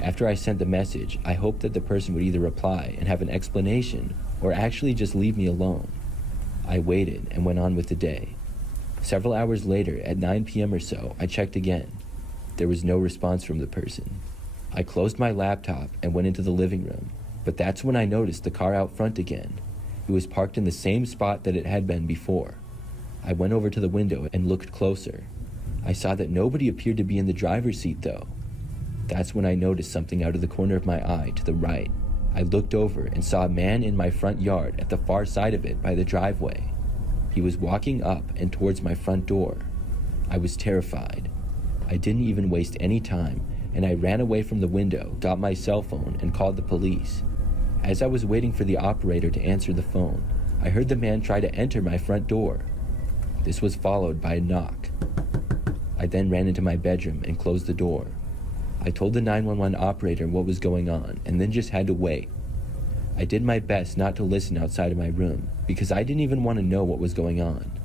After I sent the message, I hoped that the person would either reply and have an explanation or actually just leave me alone. I waited and went on with the day. Several hours later, at 9 p.m. or so, I checked again. There was no response from the person. I closed my laptop and went into the living room, but that's when I noticed the car out front again. It was parked in the same spot that it had been before. I went over to the window and looked closer. I saw that nobody appeared to be in the driver's seat though. That's when I noticed something out of the corner of my eye to the right. I looked over and saw a man in my front yard at the far side of it by the driveway. He was walking up and towards my front door. I was terrified. I didn't even waste any time, and I ran away from the window, got my cell phone, and called the police. As I was waiting for the operator to answer the phone, I heard the man try to enter my front door. This was followed by a knock. I then ran into my bedroom and closed the door. I told the 911 operator what was going on and then just had to wait. I did my best not to listen outside of my room because I didn't even want to know what was going on.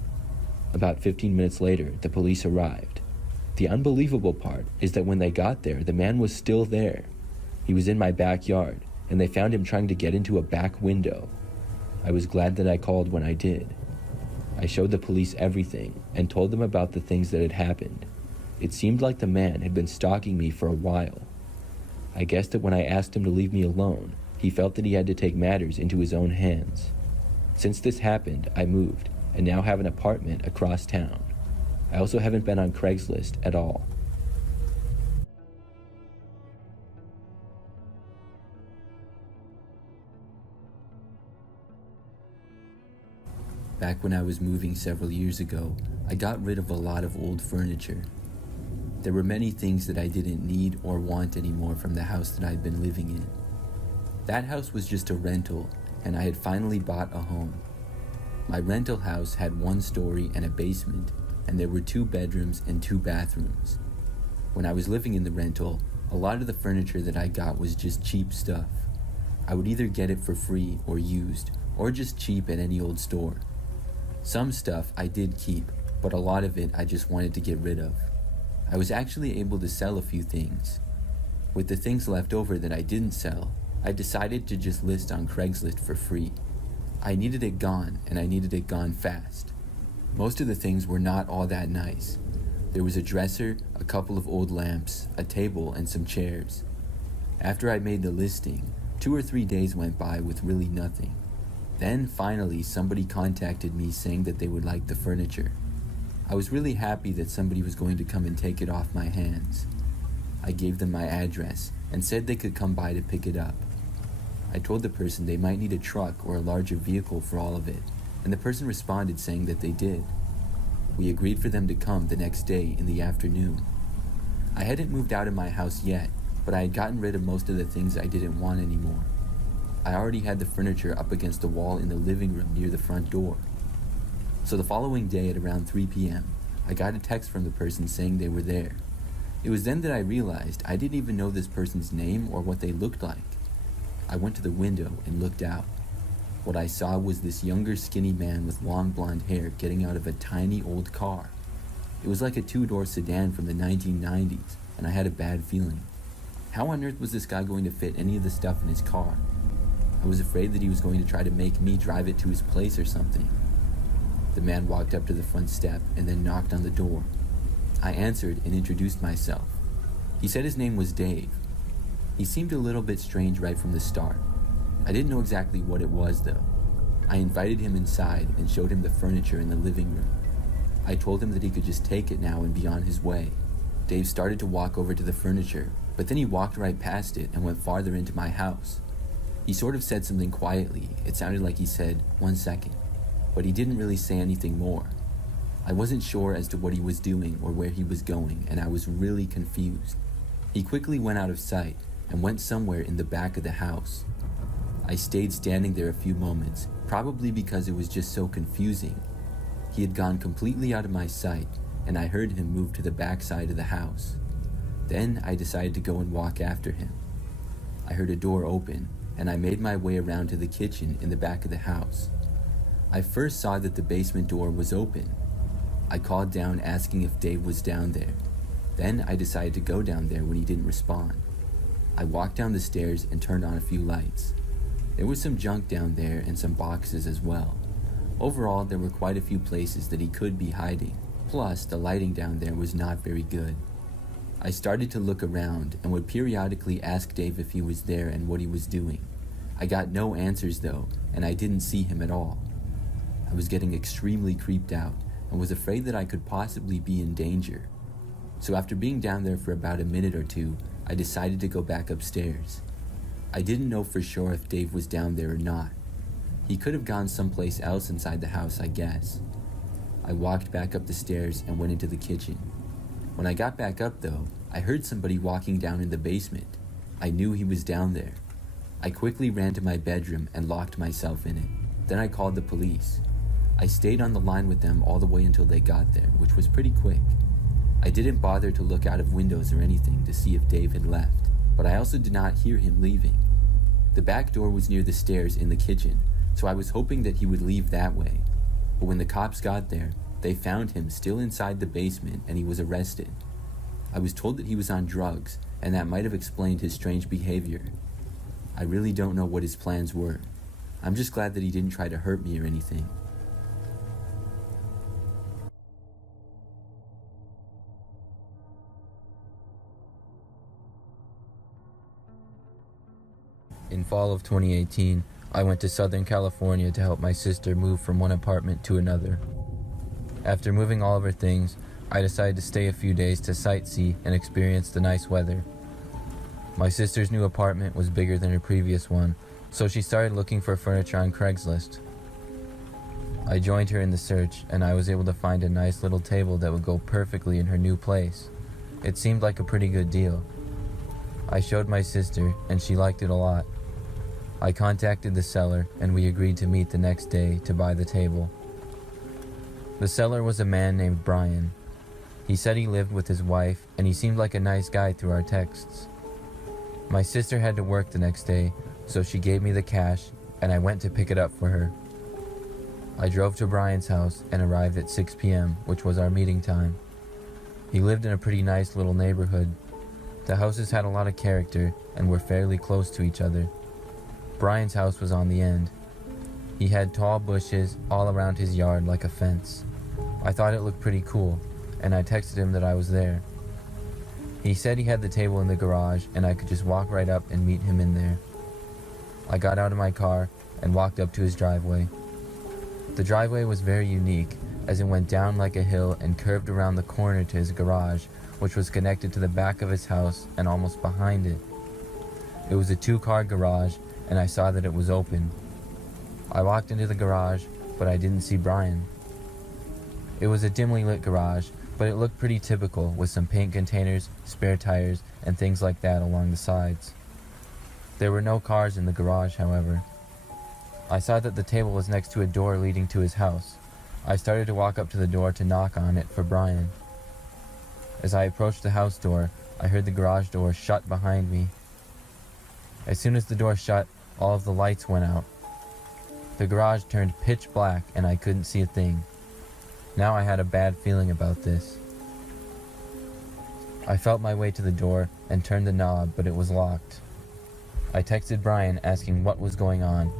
About 15 minutes later, the police arrived. The unbelievable part is that when they got there, the man was still there. He was in my backyard, and they found him trying to get into a back window. I was glad that I called when I did. I showed the police everything and told them about the things that had happened. It seemed like the man had been stalking me for a while. I guessed that when I asked him to leave me alone, he felt that he had to take matters into his own hands. Since this happened, I moved and now have an apartment across town. I also haven't been on Craigslist at all. Back when I was moving several years ago, I got rid of a lot of old furniture. There were many things that I didn't need or want anymore from the house that I'd been living in. That house was just a rental, and I had finally bought a home. My rental house had 1 story and a basement, and there were 2 bedrooms and 2 bathrooms. When I was living in the rental, a lot of the furniture that I got was just cheap stuff. I would either get it for free or used, or just cheap at any old store. Some stuff I did keep, but a lot of it I just wanted to get rid of. I was actually able to sell a few things. With the things left over that I didn't sell, I decided to just list on Craigslist for free. I needed it gone, and I needed it gone fast. Most of the things were not all that nice. There was a dresser, a couple of old lamps, a table, and some chairs. After I made the listing, 2 or 3 days went by with really nothing. Then, finally, somebody contacted me saying that they would like the furniture. I was really happy that somebody was going to come and take it off my hands. I gave them my address and said they could come by to pick it up. I told the person they might need a truck or a larger vehicle for all of it, and the person responded saying that they did. We agreed for them to come the next day in the afternoon. I hadn't moved out of my house yet, but I had gotten rid of most of the things I didn't want anymore. I already had the furniture up against the wall in the living room near the front door. So the following day at around 3 p.m., I got a text from the person saying they were there. It was then that I realized I didn't even know this person's name or what they looked like. I went to the window and looked out. What I saw was this younger, skinny man with long blonde hair getting out of a tiny old car. It was like a 2-door sedan from the 1990s, and I had a bad feeling. How on earth was this guy going to fit any of the stuff in his car? I was afraid that he was going to try to make me drive it to his place or something. The man walked up to the front step and then knocked on the door. I answered and introduced myself. He said his name was Dave. He seemed a little bit strange right from the start. I didn't know exactly what it was though. I invited him inside and showed him the furniture in the living room. I told him that he could just take it now and be on his way. Dave started to walk over to the furniture, but then he walked right past it and went farther into my house. He sort of said something quietly. It sounded like he said, "1 second," but he didn't really say anything more. I wasn't sure as to what he was doing or where he was going, and I was really confused. He quickly went out of sight and went somewhere in the back of the house. I stayed standing there a few moments, probably because it was just so confusing. He had gone completely out of my sight, and I heard him move to the back side of the house. Then I decided to go and walk after him. I heard a door open, and I made my way around to the kitchen in the back of the house. I first saw that the basement door was open. I called down asking if Dave was down there. Then I decided to go down there when he didn't respond. I walked down the stairs and turned on a few lights. There was some junk down there and some boxes as well. Overall, there were quite a few places that he could be hiding. Plus, the lighting down there was not very good. I started to look around and would periodically ask Dave if he was there and what he was doing. I got no answers though, and I didn't see him at all. I was getting extremely creeped out and was afraid that I could possibly be in danger. So after being down there for about a minute or two, I decided to go back upstairs. I didn't know for sure if Dave was down there or not. He could have gone someplace else inside the house, I guess. I walked back up the stairs and went into the kitchen. When I got back up though, I heard somebody walking down in the basement. I knew he was down there. I quickly ran to my bedroom and locked myself in it. Then I called the police. I stayed on the line with them all the way until they got there, which was pretty quick. I didn't bother to look out of windows or anything to see if Dave had left, but I also did not hear him leaving. The back door was near the stairs in the kitchen, so I was hoping that he would leave that way. But when the cops got there, they found him still inside the basement and he was arrested. I was told that he was on drugs, and that might have explained his strange behavior. I really don't know what his plans were. I'm just glad that he didn't try to hurt me or anything. In fall of 2018, I went to Southern California to help my sister move from one apartment to another. After moving all of her things, I decided to stay a few days to sightsee and experience the nice weather. My sister's new apartment was bigger than her previous one, so she started looking for furniture on Craigslist. I joined her in the search, and I was able to find a nice little table that would go perfectly in her new place. It seemed like a pretty good deal. I showed my sister, and she liked it a lot. I contacted the seller, and we agreed to meet the next day to buy the table. The seller was a man named Brian. He said he lived with his wife, and he seemed like a nice guy through our texts. My sister had to work the next day, so she gave me the cash, and I went to pick it up for her. I drove to Brian's house and arrived at 6 p.m., which was our meeting time. He lived in a pretty nice little neighborhood. The houses had a lot of character and were fairly close to each other. Brian's house was on the end. He had tall bushes all around his yard like a fence. I thought it looked pretty cool, and I texted him that I was there. He said he had the table in the garage and I could just walk right up and meet him in there. I got out of my car and walked up to his driveway. The driveway was very unique, as it went down like a hill and curved around the corner to his garage, which was connected to the back of his house and almost behind it. It was a 2-car garage, and I saw that it was open. I walked into the garage, but I didn't see Brian. It was a dimly lit garage, but it looked pretty typical, with some paint containers, spare tires, and things like that along the sides. There were no cars in the garage, however. I saw that the table was next to a door leading to his house. I started to walk up to the door to knock on it for Brian. As I approached the house door, I heard the garage door shut behind me. As soon as the door shut, all of the lights went out. The garage turned pitch black and I couldn't see a thing. Now I had a bad feeling about this. I felt my way to the door and turned the knob, but it was locked. I texted Brian asking what was going on,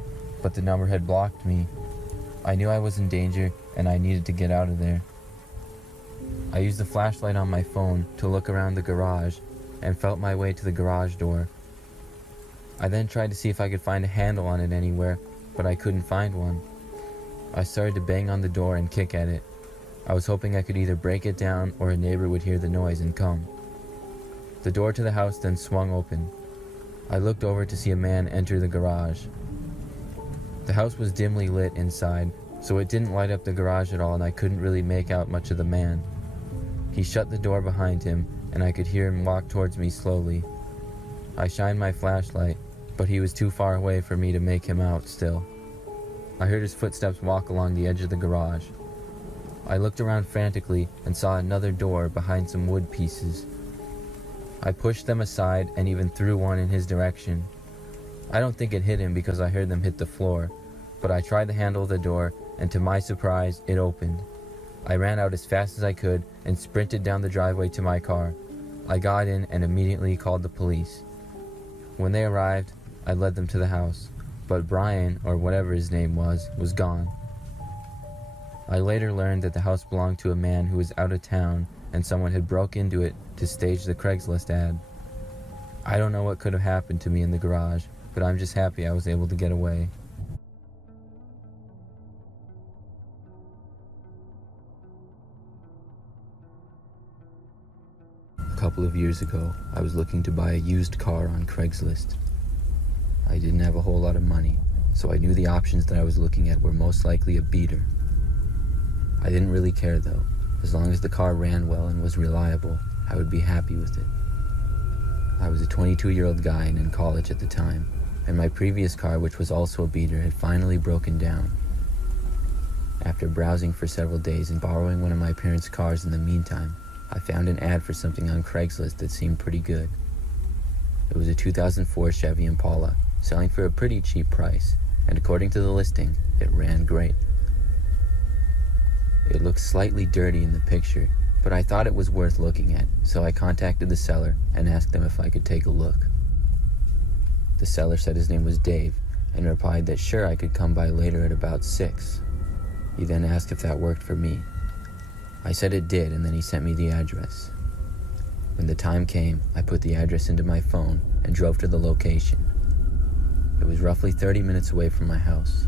but the number had blocked me. I knew I was in danger and I needed to get out of there. I used the flashlight on my phone to look around the garage and felt my way to the garage door. I then tried to see if I could find a handle on it anywhere, but I couldn't find one. I started to bang on the door and kick at it. I was hoping I could either break it down or a neighbor would hear the noise and come. The door to the house then swung open. I looked over to see a man enter the garage. The house was dimly lit inside, so it didn't light up the garage at all and I couldn't really make out much of the man. He shut the door behind him and I could hear him walk towards me slowly. I shined my flashlight, but he was too far away for me to make him out still. I heard his footsteps walk along the edge of the garage. I looked around frantically and saw another door behind some wood pieces. I pushed them aside and even threw one in his direction. I don't think it hit him because I heard them hit the floor, but I tried the handle of the door and to my surprise, it opened. I ran out as fast as I could and sprinted down the driveway to my car. I got in and immediately called the police. When they arrived, I led them to the house, but Brian, or whatever his name was gone. I later learned that the house belonged to a man who was out of town and someone had broke into it to stage the Craigslist ad. I don't know what could have happened to me in the garage, but I'm just happy I was able to get away. A couple of years ago, I was looking to buy a used car on Craigslist. I didn't have a whole lot of money, so I knew the options that I was looking at were most likely a beater. I didn't really care though. As long as the car ran well and was reliable, I would be happy with it. I was a 22-year-old guy and in college at the time, and my previous car, which was also a beater, had finally broken down. After browsing for several days and borrowing one of my parents' cars in the meantime, I found an ad for something on Craigslist that seemed pretty good. It was a 2004 Chevy Impala, selling for a pretty cheap price, and according to the listing, it ran great. It looked slightly dirty in the picture, but I thought it was worth looking at, so I contacted the seller and asked them if I could take a look. The seller said his name was Dave, and replied that sure I could come by later at about 6. He then asked if that worked for me. I said it did, and then he sent me the address. When the time came, I put the address into my phone and drove to the location. It was roughly 30 minutes away from my house.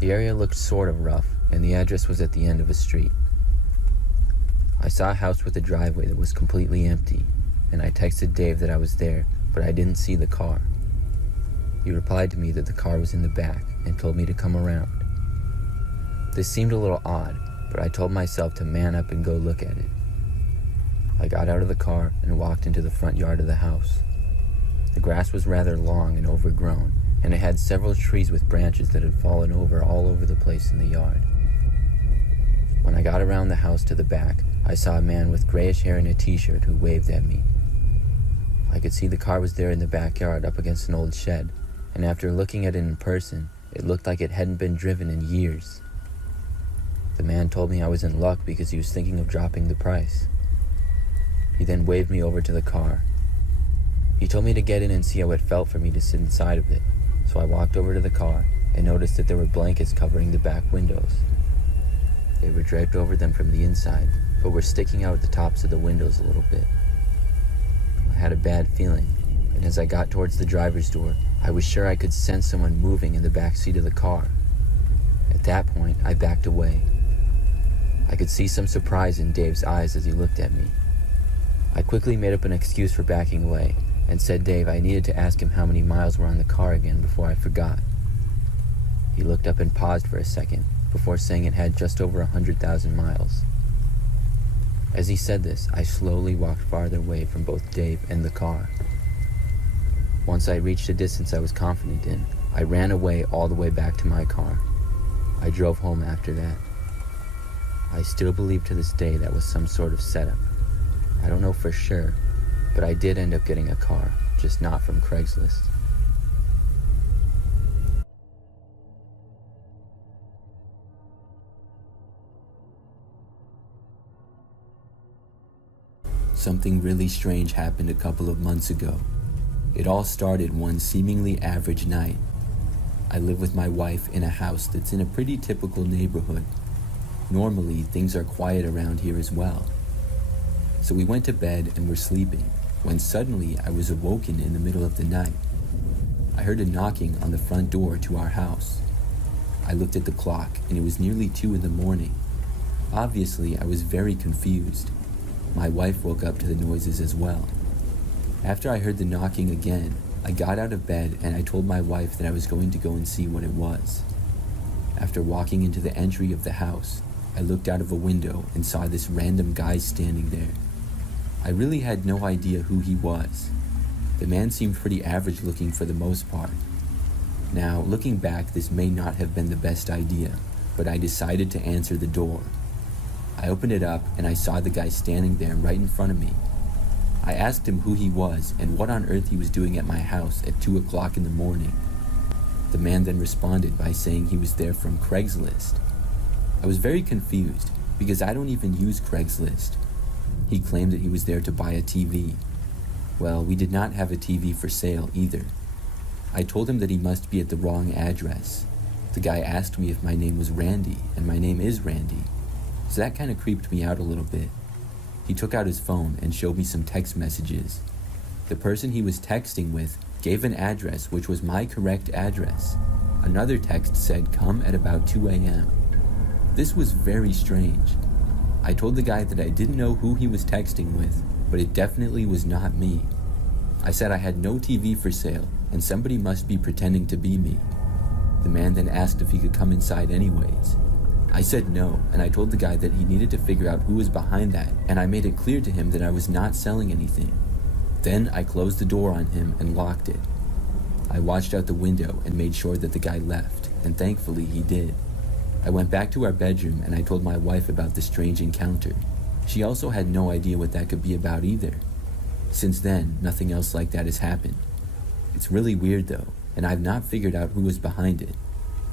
The area looked sort of rough, and the address was at the end of a street. I saw a house with a driveway that was completely empty, and I texted Dave that I was there, but I didn't see the car. He replied to me that the car was in the back and told me to come around. This seemed a little odd, but I told myself to man up and go look at it. I got out of the car and walked into the front yard of the house. The grass was rather long and overgrown, and it had several trees with branches that had fallen over all over the place in the yard. When I got around the house to the back, I saw a man with grayish hair and a t-shirt who waved at me. I could see the car was there in the backyard up against an old shed, and after looking at it in person, it looked like it hadn't been driven in years. The man told me I was in luck because he was thinking of dropping the price. He then waved me over to the car. He told me to get in and see how it felt for me to sit inside of it, so I walked over to the car and noticed that there were blankets covering the back windows. They were draped over them from the inside, but were sticking out at the tops of the windows a little bit. I had a bad feeling, and as I got towards the driver's door, I was sure I could sense someone moving in the back seat of the car. At that point, I backed away. I could see some surprise in Dave's eyes as he looked at me. I quickly made up an excuse for backing away and said Dave I needed to ask him how many miles were on the car again before I forgot. He looked up and paused for a second before saying it had just over 100,000 miles. As he said this, I slowly walked farther away from both Dave and the car. Once I reached a distance I was confident in, I ran away all the way back to my car. I drove home after that. I still believe to this day that was some sort of setup. I don't know for sure, but I did end up getting a car, just not from Craigslist. Something really strange happened a couple of months ago. It all started one seemingly average night. I live with my wife in a house that's in a pretty typical neighborhood. Normally, things are quiet around here as well. So we went to bed and were sleeping, when suddenly I was awoken in the middle of the night. I heard a knocking on the front door to our house. I looked at the clock, and it was nearly 2 in the morning. Obviously, I was very confused. My wife woke up to the noises as well. After I heard the knocking again, I got out of bed and I told my wife that I was going to go and see what it was. After walking into the entry of the house, I looked out of a window and saw this random guy standing there. I really had no idea who he was. The man seemed pretty average looking for the most part. Now, looking back, this may not have been the best idea, but I decided to answer the door. I opened it up and I saw the guy standing there right in front of me. I asked him who he was and what on earth he was doing at my house at 2 o'clock in the morning. The man then responded by saying he was there from Craigslist. I was very confused because I don't even use Craigslist. He claimed that he was there to buy a TV. Well, we did not have a TV for sale either. I told him that he must be at the wrong address. The guy asked me if my name was Randy, and my name is Randy. So that kind of creeped me out a little bit. He took out his phone and showed me some text messages. The person he was texting with gave an address which was my correct address. Another text said come at about 2 a.m. This was very strange. I told the guy that I didn't know who he was texting with, but it definitely was not me. I said I had no TV for sale and somebody must be pretending to be me. The man then asked if he could come inside anyways. I said no, and I told the guy that he needed to figure out who was behind that, and I made it clear to him that I was not selling anything. Then I closed the door on him and locked it. I watched out the window and made sure that the guy left, and thankfully he did. I went back to our bedroom and I told my wife about the strange encounter. She also had no idea what that could be about either. Since then, nothing else like that has happened. It's really weird though, and I've not figured out who was behind it.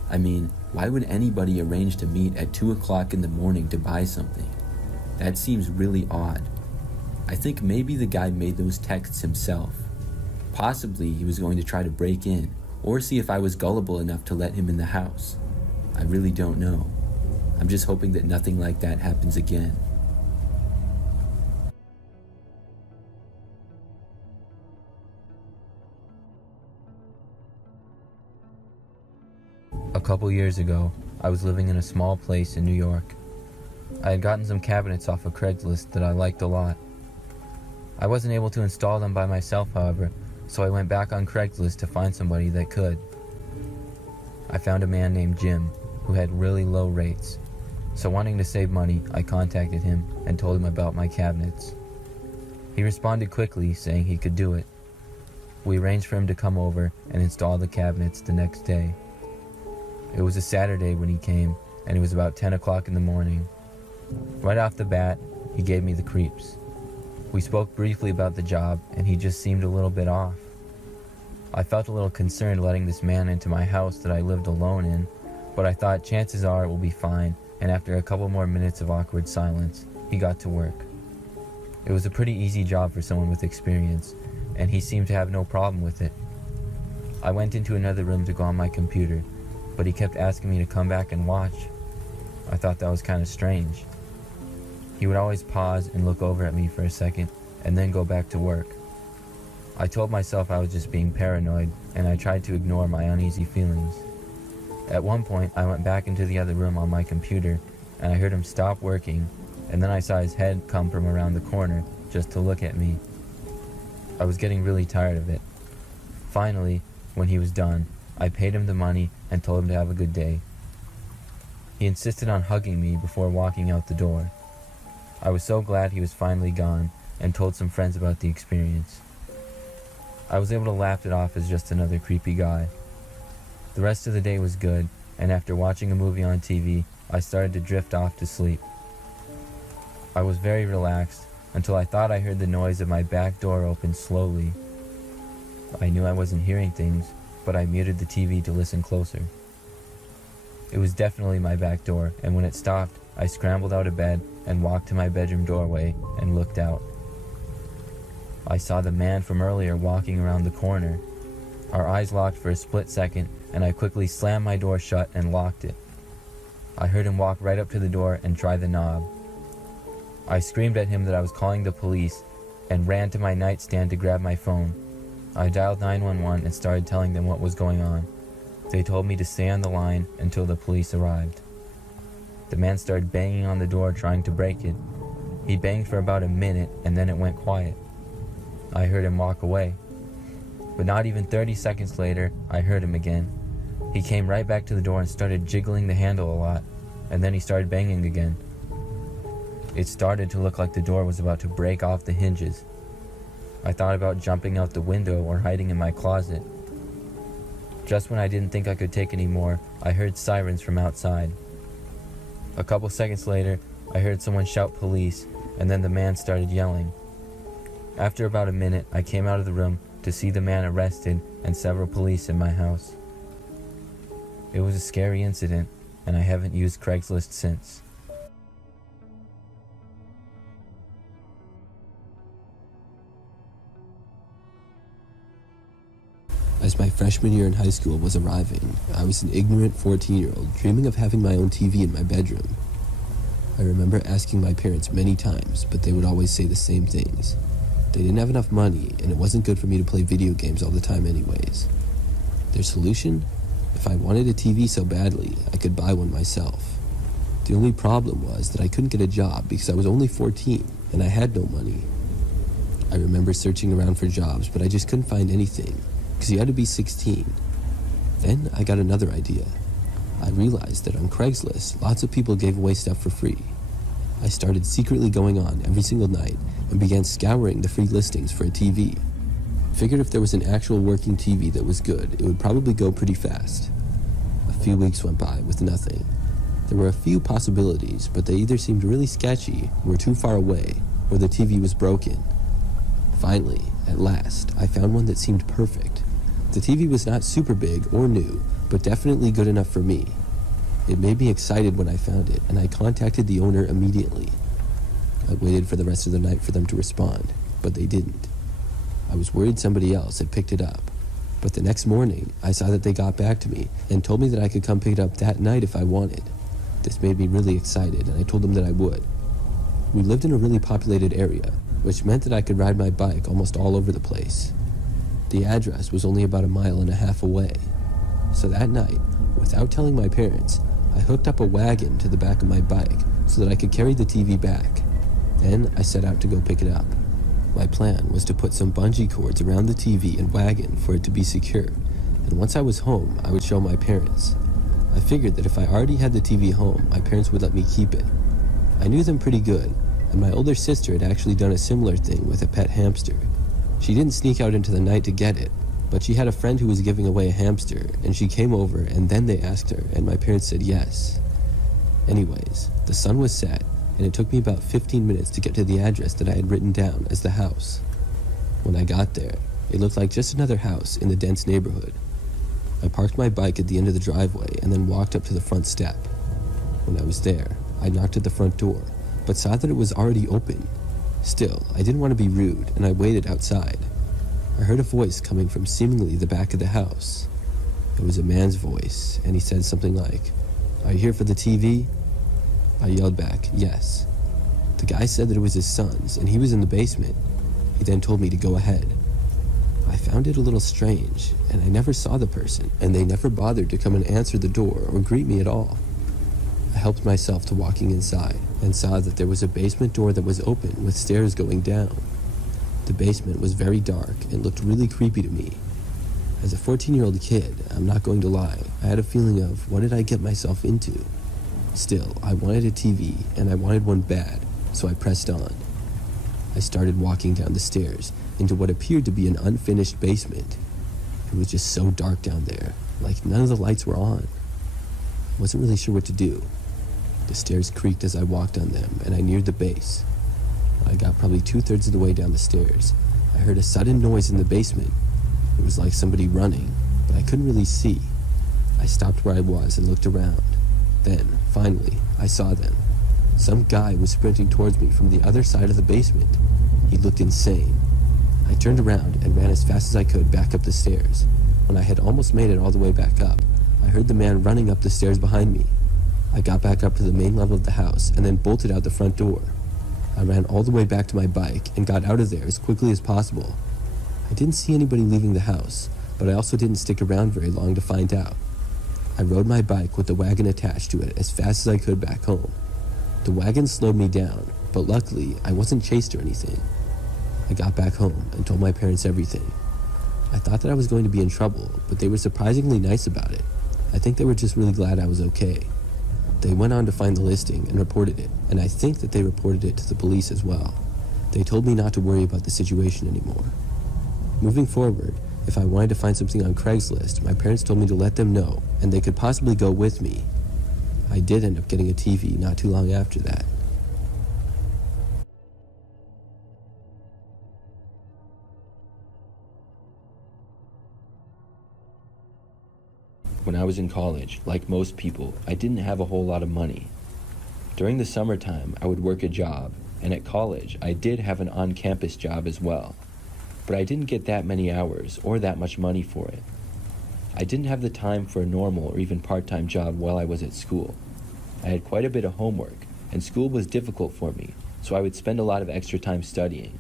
I mean, why would anybody arrange to meet at 2 o'clock in the morning to buy something? That seems really odd. I think maybe the guy made those texts himself. Possibly he was going to try to break in, or see if I was gullible enough to let him in the house. I really don't know. I'm just hoping that nothing like that happens again. A couple years ago, I was living in a small place in New York. I had gotten some cabinets off of Craigslist that I liked a lot. I wasn't able to install them by myself, however, so I went back on Craigslist to find somebody that could. I found a man named Jim who had really low rates, so wanting to save money, I contacted him and told him about my cabinets. He responded quickly, saying he could do it. We arranged for him to come over and install the cabinets the next day. It was a Saturday when he came, and it was about 10 o'clock in the morning. Right off the bat, he gave me the creeps. We spoke briefly about the job, and he just seemed a little bit off. I felt a little concerned letting this man into my house that I lived alone in, but I thought chances are it will be fine, and after a couple more minutes of awkward silence, he got to work. It was a pretty easy job for someone with experience, and he seemed to have no problem with it. I went into another room to go on my computer, but he kept asking me to come back and watch. I thought that was kind of strange. He would always pause and look over at me for a second, and then go back to work. I told myself I was just being paranoid, and I tried to ignore my uneasy feelings. At one point, I went back into the other room on my computer, and I heard him stop working, and then I saw his head come from around the corner just to look at me. I was getting really tired of it. Finally, when he was done, I paid him the money and told him to have a good day. He insisted on hugging me before walking out the door. I was so glad he was finally gone and told some friends about the experience. I was able to laugh it off as just another creepy guy. The rest of the day was good, and after watching a movie on TV, I started to drift off to sleep. I was very relaxed until I thought I heard the noise of my back door open slowly. I knew I wasn't hearing things, but I muted the TV to listen closer. It was definitely my back door, and when it stopped, I scrambled out of bed and walked to my bedroom doorway and looked out. I saw the man from earlier walking around the corner. Our eyes locked for a split second, and I quickly slammed my door shut and locked it. I heard him walk right up to the door and try the knob. I screamed at him that I was calling the police and ran to my nightstand to grab my phone. I dialed 911 and started telling them what was going on. They told me to stay on the line until the police arrived. The man started banging on the door trying to break it. He banged for about a minute and then it went quiet. I heard him walk away. But not even 30 seconds later, I heard him again. He came right back to the door and started jiggling the handle a lot, and then he started banging again. It started to look like the door was about to break off the hinges. I thought about jumping out the window or hiding in my closet. Just when I didn't think I could take any more, I heard sirens from outside. A couple seconds later, I heard someone shout police, and then the man started yelling. After about a minute, I came out of the room to see the man arrested and several police in my house. It was a scary incident, and I haven't used Craigslist since. As my freshman year in high school was arriving, I was an ignorant 14-year-old dreaming of having my own TV in my bedroom. I remember asking my parents many times, but they would always say the same things. They didn't have enough money, and it wasn't good for me to play video games all the time anyways. Their solution? If I wanted a TV so badly, I could buy one myself. The only problem was that I couldn't get a job because I was only 14, and I had no money. I remember searching around for jobs, but I just couldn't find anything, because you had to be 16. Then I got another idea. I realized that on Craigslist, lots of people gave away stuff for free. I started secretly going on every single night and began scouring the free listings for a TV. Figured if there was an actual working TV that was good, it would probably go pretty fast. A few weeks went by with nothing. There were a few possibilities, but they either seemed really sketchy, were too far away, or the TV was broken. Finally, at last, I found one that seemed perfect. The TV was not super big or new, but definitely good enough for me. It made me excited when I found it, and I contacted the owner immediately. I waited for the rest of the night for them to respond, but they didn't. I was worried somebody else had picked it up, but the next morning, I saw that they got back to me and told me that I could come pick it up that night if I wanted. This made me really excited, and I told them that I would. We lived in a really populated area, which meant that I could ride my bike almost all over the place. The address was only about 1.5 miles away. So that night, without telling my parents, I hooked up a wagon to the back of my bike so that I could carry the TV back. Then I set out to go pick it up. My plan was to put some bungee cords around the TV and wagon for it to be secure, and once I was home, I would show my parents. I figured that if I already had the TV home, my parents would let me keep it. I knew them pretty good, and my older sister had actually done a similar thing with a pet hamster. She didn't sneak out into the night to get it, but she had a friend who was giving away a hamster, and she came over, and then they asked her, and my parents said yes. Anyways, the sun was set, and it took me about 15 minutes to get to the address that I had written down as the house. When I got there, it looked like just another house in the dense neighborhood. I parked my bike at the end of the driveway and then walked up to the front step. When I was there, I knocked at the front door, but saw that it was already open. Still, I didn't want to be rude, and I waited outside. I heard a voice coming from seemingly the back of the house. It was a man's voice, and he said something like, "Are you here for the TV?" I yelled back, "Yes." The guy said that it was his son's, and he was in the basement. He then told me to go ahead. I found it a little strange, and I never saw the person, and they never bothered to come and answer the door or greet me at all. I helped myself to walking inside, and saw that there was a basement door that was open with stairs going down. The basement was very dark and looked really creepy to me. As a 14-year-old kid, I'm not going to lie, I had a feeling of, what did I get myself into? Still, I wanted a TV, and I wanted one bad, so I pressed on. I started walking down the stairs into what appeared to be an unfinished basement. It was just so dark down there, like none of the lights were on. I wasn't really sure what to do. The stairs creaked as I walked on them, and I neared the base. When I got probably 2/3 of the way down the stairs, I heard a sudden noise in the basement. It was like somebody running, but I couldn't really see. I stopped where I was and looked around. Then, finally, I saw them. Some guy was sprinting towards me from the other side of the basement. He looked insane. I turned around and ran as fast as I could back up the stairs. When I had almost made it all the way back up, I heard the man running up the stairs behind me. I got back up to the main level of the house and then bolted out the front door. I ran all the way back to my bike and got out of there as quickly as possible. I didn't see anybody leaving the house, but I also didn't stick around very long to find out. I rode my bike with the wagon attached to it as fast as I could back home. The wagon slowed me down, but luckily I wasn't chased or anything. I got back home and told my parents everything. I thought that I was going to be in trouble, but they were surprisingly nice about it. I think they were just really glad I was okay. They went on to find the listing and reported it, and I think that they reported it to the police as well. They told me not to worry about the situation anymore. Moving forward, if I wanted to find something on Craigslist, my parents told me to let them know, and they could possibly go with me. I did end up getting a TV not too long after that. When I was in college, like most people, I didn't have a whole lot of money. During the summertime, I would work a job, and at college, I did have an on-campus job as well. But I didn't get that many hours or that much money for it. I didn't have the time for a normal or even part-time job while I was at school. I had quite a bit of homework, and school was difficult for me, so I would spend a lot of extra time studying.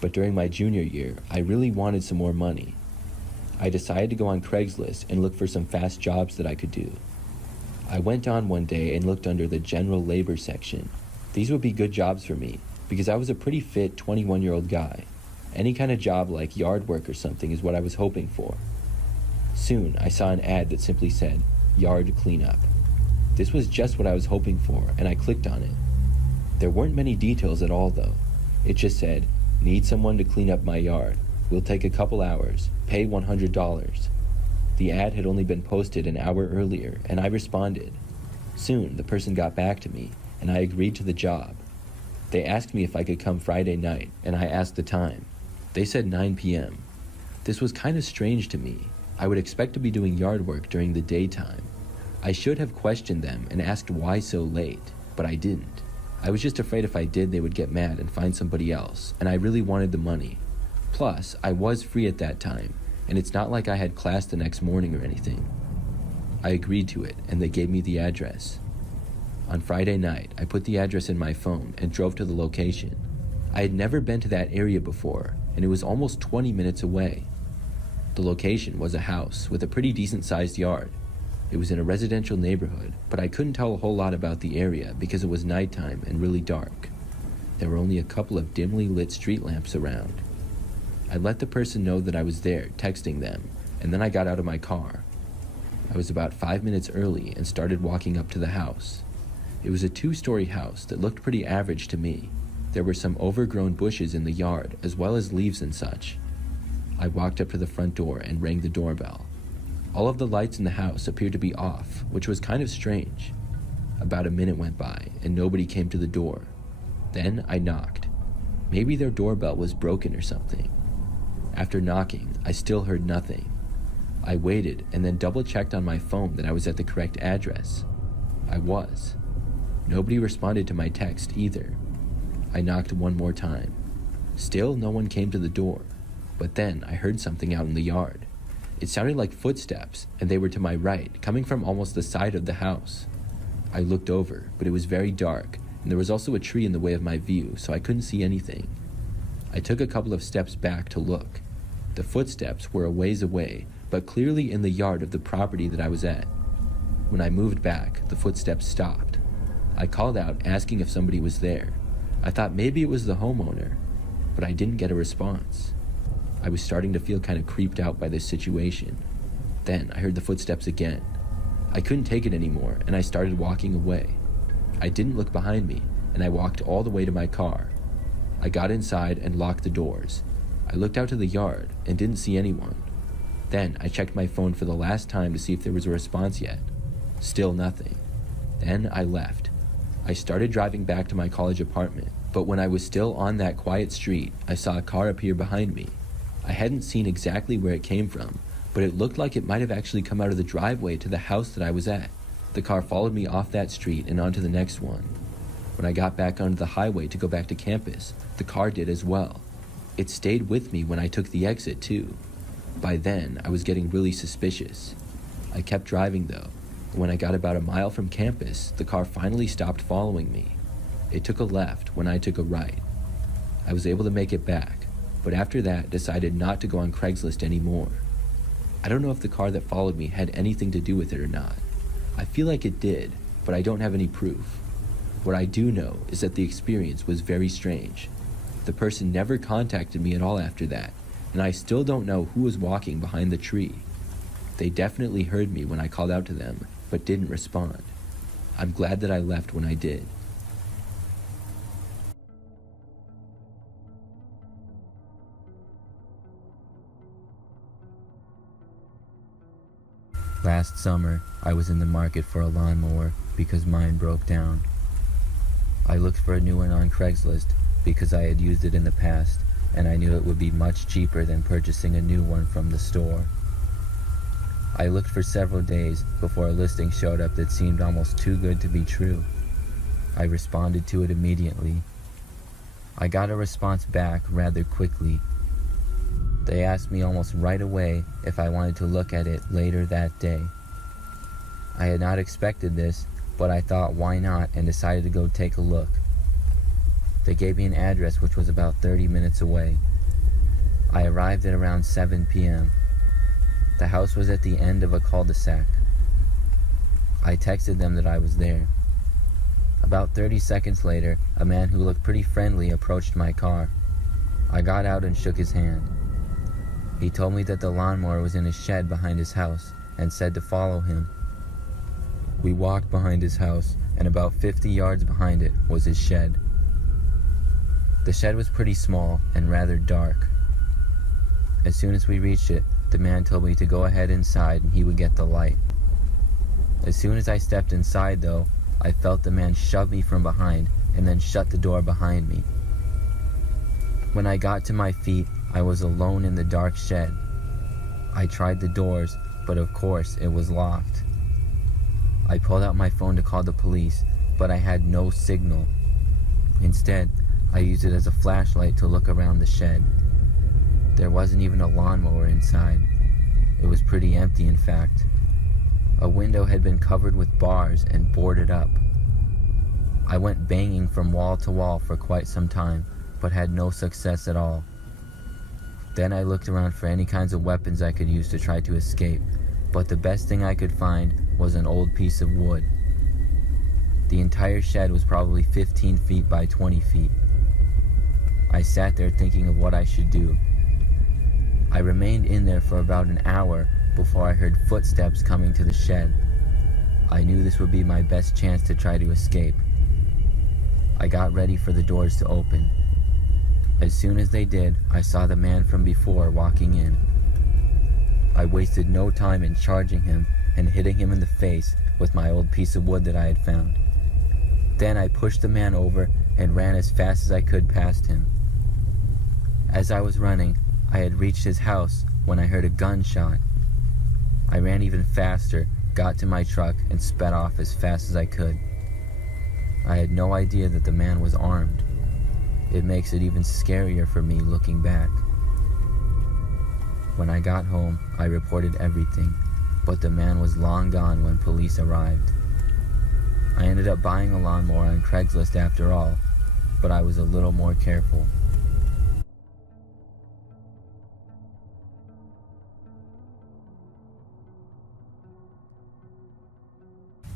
But during my junior year, I really wanted some more money. I decided to go on Craigslist and look for some fast jobs that I could do. I went on one day and looked under the general labor section. These would be good jobs for me, because I was a pretty fit 21-year-old guy. Any kind of job like yard work or something is what I was hoping for. Soon, I saw an ad that simply said, "Yard cleanup." This was just what I was hoping for, and I clicked on it. There weren't many details at all, though. It just said, "Need someone to clean up my yard. Will take a couple hours. Pay $100. The ad had only been posted an hour earlier, and I responded. Soon, the person got back to me, and I agreed to the job. They asked me if I could come Friday night, and I asked the time. They said 9 p.m. This was kind of strange to me. I would expect to be doing yard work during the daytime. I should have questioned them and asked why so late, but I didn't. I was just afraid if I did, they would get mad and find somebody else, and I really wanted the money. Plus, I was free at that time, and it's not like I had class the next morning or anything. I agreed to it, and they gave me the address. On Friday night, I put the address in my phone and drove to the location. I had never been to that area before, and it was almost 20 minutes away. The location was a house with a pretty decent-sized yard. It was in a residential neighborhood, but I couldn't tell a whole lot about the area because it was nighttime and really dark. There were only a couple of dimly lit street lamps around. I let the person know that I was there, texting them, and then I got out of my car. I was about 5 minutes early and started walking up to the house. It was a 2-story house that looked pretty average to me. There were some overgrown bushes in the yard, as well as leaves and such. I walked up to the front door and rang the doorbell. All of the lights in the house appeared to be off, which was kind of strange. About a minute went by, and nobody came to the door. Then I knocked. Maybe their doorbell was broken or something. After knocking, I still heard nothing. I waited and then double-checked on my phone that I was at the correct address. I was. Nobody responded to my text either. I knocked one more time. Still no one came to the door, but then I heard something out in the yard. It sounded like footsteps, and they were to my right, coming from almost the side of the house. I looked over, but it was very dark, and there was also a tree in the way of my view, so I couldn't see anything. I took a couple of steps back to look. The footsteps were a ways away, but clearly in the yard of the property that I was at. When I moved back, the footsteps stopped. I called out, asking if somebody was there. I thought maybe it was the homeowner, but I didn't get a response. I was starting to feel kind of creeped out by this situation. Then I heard the footsteps again. I couldn't take it anymore, and I started walking away. I didn't look behind me, and I walked all the way to my car. I got inside and locked the doors. I looked out to the yard and didn't see anyone. Then I checked my phone for the last time to see if there was a response yet. Still nothing. Then I left. I started driving back to my college apartment, but when I was still on that quiet street, I saw a car appear behind me. I hadn't seen exactly where it came from, but it looked like it might have actually come out of the driveway to the house that I was at. The car followed me off that street and onto the next one. When I got back onto the highway to go back to campus, the car did as well. It stayed with me when I took the exit too. By then, I was getting really suspicious. I kept driving though. When I got about a mile from campus, the car finally stopped following me. It took a left when I took a right. I was able to make it back, but after that decided not to go on Craigslist anymore. I don't know if the car that followed me had anything to do with it or not. I feel like it did, but I don't have any proof. What I do know is that the experience was very strange. The person never contacted me at all after that, and I still don't know who was walking behind the tree. They definitely heard me when I called out to them, but didn't respond. I'm glad that I left when I did. Last summer, I was in the market for a lawnmower because mine broke down. I looked for a new one on Craigslist because I had used it in the past, and I knew it would be much cheaper than purchasing a new one from the store. I looked for several days before a listing showed up that seemed almost too good to be true. I responded to it immediately. I got a response back rather quickly. They asked me almost right away if I wanted to look at it later that day. I had not expected this, but I thought why not and decided to go take a look. They gave me an address which was about 30 minutes away. I arrived at around 7 p.m. The house was at the end of a cul-de-sac. I texted them that I was there. About 30 seconds later, a man who looked pretty friendly approached my car. I got out and shook his hand. He told me that the lawnmower was in a shed behind his house and said to follow him. We walked behind his house, and about 50 yards behind it was his shed. The shed was pretty small and rather dark. As soon as we reached it, the man told me to go ahead inside and he would get the light. As soon as I stepped inside though, I felt the man shove me from behind and then shut the door behind me. When I got to my feet, I was alone in the dark shed. I tried the doors, but of course it was locked. I pulled out my phone to call the police, but I had no signal. Instead, I used it as a flashlight to look around the shed. There wasn't even a lawnmower inside. It was pretty empty, in fact. A window had been covered with bars and boarded up. I went banging from wall to wall for quite some time, but had no success at all. Then I looked around for any kinds of weapons I could use to try to escape, but the best thing I could find was an old piece of wood. The entire shed was probably 15 feet by 20 feet. I sat there thinking of what I should do. I remained in there for about an hour before I heard footsteps coming to the shed. I knew this would be my best chance to try to escape. I got ready for the doors to open. As soon as they did, I saw the man from before walking in. I wasted no time in charging him and hitting him in the face with my old piece of wood that I had found. Then I pushed the man over and ran as fast as I could past him. As I was running, I had reached his house when I heard a gunshot. I ran even faster, got to my truck, and sped off as fast as I could. I had no idea that the man was armed. It makes it even scarier for me looking back. When I got home, I reported everything, but the man was long gone when police arrived. I ended up buying a lawnmower on Craigslist after all, but I was a little more careful.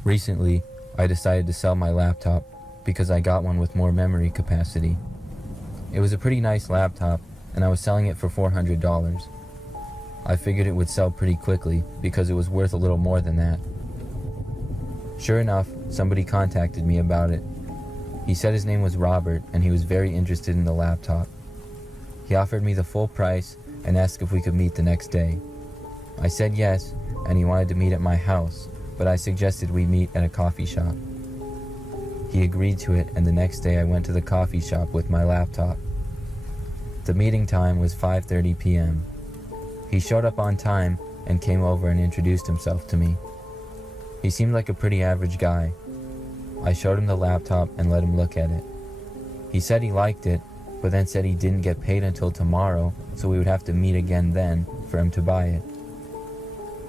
Recently, I decided to sell my laptop because I got one with more memory capacity. It was a pretty nice laptop, and I was selling it for $400. I figured it would sell pretty quickly because it was worth a little more than that. Sure enough, somebody contacted me about it. He said his name was Robert and he was very interested in the laptop. He offered me the full price and asked if we could meet the next day. I said yes, and he wanted to meet at my house, but I suggested we meet at a coffee shop. He agreed to it, and the next day I went to the coffee shop with my laptop. The meeting time was 5:30 p.m. He showed up on time and came over and introduced himself to me. He seemed like a pretty average guy. I showed him the laptop and let him look at it. He said he liked it, but then said he didn't get paid until tomorrow, so we would have to meet again then for him to buy it.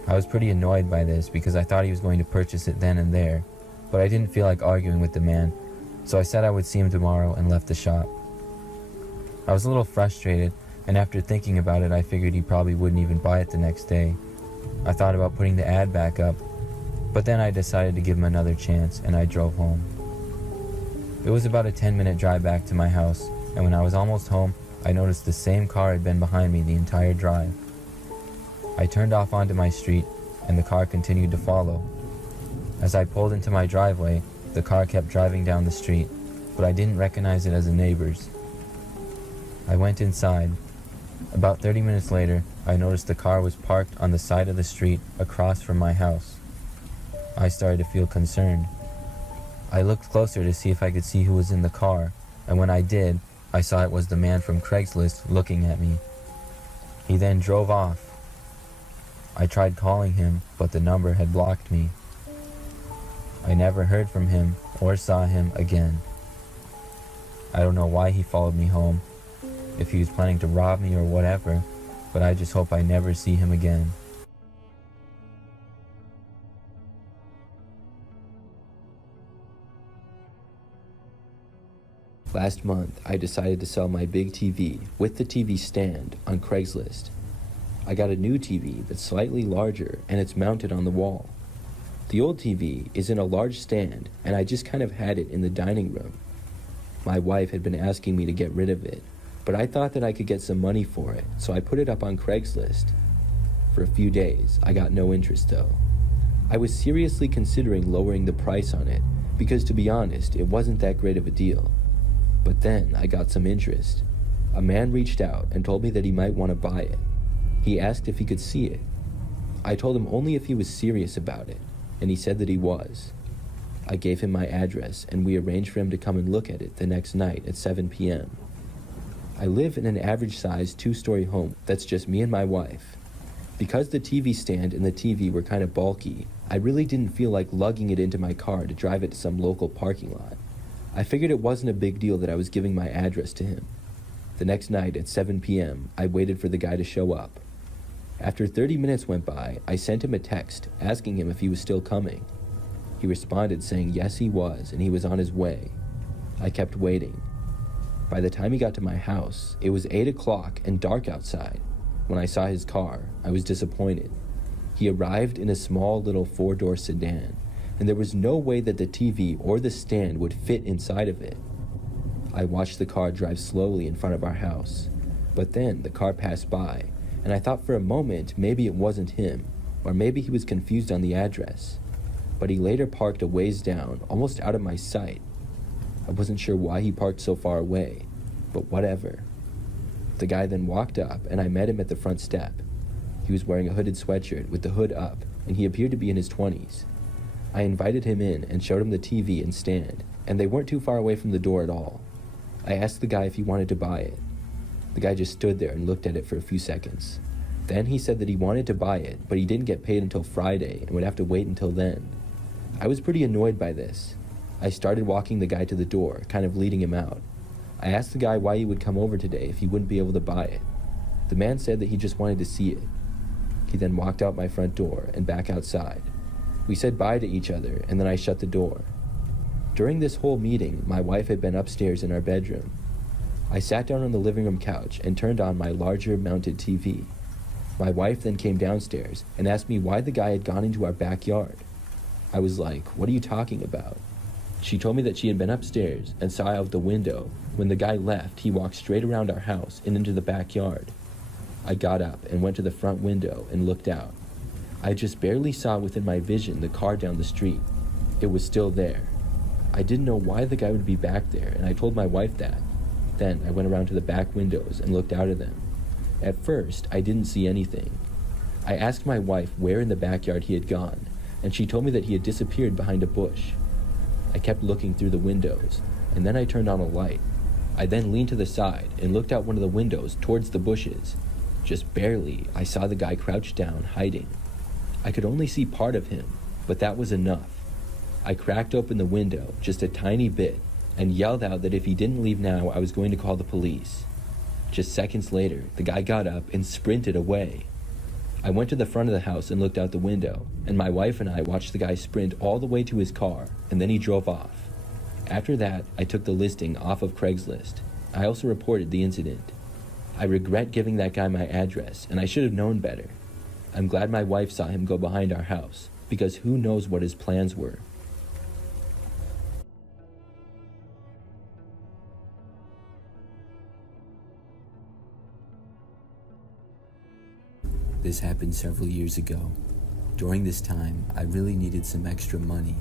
I was pretty annoyed by this because I thought he was going to purchase it then and there, but I didn't feel like arguing with the man, so I said I would see him tomorrow and left the shop. I was a little frustrated, and after thinking about it, I figured he probably wouldn't even buy it the next day. I thought about putting the ad back up, but then I decided to give him another chance, and I drove home. It was about a 10-minute drive back to my house, and when I was almost home, I noticed the same car had been behind me the entire drive. I turned off onto my street, and the car continued to follow. As I pulled into my driveway, the car kept driving down the street, but I didn't recognize it as a neighbor's. I went inside. About 30 minutes later, I noticed the car was parked on the side of the street across from my house. I started to feel concerned. I looked closer to see if I could see who was in the car, and when I did, I saw it was the man from Craigslist looking at me. He then drove off. I tried calling him, but the number had blocked me. I never heard from him or saw him again. I don't know why he followed me home, if he was planning to rob me or whatever, but I just hope I never see him again. Last month, I decided to sell my big TV with the TV stand on Craigslist. I got a new TV that's slightly larger and it's mounted on the wall. The old TV is in a large stand and I just kind of had it in the dining room. My wife had been asking me to get rid of it, but I thought that I could get some money for it, so I put it up on Craigslist. For a few days, I got no interest though. I was seriously considering lowering the price on it because, to be honest, it wasn't that great of a deal. But then I got some interest. A man reached out and told me that he might want to buy it. He asked if he could see it. I told him only if he was serious about it, and he said that he was. I gave him my address, and we arranged for him to come and look at it the next night at 7 p.m. I live in an average-sized 2-story home that's just me and my wife. Because the TV stand and the TV were kind of bulky, I really didn't feel like lugging it into my car to drive it to some local parking lot. I figured it wasn't a big deal that I was giving my address to him. The next night at 7 p.m., I waited for the guy to show up. After 30 minutes went by, I sent him a text asking him if he was still coming. He responded saying yes he was and he was on his way. I kept waiting. By the time he got to my house, it was 8 o'clock and dark outside. When I saw his car, I was disappointed. He arrived in a small little 4-door sedan, and there was no way that the TV or the stand would fit inside of it. I watched the car drive slowly in front of our house, but then the car passed by, and I thought for a moment maybe it wasn't him, or maybe he was confused on the address. But he later parked a ways down, almost out of my sight. I wasn't sure why he parked so far away, but whatever. The guy then walked up, and I met him at the front step. He was wearing a hooded sweatshirt with the hood up, and he appeared to be in his 20s. I invited him in and showed him the TV and stand, and they weren't too far away from the door at all. I asked the guy if he wanted to buy it. The guy just stood there and looked at it for a few seconds. Then he said that he wanted to buy it, but he didn't get paid until Friday and would have to wait until then. I was pretty annoyed by this. I started walking the guy to the door, kind of leading him out. I asked the guy why he would come over today if he wouldn't be able to buy it. The man said that he just wanted to see it. He then walked out my front door and back outside. We said bye to each other, and then I shut the door. During this whole meeting, my wife had been upstairs in our bedroom. I sat down on the living room couch and turned on my larger mounted TV. My wife then came downstairs and asked me why the guy had gone into our backyard. I was like, "What are you talking about?" She told me that she had been upstairs and saw out the window. When the guy left, he walked straight around our house and into the backyard. I got up and went to the front window and looked out. I just barely saw within my vision the car down the street. It was still there. I didn't know why the guy would be back there, and I told my wife that. Then I went around to the back windows and looked out of them. At first, I didn't see anything. I asked my wife where in the backyard he had gone, and she told me that he had disappeared behind a bush. I kept looking through the windows, and then I turned on a light. I then leaned to the side and looked out one of the windows towards the bushes. Just barely, I saw the guy crouched down, hiding. I could only see part of him, but that was enough. I cracked open the window just a tiny bit and yelled out that if he didn't leave now, I was going to call the police. Just seconds later, the guy got up and sprinted away. I went to the front of the house and looked out the window, and my wife and I watched the guy sprint all the way to his car, and then he drove off. After that, I took the listing off of Craigslist. I also reported the incident. I regret giving that guy my address, and I should have known better. I'm glad my wife saw him go behind our house, because who knows what his plans were. This happened several years ago. During this time, I really needed some extra money.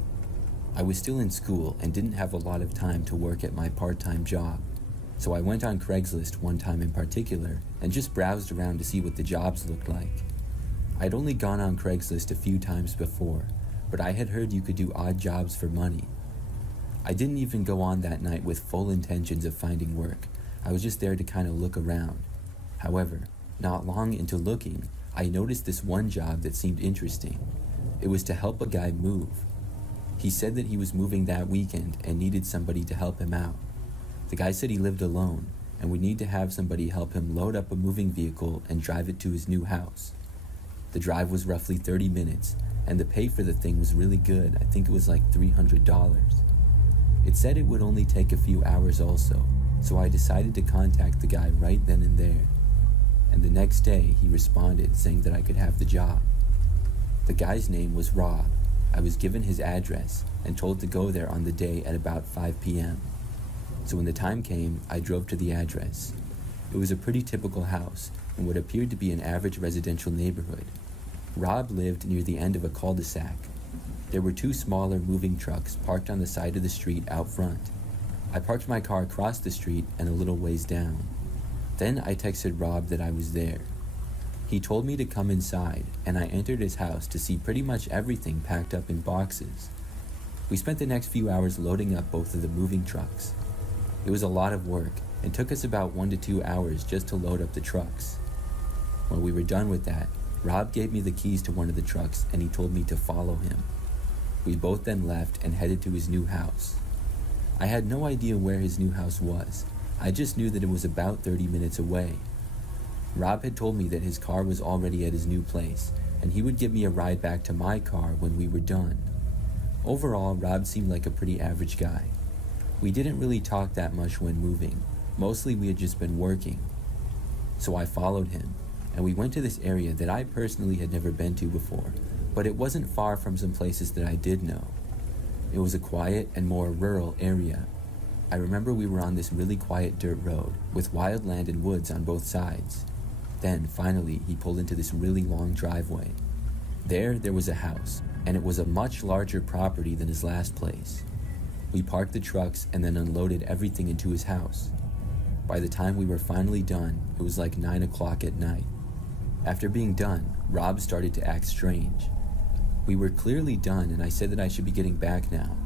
I was still in school and didn't have a lot of time to work at my part-time job. So I went on Craigslist one time in particular and just browsed around to see what the jobs looked like. I'd only gone on Craigslist a few times before, but I had heard you could do odd jobs for money. I didn't even go on that night with full intentions of finding work. I was just there to kind of look around. However, not long into looking, I noticed this one job that seemed interesting. It was to help a guy move. He said that he was moving that weekend and needed somebody to help him out. The guy said he lived alone and would need to have somebody help him load up a moving vehicle and drive it to his new house. The drive was roughly 30 minutes, and the pay for the thing was really good. I think it was like $300. It said it would only take a few hours also, so I decided to contact the guy right then and there. And the next day, he responded saying that I could have the job. The guy's name was Rob. I was given his address and told to go there on the day at about 5 p.m. So when the time came, I drove to the address. It was a pretty typical house in what appeared to be an average residential neighborhood. Rob lived near the end of a cul-de-sac. There were two smaller moving trucks parked on the side of the street out front. I parked my car across the street and a little ways down. Then I texted Rob that I was there. He told me to come inside, and I entered his house to see pretty much everything packed up in boxes. We spent the next few hours loading up both of the moving trucks. It was a lot of work, and took us about 1 to 2 hours just to load up the trucks. When we were done with that, Rob gave me the keys to one of the trucks, and he told me to follow him. We both then left and headed to his new house. I had no idea where his new house was. I just knew that it was about 30 minutes away. Rob had told me that his car was already at his new place, and he would give me a ride back to my car when we were done. Overall, Rob seemed like a pretty average guy. We didn't really talk that much when moving. Mostly we had just been working. So I followed him, and we went to this area that I personally had never been to before, but it wasn't far from some places that I did know. It was a quiet and more rural area. I remember we were on this really quiet dirt road with wild land and woods on both sides. Then, finally, he pulled into this really long driveway. There was a house, and it was a much larger property than his last place. We parked the trucks and then unloaded everything into his house. By the time we were finally done, it was like 9 o'clock at night. After being done, Rob started to act strange. We were clearly done, and I said that I should be getting back now,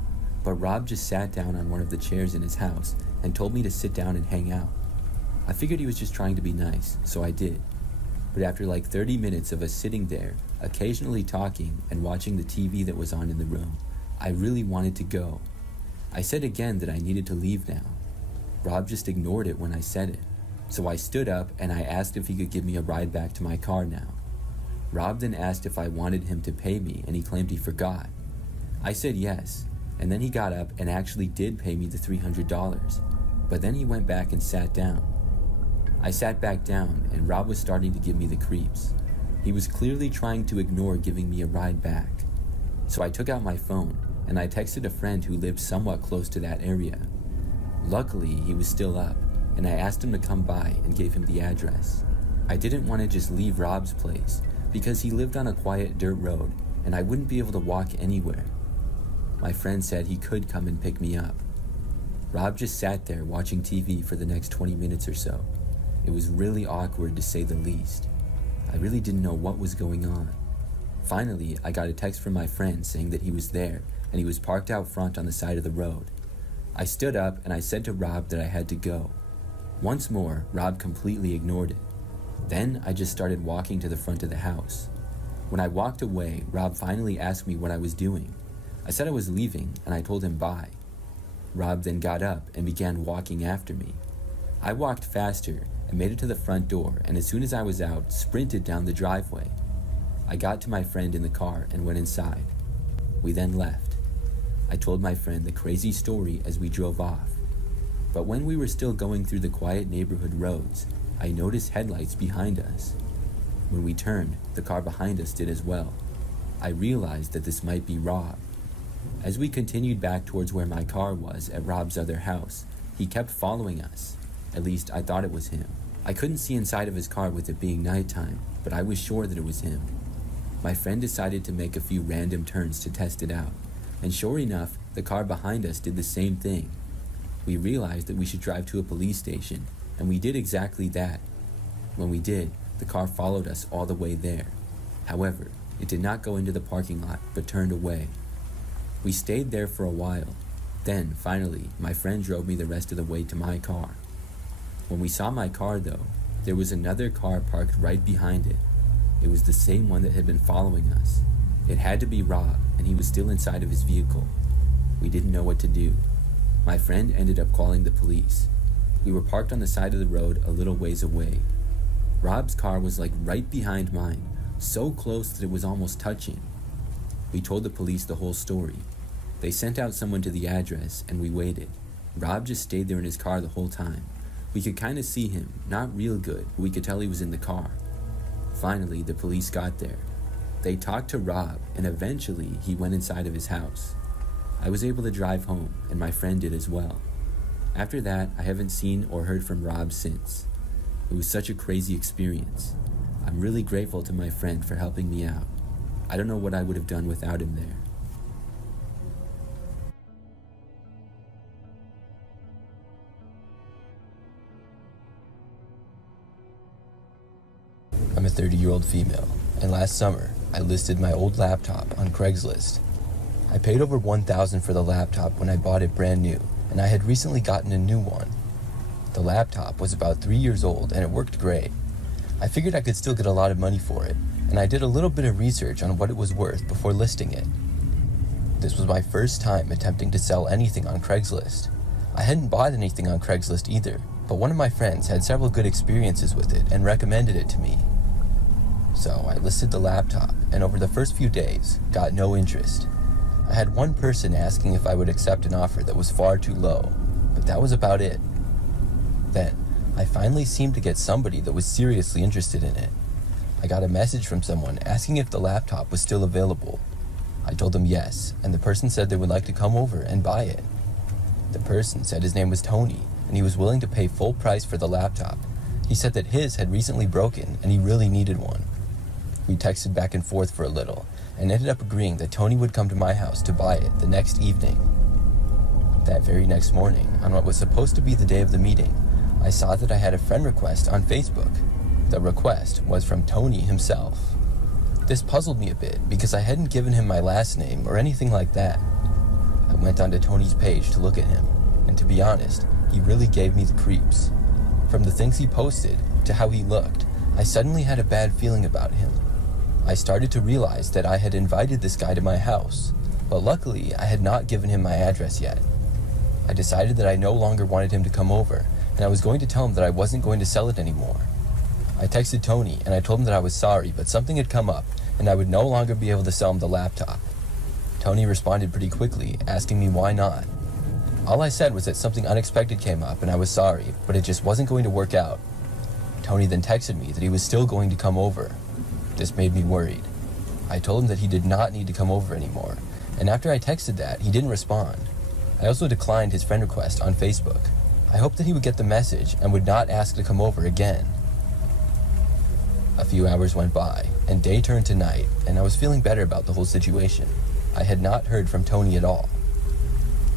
but Rob just sat down on one of the chairs in his house and told me to sit down and hang out. I figured he was just trying to be nice, so I did. But after like 30 minutes of us sitting there, occasionally talking and watching the TV that was on in the room, I really wanted to go. I said again that I needed to leave now. Rob just ignored it when I said it, so I stood up and I asked if he could give me a ride back to my car now. Rob then asked if I wanted him to pay me, and he claimed he forgot. I said yes, and then he got up and actually did pay me the $300, but then he went back and sat down. I sat back down, and Rob was starting to give me the creeps. He was clearly trying to ignore giving me a ride back. So I took out my phone, and I texted a friend who lived somewhat close to that area. Luckily, he was still up, and I asked him to come by and gave him the address. I didn't want to just leave Rob's place, because he lived on a quiet dirt road, and I wouldn't be able to walk anywhere. My friend said he could come and pick me up. Rob just sat there watching TV for the next 20 minutes or so. It was really awkward to say the least. I really didn't know what was going on. Finally, I got a text from my friend saying that he was there and he was parked out front on the side of the road. I stood up and I said to Rob that I had to go. Once more, Rob completely ignored it. Then I just started walking to the front of the house. When I walked away, Rob finally asked me what I was doing. I said I was leaving and I told him bye. Rob then got up and began walking after me. I walked faster and made it to the front door, and as soon as I was out, sprinted down the driveway. I got to my friend in the car and went inside. We then left. I told my friend the crazy story as we drove off. But when we were still going through the quiet neighborhood roads, I noticed headlights behind us. When we turned, the car behind us did as well. I realized that this might be Rob. As we continued back towards where my car was at Rob's other house, he kept following us. At least I thought it was him. I couldn't see inside of his car with it being nighttime, but I was sure that it was him. My friend decided to make a few random turns to test it out, and sure enough, the car behind us did the same thing. We realized that we should drive to a police station, and we did exactly that. When we did, the car followed us all the way there. However, it did not go into the parking lot, but turned away. We stayed there for a while. Then, finally, my friend drove me the rest of the way to my car. When we saw my car, though, there was another car parked right behind it. It was the same one that had been following us. It had to be Rob, and he was still inside of his vehicle. We didn't know what to do. My friend ended up calling the police. We were parked on the side of the road a little ways away. Rob's car was like right behind mine, so close that it was almost touching. We told the police the whole story. They sent out someone to the address, and we waited. Rob just stayed there in his car the whole time. We could kind of see him, not real good, but we could tell he was in the car. Finally, the police got there. They talked to Rob, and eventually he went inside of his house. I was able to drive home, and my friend did as well. After that, I haven't seen or heard from Rob since. It was such a crazy experience. I'm really grateful to my friend for helping me out. I don't know what I would have done without him there. I'm a 30-year-old female, and last summer, I listed my old laptop on Craigslist. I paid over $1,000 for the laptop when I bought it brand new, and I had recently gotten a new one. The laptop was about 3 years old, and it worked great. I figured I could still get a lot of money for it, and I did a little bit of research on what it was worth before listing it. This was my first time attempting to sell anything on Craigslist. I hadn't bought anything on Craigslist either, but one of my friends had several good experiences with it and recommended it to me. So I listed the laptop, and over the first few days, got no interest. I had one person asking if I would accept an offer that was far too low, but that was about it. Then, I finally seemed to get somebody that was seriously interested in it. I got a message from someone asking if the laptop was still available. I told them yes, and the person said they would like to come over and buy it. The person said his name was Tony, and he was willing to pay full price for the laptop. He said that his had recently broken, and he really needed one. We texted back and forth for a little, and ended up agreeing that Tony would come to my house to buy it the next evening. That very next morning, on what was supposed to be the day of the meeting, I saw that I had a friend request on Facebook. The request was from Tony himself. This puzzled me a bit because I hadn't given him my last name or anything like that. I went onto Tony's page to look at him, and to be honest, he really gave me the creeps. From the things he posted to how he looked, I suddenly had a bad feeling about him. I started to realize that I had invited this guy to my house, but luckily I had not given him my address yet. I decided that I no longer wanted him to come over, and I was going to tell him that I wasn't going to sell it anymore. I texted Tony and I told him that I was sorry, but something had come up and I would no longer be able to sell him the laptop. Tony responded pretty quickly, asking me why not. All I said was that something unexpected came up and I was sorry, but it just wasn't going to work out. Tony then texted me that he was still going to come over. This made me worried. I told him that he did not need to come over anymore, and after I texted that, he didn't respond. I also declined his friend request on Facebook. I hoped that he would get the message and would not ask to come over again. A few hours went by, and day turned to night, and I was feeling better about the whole situation. I had not heard from Tony at all.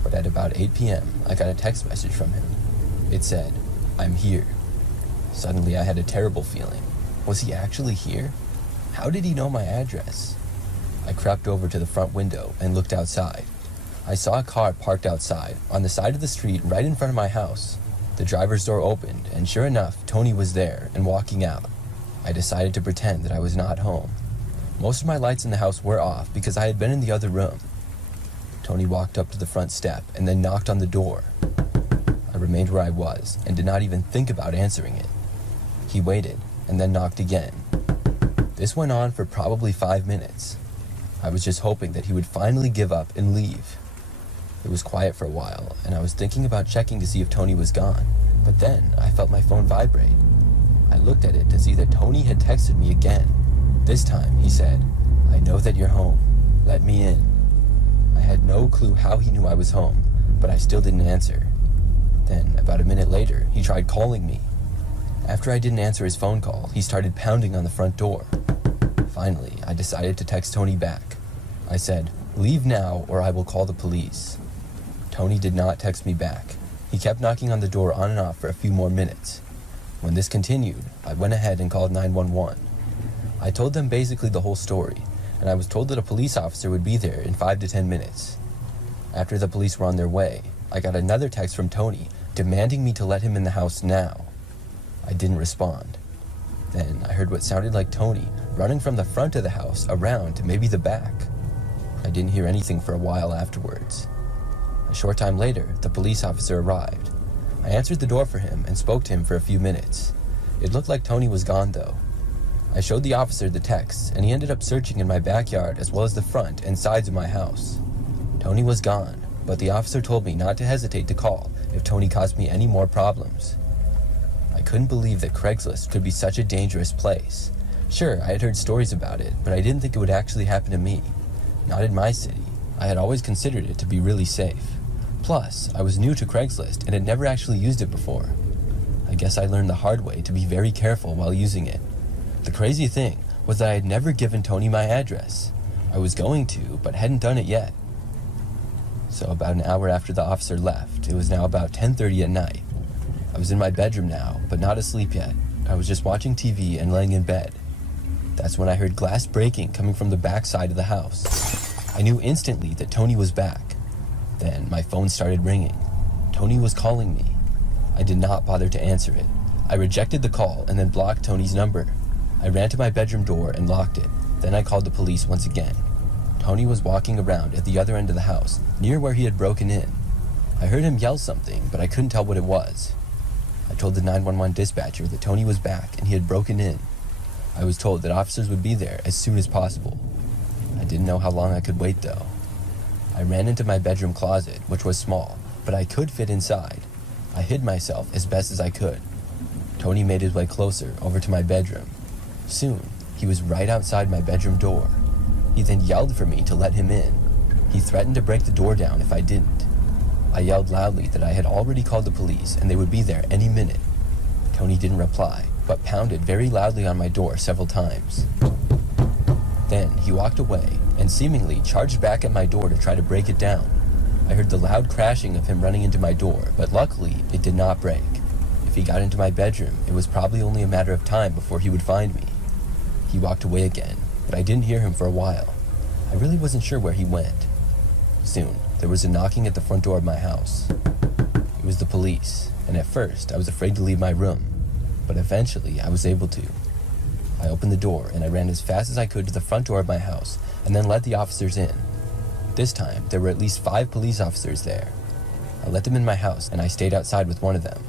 But at about 8 p.m., I got a text message from him. It said, "I'm here." Suddenly, I had a terrible feeling. Was he actually here? How did he know my address? I crept over to the front window and looked outside. I saw a car parked outside, on the side of the street right in front of my house. The driver's door opened, and sure enough, Tony was there and walking out. I decided to pretend that I was not home. Most of my lights in the house were off because I had been in the other room. Tony walked up to the front step and then knocked on the door. I remained where I was and did not even think about answering it. He waited and then knocked again. This went on for probably 5 minutes. I was just hoping that he would finally give up and leave. It was quiet for a while, and I was thinking about checking to see if Tony was gone, but then I felt my phone vibrate. I looked at it to see that Tony had texted me again. This time, he said, "I know that you're home. Let me in." I had no clue how he knew I was home, but I still didn't answer. Then, about a minute later, he tried calling me. After I didn't answer his phone call, he started pounding on the front door. Finally, I decided to text Tony back. I said, "Leave now or I will call the police." Tony did not text me back. He kept knocking on the door on and off for a few more minutes. When this continued, I went ahead and called 911. I told them basically the whole story, and I was told that a police officer would be there in 5 to 10 minutes. After the police were on their way, I got another text from Tony demanding me to let him in the house now. I didn't respond. Then I heard what sounded like Tony running from the front of the house around to maybe the back. I didn't hear anything for a while afterwards. A short time later, the police officer arrived. I answered the door for him and spoke to him for a few minutes. It looked like Tony was gone though. I showed the officer the texts, and he ended up searching in my backyard as well as the front and sides of my house. Tony was gone, but the officer told me not to hesitate to call if Tony caused me any more problems. I couldn't believe that Craigslist could be such a dangerous place. Sure, I had heard stories about it, but I didn't think it would actually happen to me. Not in my city. I had always considered it to be really safe. Plus, I was new to Craigslist and had never actually used it before. I guess I learned the hard way to be very careful while using it. The crazy thing was that I had never given Tony my address. I was going to, but hadn't done it yet. So about an hour after the officer left, it was now about 10:30 at night. I was in my bedroom now, but not asleep yet. I was just watching TV and laying in bed. That's when I heard glass breaking coming from the back side of the house. I knew instantly that Tony was back. Then my phone started ringing. Tony was calling me. I did not bother to answer it. I rejected the call and then blocked Tony's number. I ran to my bedroom door and locked it. Then I called the police once again. Tony was walking around at the other end of the house, near where he had broken in. I heard him yell something, but I couldn't tell what it was. I told the 911 dispatcher that Tony was back and he had broken in. I was told that officers would be there as soon as possible. I didn't know how long I could wait though. I ran into my bedroom closet, which was small, but I could fit inside. I hid myself as best as I could. Tony made his way closer over to my bedroom. Soon, He was right outside my bedroom door. He then yelled for me to let him in. He threatened to break the door down if I didn't. I yelled loudly that I had already called the police and they would be there any minute. Tony didn't reply, but pounded very loudly on my door several times. Then he walked away and seemingly charged back at my door to try to break it down. I heard the loud crashing of him running into my door, but luckily it did not break. If he got into my bedroom, it was probably only a matter of time before he would find me. He walked away again, but I didn't hear him for a while. I really wasn't sure where he went. Soon, there was a knocking at the front door of my house. It was the police, and at first I was afraid to leave my room, but eventually I was able to. I opened the door and I ran as fast as I could to the front door of my house and then let the officers in. This time, there were at least 5 police officers there. I let them in my house and I stayed outside with one of them.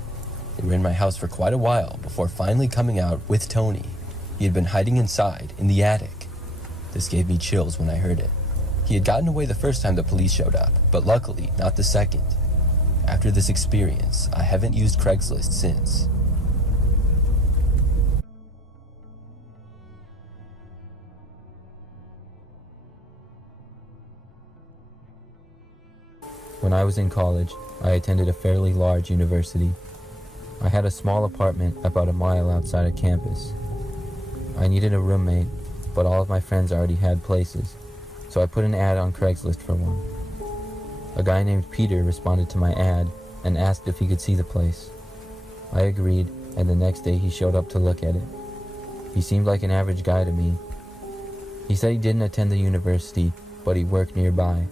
They were in my house for quite a while before finally coming out with Tony. He had been hiding inside, in the attic. This gave me chills when I heard it. He had gotten away the first time the police showed up, but luckily not the second. After this experience, I haven't used Craigslist since. When I was in college, I attended a fairly large university. I had a small apartment about a mile outside of campus. I needed a roommate, but all of my friends already had places, so I put an ad on Craigslist for one. A guy named Peter responded to my ad and asked if he could see the place. I agreed, and the next day he showed up to look at it. He seemed like an average guy to me. He said he didn't attend the university, but he worked nearby.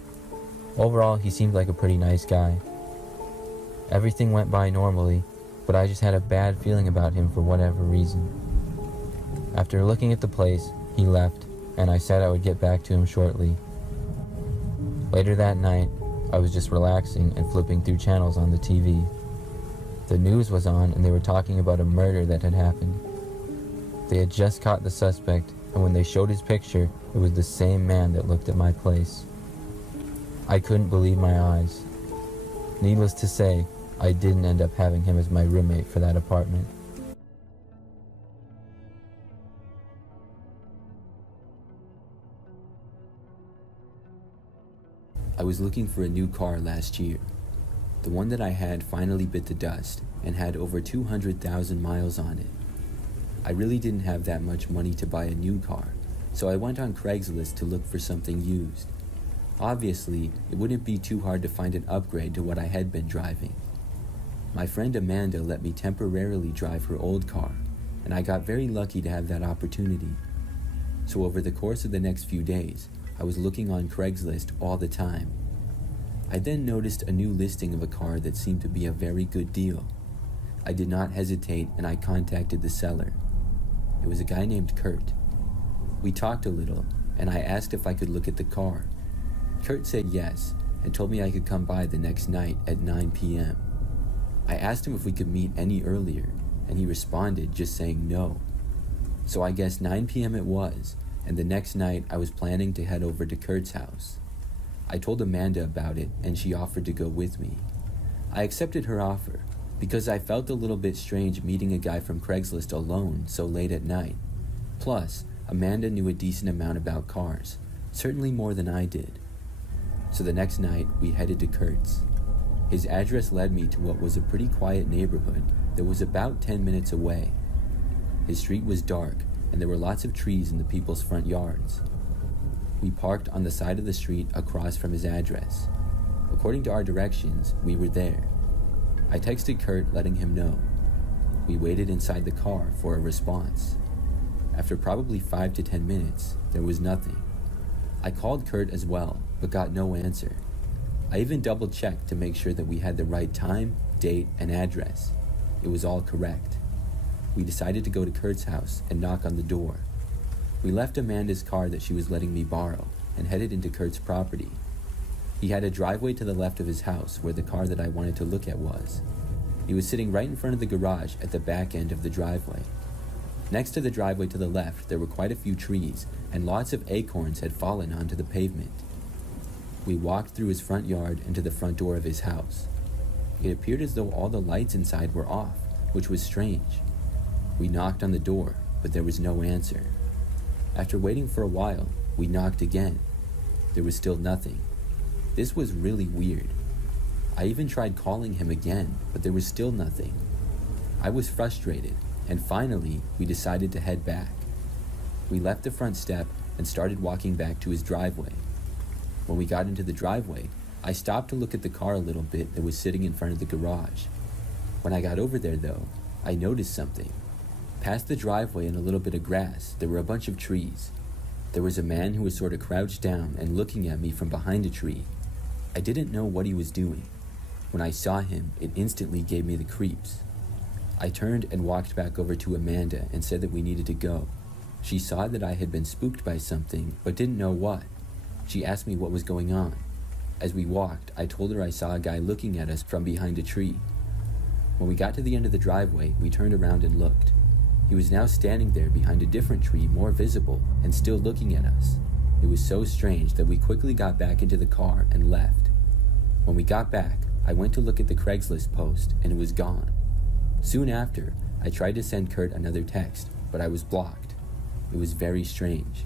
Overall, he seemed like a pretty nice guy. Everything went by normally, but I just had a bad feeling about him for whatever reason. After looking at the place, he left, and I said I would get back to him shortly. Later that night, I was just relaxing and flipping through channels on the TV. The news was on and they were talking about a murder that had happened. They had just caught the suspect, and when they showed his picture, it was the same man that looked at my place. I couldn't believe my eyes. Needless to say, I didn't end up having him as my roommate for that apartment. I was looking for a new car last year. The one that I had finally bit the dust and had over 200,000 miles on it. I really didn't have that much money to buy a new car, so I went on Craigslist to look for something used. Obviously, it wouldn't be too hard to find an upgrade to what I had been driving. My friend Amanda let me temporarily drive her old car, and I got very lucky to have that opportunity. So over the course of the next few days, I was looking on Craigslist all the time. I then noticed a new listing of a car that seemed to be a very good deal. I did not hesitate and I contacted the seller. It was a guy named Kurt. We talked a little and I asked if I could look at the car. Kurt said yes and told me I could come by the next night at 9 p.m. I asked him if we could meet any earlier and he responded just saying no. So I guess 9 p.m. it was, and the next night I was planning to head over to Kurt's house. I told Amanda about it and she offered to go with me. I accepted her offer because I felt a little bit strange meeting a guy from Craigslist alone so late at night. Plus, Amanda knew a decent amount about cars, certainly more than I did. So the next night we headed to Kurt's. His address led me to what was a pretty quiet neighborhood that was about 10 minutes away. His street was dark and there were lots of trees in the people's front yards. We parked on the side of the street across from his address. According to our directions, we were there. I texted Kurt letting him know. We waited inside the car for a response. After probably 5 to 10 minutes, there was nothing. I called Kurt as well, but got no answer. I even double-checked to make sure that we had the right time, date, and address. It was all correct. We decided to go to Kurt's house and knock on the door. We left Amanda's car that she was letting me borrow and headed into Kurt's property. He had a driveway to the left of his house where the car that I wanted to look at was. He was sitting right in front of the garage at the back end of the driveway. Next to the driveway to the left, there were quite a few trees and lots of acorns had fallen onto the pavement. We walked through his front yard and to the front door of his house. It appeared as though all the lights inside were off, which was strange. We knocked on the door, but there was no answer. After waiting for a while, we knocked again. There was still nothing. This was really weird. I even tried calling him again, but there was still nothing. I was frustrated, and finally, we decided to head back. We left the front step and started walking back to his driveway. When we got into the driveway, I stopped to look at the car a little bit that was sitting in front of the garage. When I got over there, though, I noticed something. Past the driveway and a little bit of grass, there were a bunch of trees. There was a man who was sort of crouched down and looking at me from behind a tree. I didn't know what he was doing. When I saw him, it instantly gave me the creeps. I turned and walked back over to Amanda and said that we needed to go. She saw that I had been spooked by something, but didn't know what. She asked me what was going on. As we walked, I told her I saw a guy looking at us from behind a tree. When we got to the end of the driveway, we turned around and looked. He was now standing there behind a different tree, more visible, and still looking at us. It was so strange that we quickly got back into the car and left. When we got back, I went to look at the Craigslist post, and it was gone. Soon after, I tried to send Kurt another text, but I was blocked. It was very strange.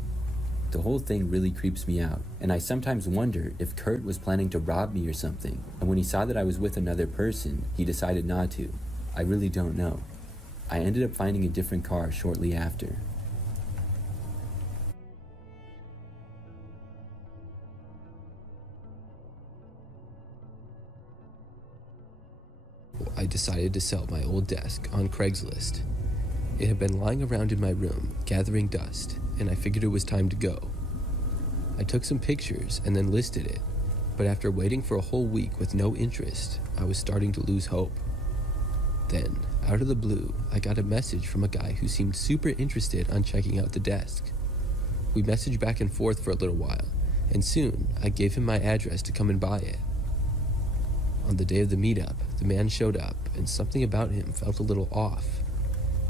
The whole thing really creeps me out, and I sometimes wonder if Kurt was planning to rob me or something, and when he saw that I was with another person, he decided not to. I really don't know. I ended up finding a different car shortly after. I decided to sell my old desk on Craigslist. It had been lying around in my room, gathering dust, and I figured it was time to go. I took some pictures and then listed it, but after waiting for a whole week with no interest, I was starting to lose hope. Then, out of the blue, I got a message from a guy who seemed super interested on checking out the desk. We messaged back and forth for a little while, and soon I gave him my address to come and buy it. On the day of the meetup, the man showed up, and something about him felt a little off.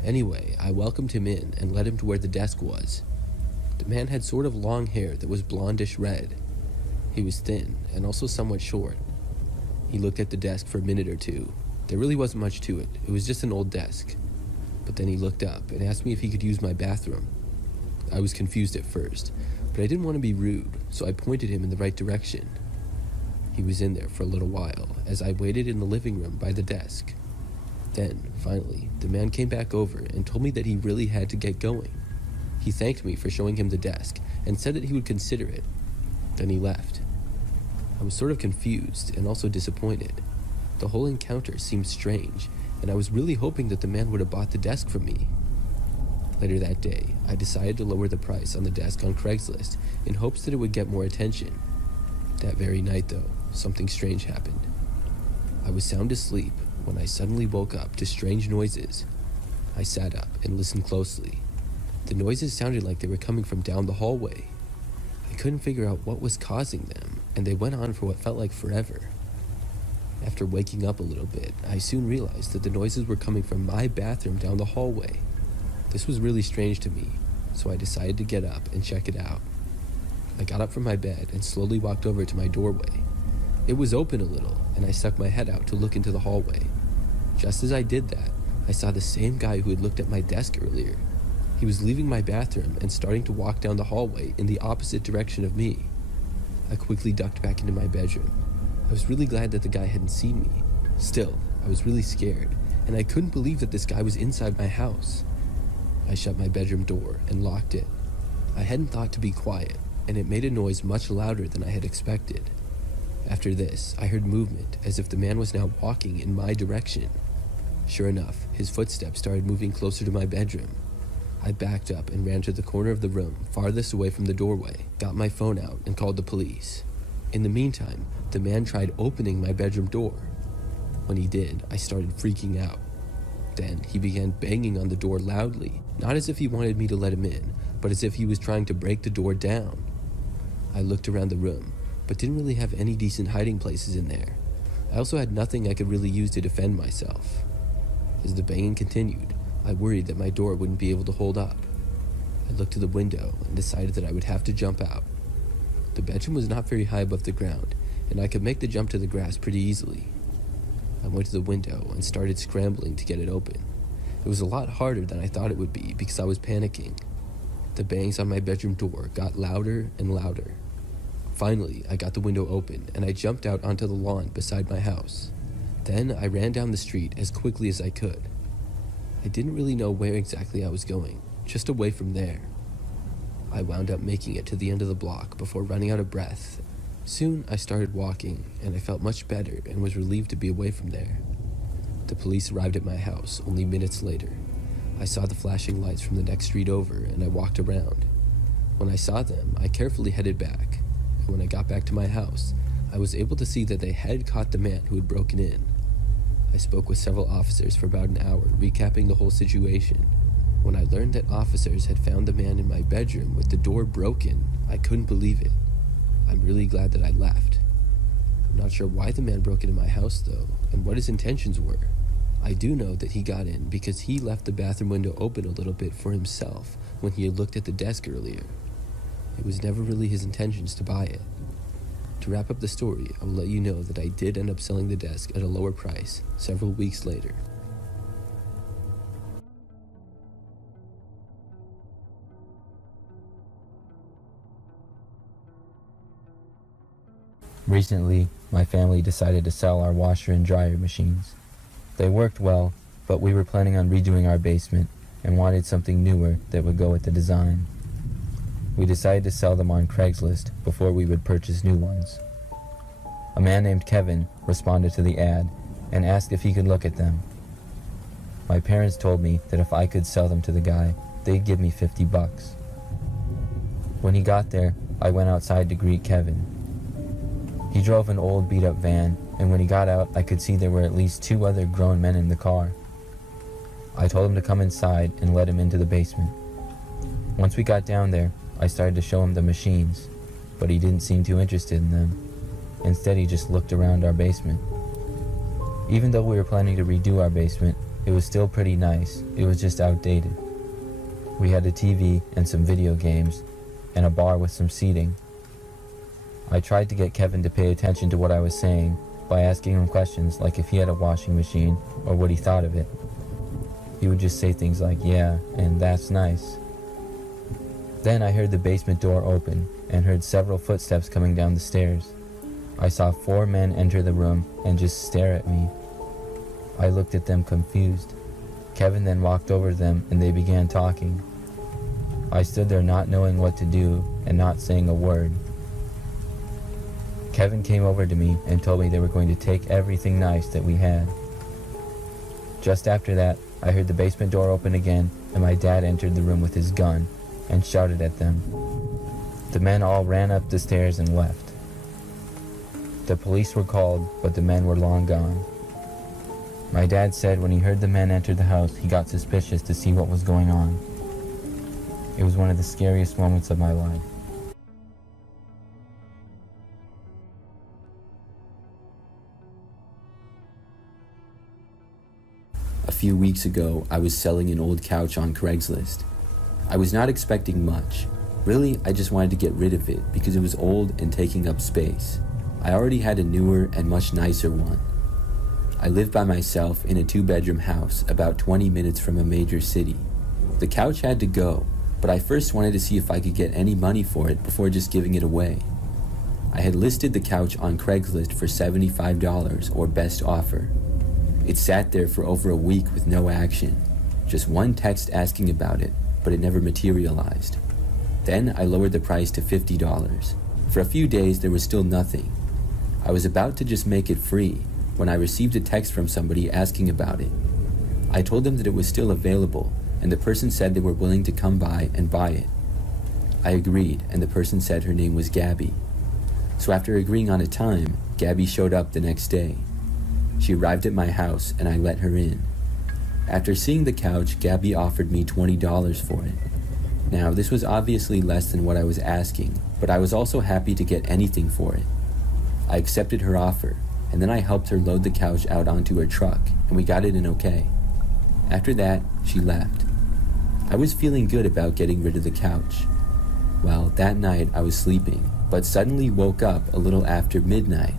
Anyway, I welcomed him in and led him to where the desk was. The man had sort of long hair that was blondish red. He was thin and also somewhat short. He looked at the desk for a minute or two. There really wasn't much to it. It was just an old desk. But then he looked up and asked me if he could use my bathroom. I was confused at first, but I didn't want to be rude, so I pointed him in the right direction. He was in there for a little while as I waited in the living room by the desk. Then, finally, the man came back over and told me that he really had to get going. He thanked me for showing him the desk and said that he would consider it. Then he left. I was sort of confused and also disappointed. The whole encounter seemed strange, and I was really hoping that the man would have bought the desk from me. Later that day, I decided to lower the price on the desk on Craigslist in hopes that it would get more attention. That very night, though, something strange happened. I was sound asleep when I suddenly woke up to strange noises. I sat up and listened closely. The noises sounded like they were coming from down the hallway. I couldn't figure out what was causing them, and they went on for what felt like forever. After waking up a little bit, I soon realized that the noises were coming from my bathroom down the hallway. This was really strange to me, so I decided to get up and check it out. I got up from my bed and slowly walked over to my doorway. It was open a little, and I stuck my head out to look into the hallway. Just as I did that, I saw the same guy who had looked at my desk earlier. He was leaving my bathroom and starting to walk down the hallway in the opposite direction of me. I quickly ducked back into my bedroom. I was really glad that the guy hadn't seen me. Still, I was really scared, and I couldn't believe that this guy was inside my house. I shut my bedroom door and locked it. I hadn't thought to be quiet, and it made a noise much louder than I had expected. After this, I heard movement, as if the man was now walking in my direction. Sure enough, his footsteps started moving closer to my bedroom. I backed up and ran to the corner of the room, farthest away from the doorway, got my phone out, and called the police. In the meantime, the man tried opening my bedroom door. When he did, I started freaking out. Then he began banging on the door loudly, not as if he wanted me to let him in, but as if he was trying to break the door down. I looked around the room, but didn't really have any decent hiding places in there. I also had nothing I could really use to defend myself. As the banging continued, I worried that my door wouldn't be able to hold up. I looked to the window and decided that I would have to jump out. The bedroom was not very high above the ground, and I could make the jump to the grass pretty easily. I went to the window and started scrambling to get it open. It was a lot harder than I thought it would be because I was panicking. The bangs on my bedroom door got louder and louder. Finally, I got the window open and I jumped out onto the lawn beside my house. Then I ran down the street as quickly as I could. I didn't really know where exactly I was going, just away from there. I wound up making it to the end of the block before running out of breath. Soon I started walking and I felt much better and was relieved to be away from there. The police arrived at my house only minutes later. I saw the flashing lights from the next street over and I walked around. When I saw them, I carefully headed back, and when I got back to my house, I was able to see that they had caught the man who had broken in. I spoke with several officers for about an hour, recapping the whole situation. When I learned that officers had found the man in my bedroom with the door broken, I couldn't believe it. I'm really glad that I left. I'm not sure why the man broke into my house though, and what his intentions were. I do know that he got in because he left the bathroom window open a little bit for himself when he had looked at the desk earlier. It was never really his intentions to buy it. To wrap up the story, I will let you know that I did end up selling the desk at a lower price several weeks later. Recently, my family decided to sell our washer and dryer machines. They worked well, but we were planning on redoing our basement and wanted something newer that would go with the design. We decided to sell them on Craigslist before we would purchase new ones. A man named Kevin responded to the ad and asked if he could look at them. My parents told me that if I could sell them to the guy, they'd give me $50. When he got there, I went outside to greet Kevin. He drove an old beat-up van, and when he got out, I could see there were at least 2 other grown men in the car. I told him to come inside and let him into the basement. Once we got down there, I started to show him the machines, but he didn't seem too interested in them. Instead, he just looked around our basement. Even though we were planning to redo our basement, it was still pretty nice. It was just outdated. We had a TV and some video games, and a bar with some seating. I tried to get Kevin to pay attention to what I was saying by asking him questions like if he had a washing machine or what he thought of it. He would just say things like, "Yeah, and that's nice." Then I heard the basement door open and heard several footsteps coming down the stairs. I saw 4 men enter the room and just stare at me. I looked at them confused. Kevin then walked over to them and they began talking. I stood there not knowing what to do and not saying a word. Kevin came over to me and told me they were going to take everything nice that we had. Just after that, I heard the basement door open again and my dad entered the room with his gun and shouted at them. The men all ran up the stairs and left. The police were called, but the men were long gone. My dad said when he heard the men enter the house, he got suspicious to see what was going on. It was one of the scariest moments of my life. A few weeks ago, I was selling an old couch on Craigslist. I was not expecting much. Really, I just wanted to get rid of it because it was old and taking up space. I already had a newer and much nicer one. I live by myself in a 2-bedroom house about 20 minutes from a major city. The couch had to go, but I first wanted to see if I could get any money for it before just giving it away. I had listed the couch on Craigslist for $75 or best offer. It sat there for over a week with no action, just one text asking about it, but it never materialized. Then I lowered the price to $50. For a few days there was still nothing. I was about to just make it free when I received a text from somebody asking about it. I told them that it was still available, and the person said they were willing to come by and buy it. I agreed, and the person said her name was Gabby. So after agreeing on a time, Gabby showed up the next day. She arrived at my house, and I let her in. After seeing the couch, Gabby offered me $20 for it. Now, this was obviously less than what I was asking, but I was also happy to get anything for it. I accepted her offer, and then I helped her load the couch out onto her truck, and we got it in okay. After that, she left. I was feeling good about getting rid of the couch. Well, that night I was sleeping, but suddenly woke up a little after midnight.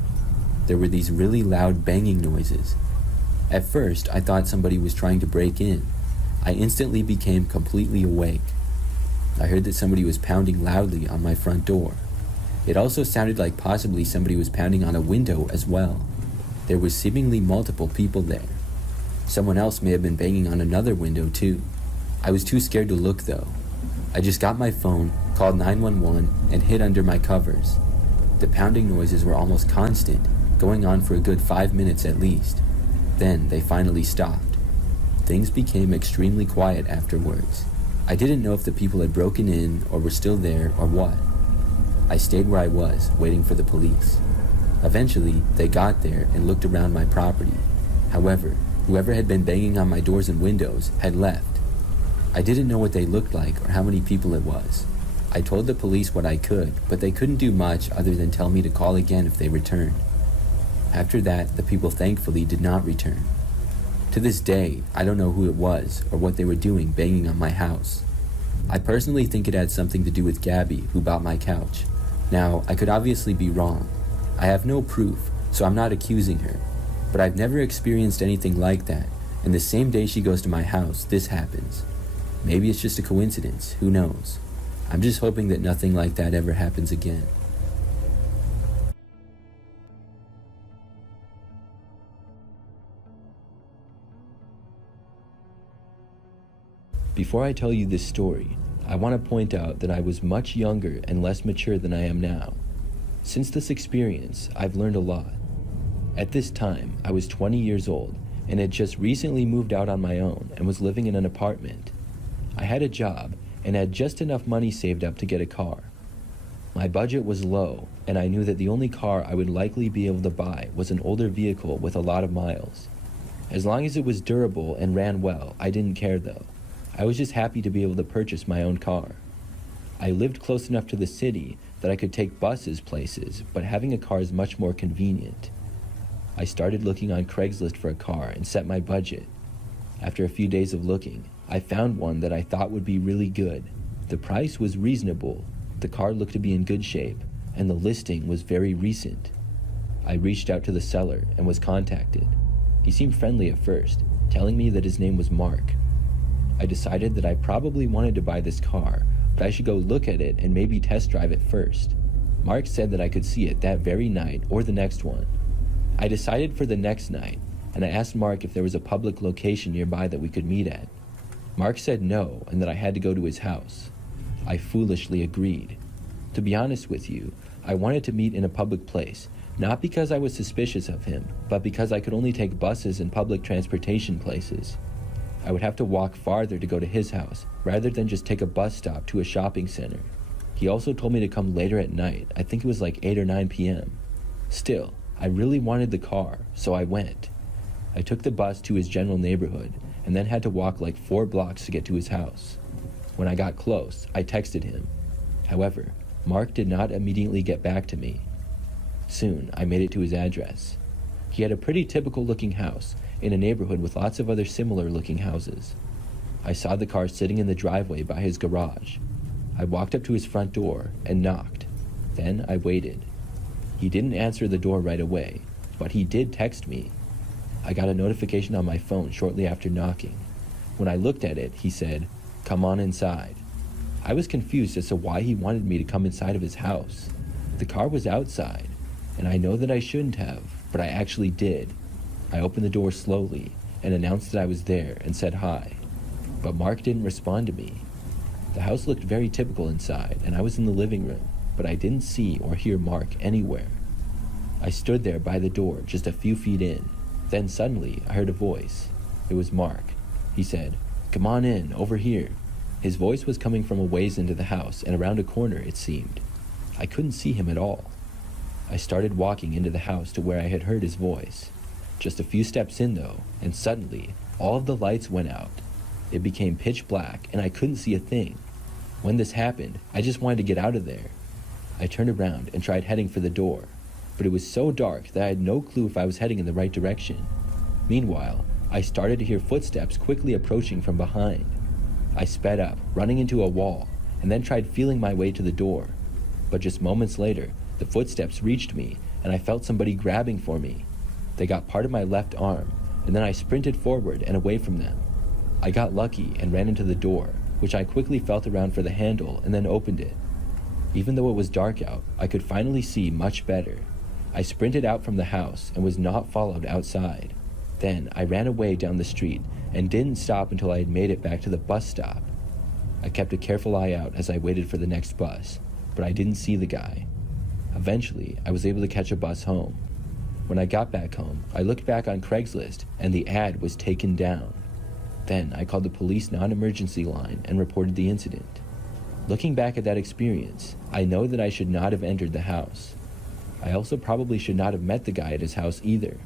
There were these really loud banging noises. At first, I thought somebody was trying to break in. I instantly became completely awake. I heard that somebody was pounding loudly on my front door. It also sounded like possibly somebody was pounding on a window as well. There were seemingly multiple people there. Someone else may have been banging on another window too. I was too scared to look though. I just got my phone, called 911, and hid under my covers. The pounding noises were almost constant, going on for a good 5 minutes at least. Then they finally stopped. Things became extremely quiet afterwards. I didn't know if the people had broken in or were still there or what. I stayed where I was, waiting for the police. Eventually, they got there and looked around my property. However, whoever had been banging on my doors and windows had left. I didn't know what they looked like or how many people it was. I told the police what I could, but they couldn't do much other than tell me to call again if they returned. After that, the people thankfully did not return. To this day, I don't know who it was or what they were doing banging on my house. I personally think it had something to do with Gabby, who bought my couch. Now, I could obviously be wrong. I have no proof, so I'm not accusing her. But I've never experienced anything like that, and the same day she goes to my house, this happens. Maybe it's just a coincidence, who knows? I'm just hoping that nothing like that ever happens again. Before I tell you this story, I want to point out that I was much younger and less mature than I am now. Since this experience, I've learned a lot. At this time, I was 20 years old and had just recently moved out on my own and was living in an apartment. I had a job and had just enough money saved up to get a car. My budget was low, and I knew that the only car I would likely be able to buy was an older vehicle with a lot of miles. As long as it was durable and ran well, I didn't care though. I was just happy to be able to purchase my own car. I lived close enough to the city that I could take buses places, but having a car is much more convenient. I started looking on Craigslist for a car and set my budget. After a few days of looking, I found one that I thought would be really good. The price was reasonable, the car looked to be in good shape, and the listing was very recent. I reached out to the seller and was contacted. He seemed friendly at first, telling me that his name was Mark. I decided that I probably wanted to buy this car, but I should go look at it and maybe test drive it first. Mark said that I could see it that very night or the next one. I decided for the next night, and I asked Mark if there was a public location nearby that we could meet at. Mark said no, and that I had to go to his house. I foolishly agreed. To be honest with you, I wanted to meet in a public place, not because I was suspicious of him, but because I could only take buses and public transportation places. I would have to walk farther to go to his house, rather than just take a bus stop to a shopping center. He also told me to come later at night. I think it was like 8 or 9 p.m. Still, I really wanted the car, so I went. I took the bus to his general neighborhood, and then had to walk like 4 blocks to get to his house. When I got close, I texted him. However, Mark did not immediately get back to me. Soon, I made it to his address. He had a pretty typical looking house in a neighborhood with lots of other similar looking houses. I saw the car sitting in the driveway by his garage. I walked up to his front door and knocked. Then I waited. He didn't answer the door right away, but he did text me. I got a notification on my phone shortly after knocking. When I looked at it, he said, "Come on inside." I was confused as to why he wanted me to come inside of his house. The car was outside, and I know that I shouldn't have, but I actually did. I opened the door slowly and announced that I was there and said hi, but Mark didn't respond to me. The house looked very typical inside, and I was in the living room, but I didn't see or hear Mark anywhere. I stood there by the door just a few feet in. Then suddenly, I heard a voice. It was Mark. He said, "Come on in, over here." His voice was coming from a ways into the house and around a corner, it seemed. I couldn't see him at all. I started walking into the house to where I had heard his voice. Just a few steps in though, and suddenly, all of the lights went out. It became pitch black and I couldn't see a thing. When this happened, I just wanted to get out of there. I turned around and tried heading for the door, but it was so dark that I had no clue if I was heading in the right direction. Meanwhile, I started to hear footsteps quickly approaching from behind. I sped up, running into a wall, and then tried feeling my way to the door. But just moments later, the footsteps reached me, and I felt somebody grabbing for me. They got part of my left arm, and then I sprinted forward and away from them. I got lucky and ran into the door, which I quickly felt around for the handle and then opened it. Even though it was dark out, I could finally see much better. I sprinted out from the house and was not followed outside. Then I ran away down the street and didn't stop until I had made it back to the bus stop. I kept a careful eye out as I waited for the next bus, but I didn't see the guy. Eventually, I was able to catch a bus home. When I got back home, I looked back on Craigslist and the ad was taken down. Then I called the police non-emergency line and reported the incident. Looking back at that experience, I know that I should not have entered the house. I also probably should not have met the guy at his house either.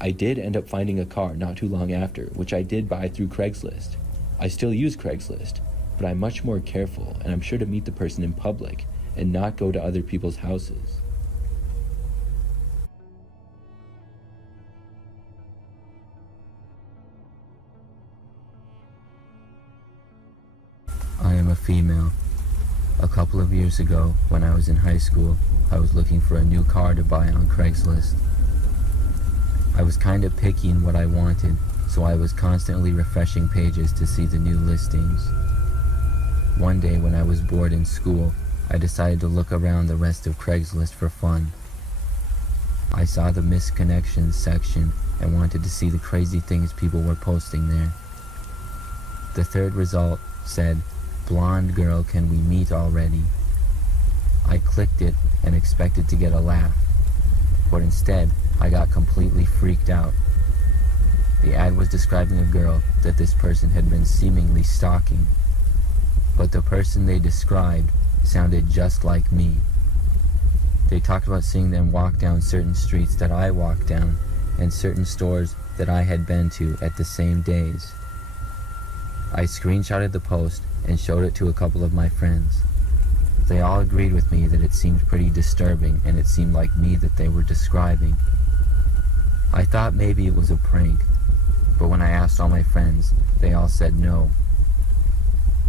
I did end up finding a car not too long after, which I did buy through Craigslist. I still use Craigslist, but I'm much more careful and I'm sure to meet the person in public and not go to other people's houses. I am a female. A couple of years ago, when I was in high school, I was looking for a new car to buy on Craigslist. I was kind of picky in what I wanted, so I was constantly refreshing pages to see the new listings. One day when I was bored in school, I decided to look around the rest of Craigslist for fun. I saw the missed connections section and wanted to see the crazy things people were posting there. The third result said, "Blonde girl, can we meet already?" I clicked it and expected to get a laugh, but instead I got completely freaked out. The ad was describing a girl that this person had been seemingly stalking, but the person they described sounded just like me. They talked about seeing them walk down certain streets that I walked down and certain stores that I had been to at the same days. I screenshotted the post and showed it to a couple of my friends. They all agreed with me that it seemed pretty disturbing and it seemed like me that they were describing. I thought maybe it was a prank, but when I asked all my friends, they all said no.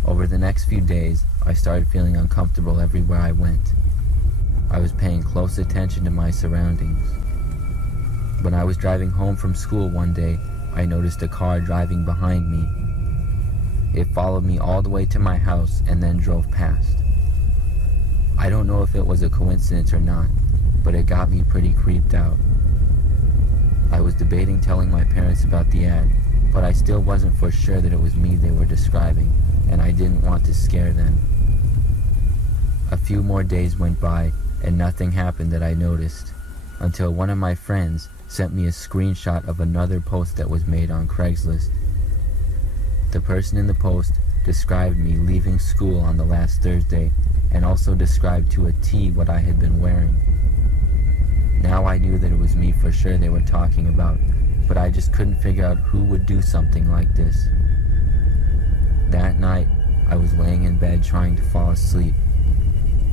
Over the next few days, I started feeling uncomfortable everywhere I went. I was paying close attention to my surroundings. When I was driving home from school one day, I noticed a car driving behind me. It followed me all the way to my house and then drove past. I don't know if it was a coincidence or not, but it got me pretty creeped out. I was debating telling my parents about the ad, but I still wasn't for sure that it was me they were describing, and I didn't want to scare them. A few more days went by, and nothing happened that I noticed, until one of my friends sent me a screenshot of another post that was made on Craigslist. The person in the post described me leaving school on the last Thursday and also described to a T what I had been wearing. Now I knew that it was me for sure they were talking about, but I just couldn't figure out who would do something like this. That night, I was laying in bed trying to fall asleep.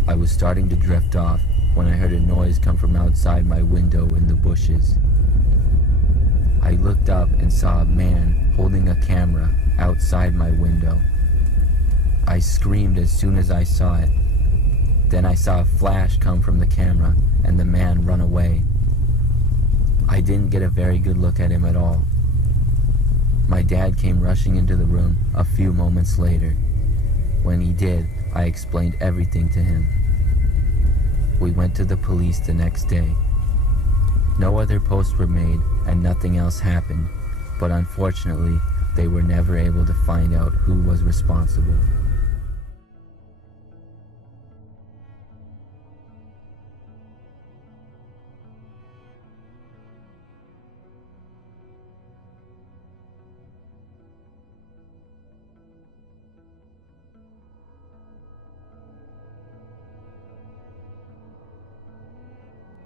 I was starting to drift off when I heard a noise come from outside my window in the bushes. I looked up and saw a man holding a camera outside my window. I screamed as soon as I saw it. Then I saw a flash come from the camera and the man run away. I didn't get a very good look at him at all. My dad came rushing into the room a few moments later. When he did, I explained everything to him. We went to the police the next day. No other posts were made and nothing else happened, but unfortunately, they were never able to find out who was responsible.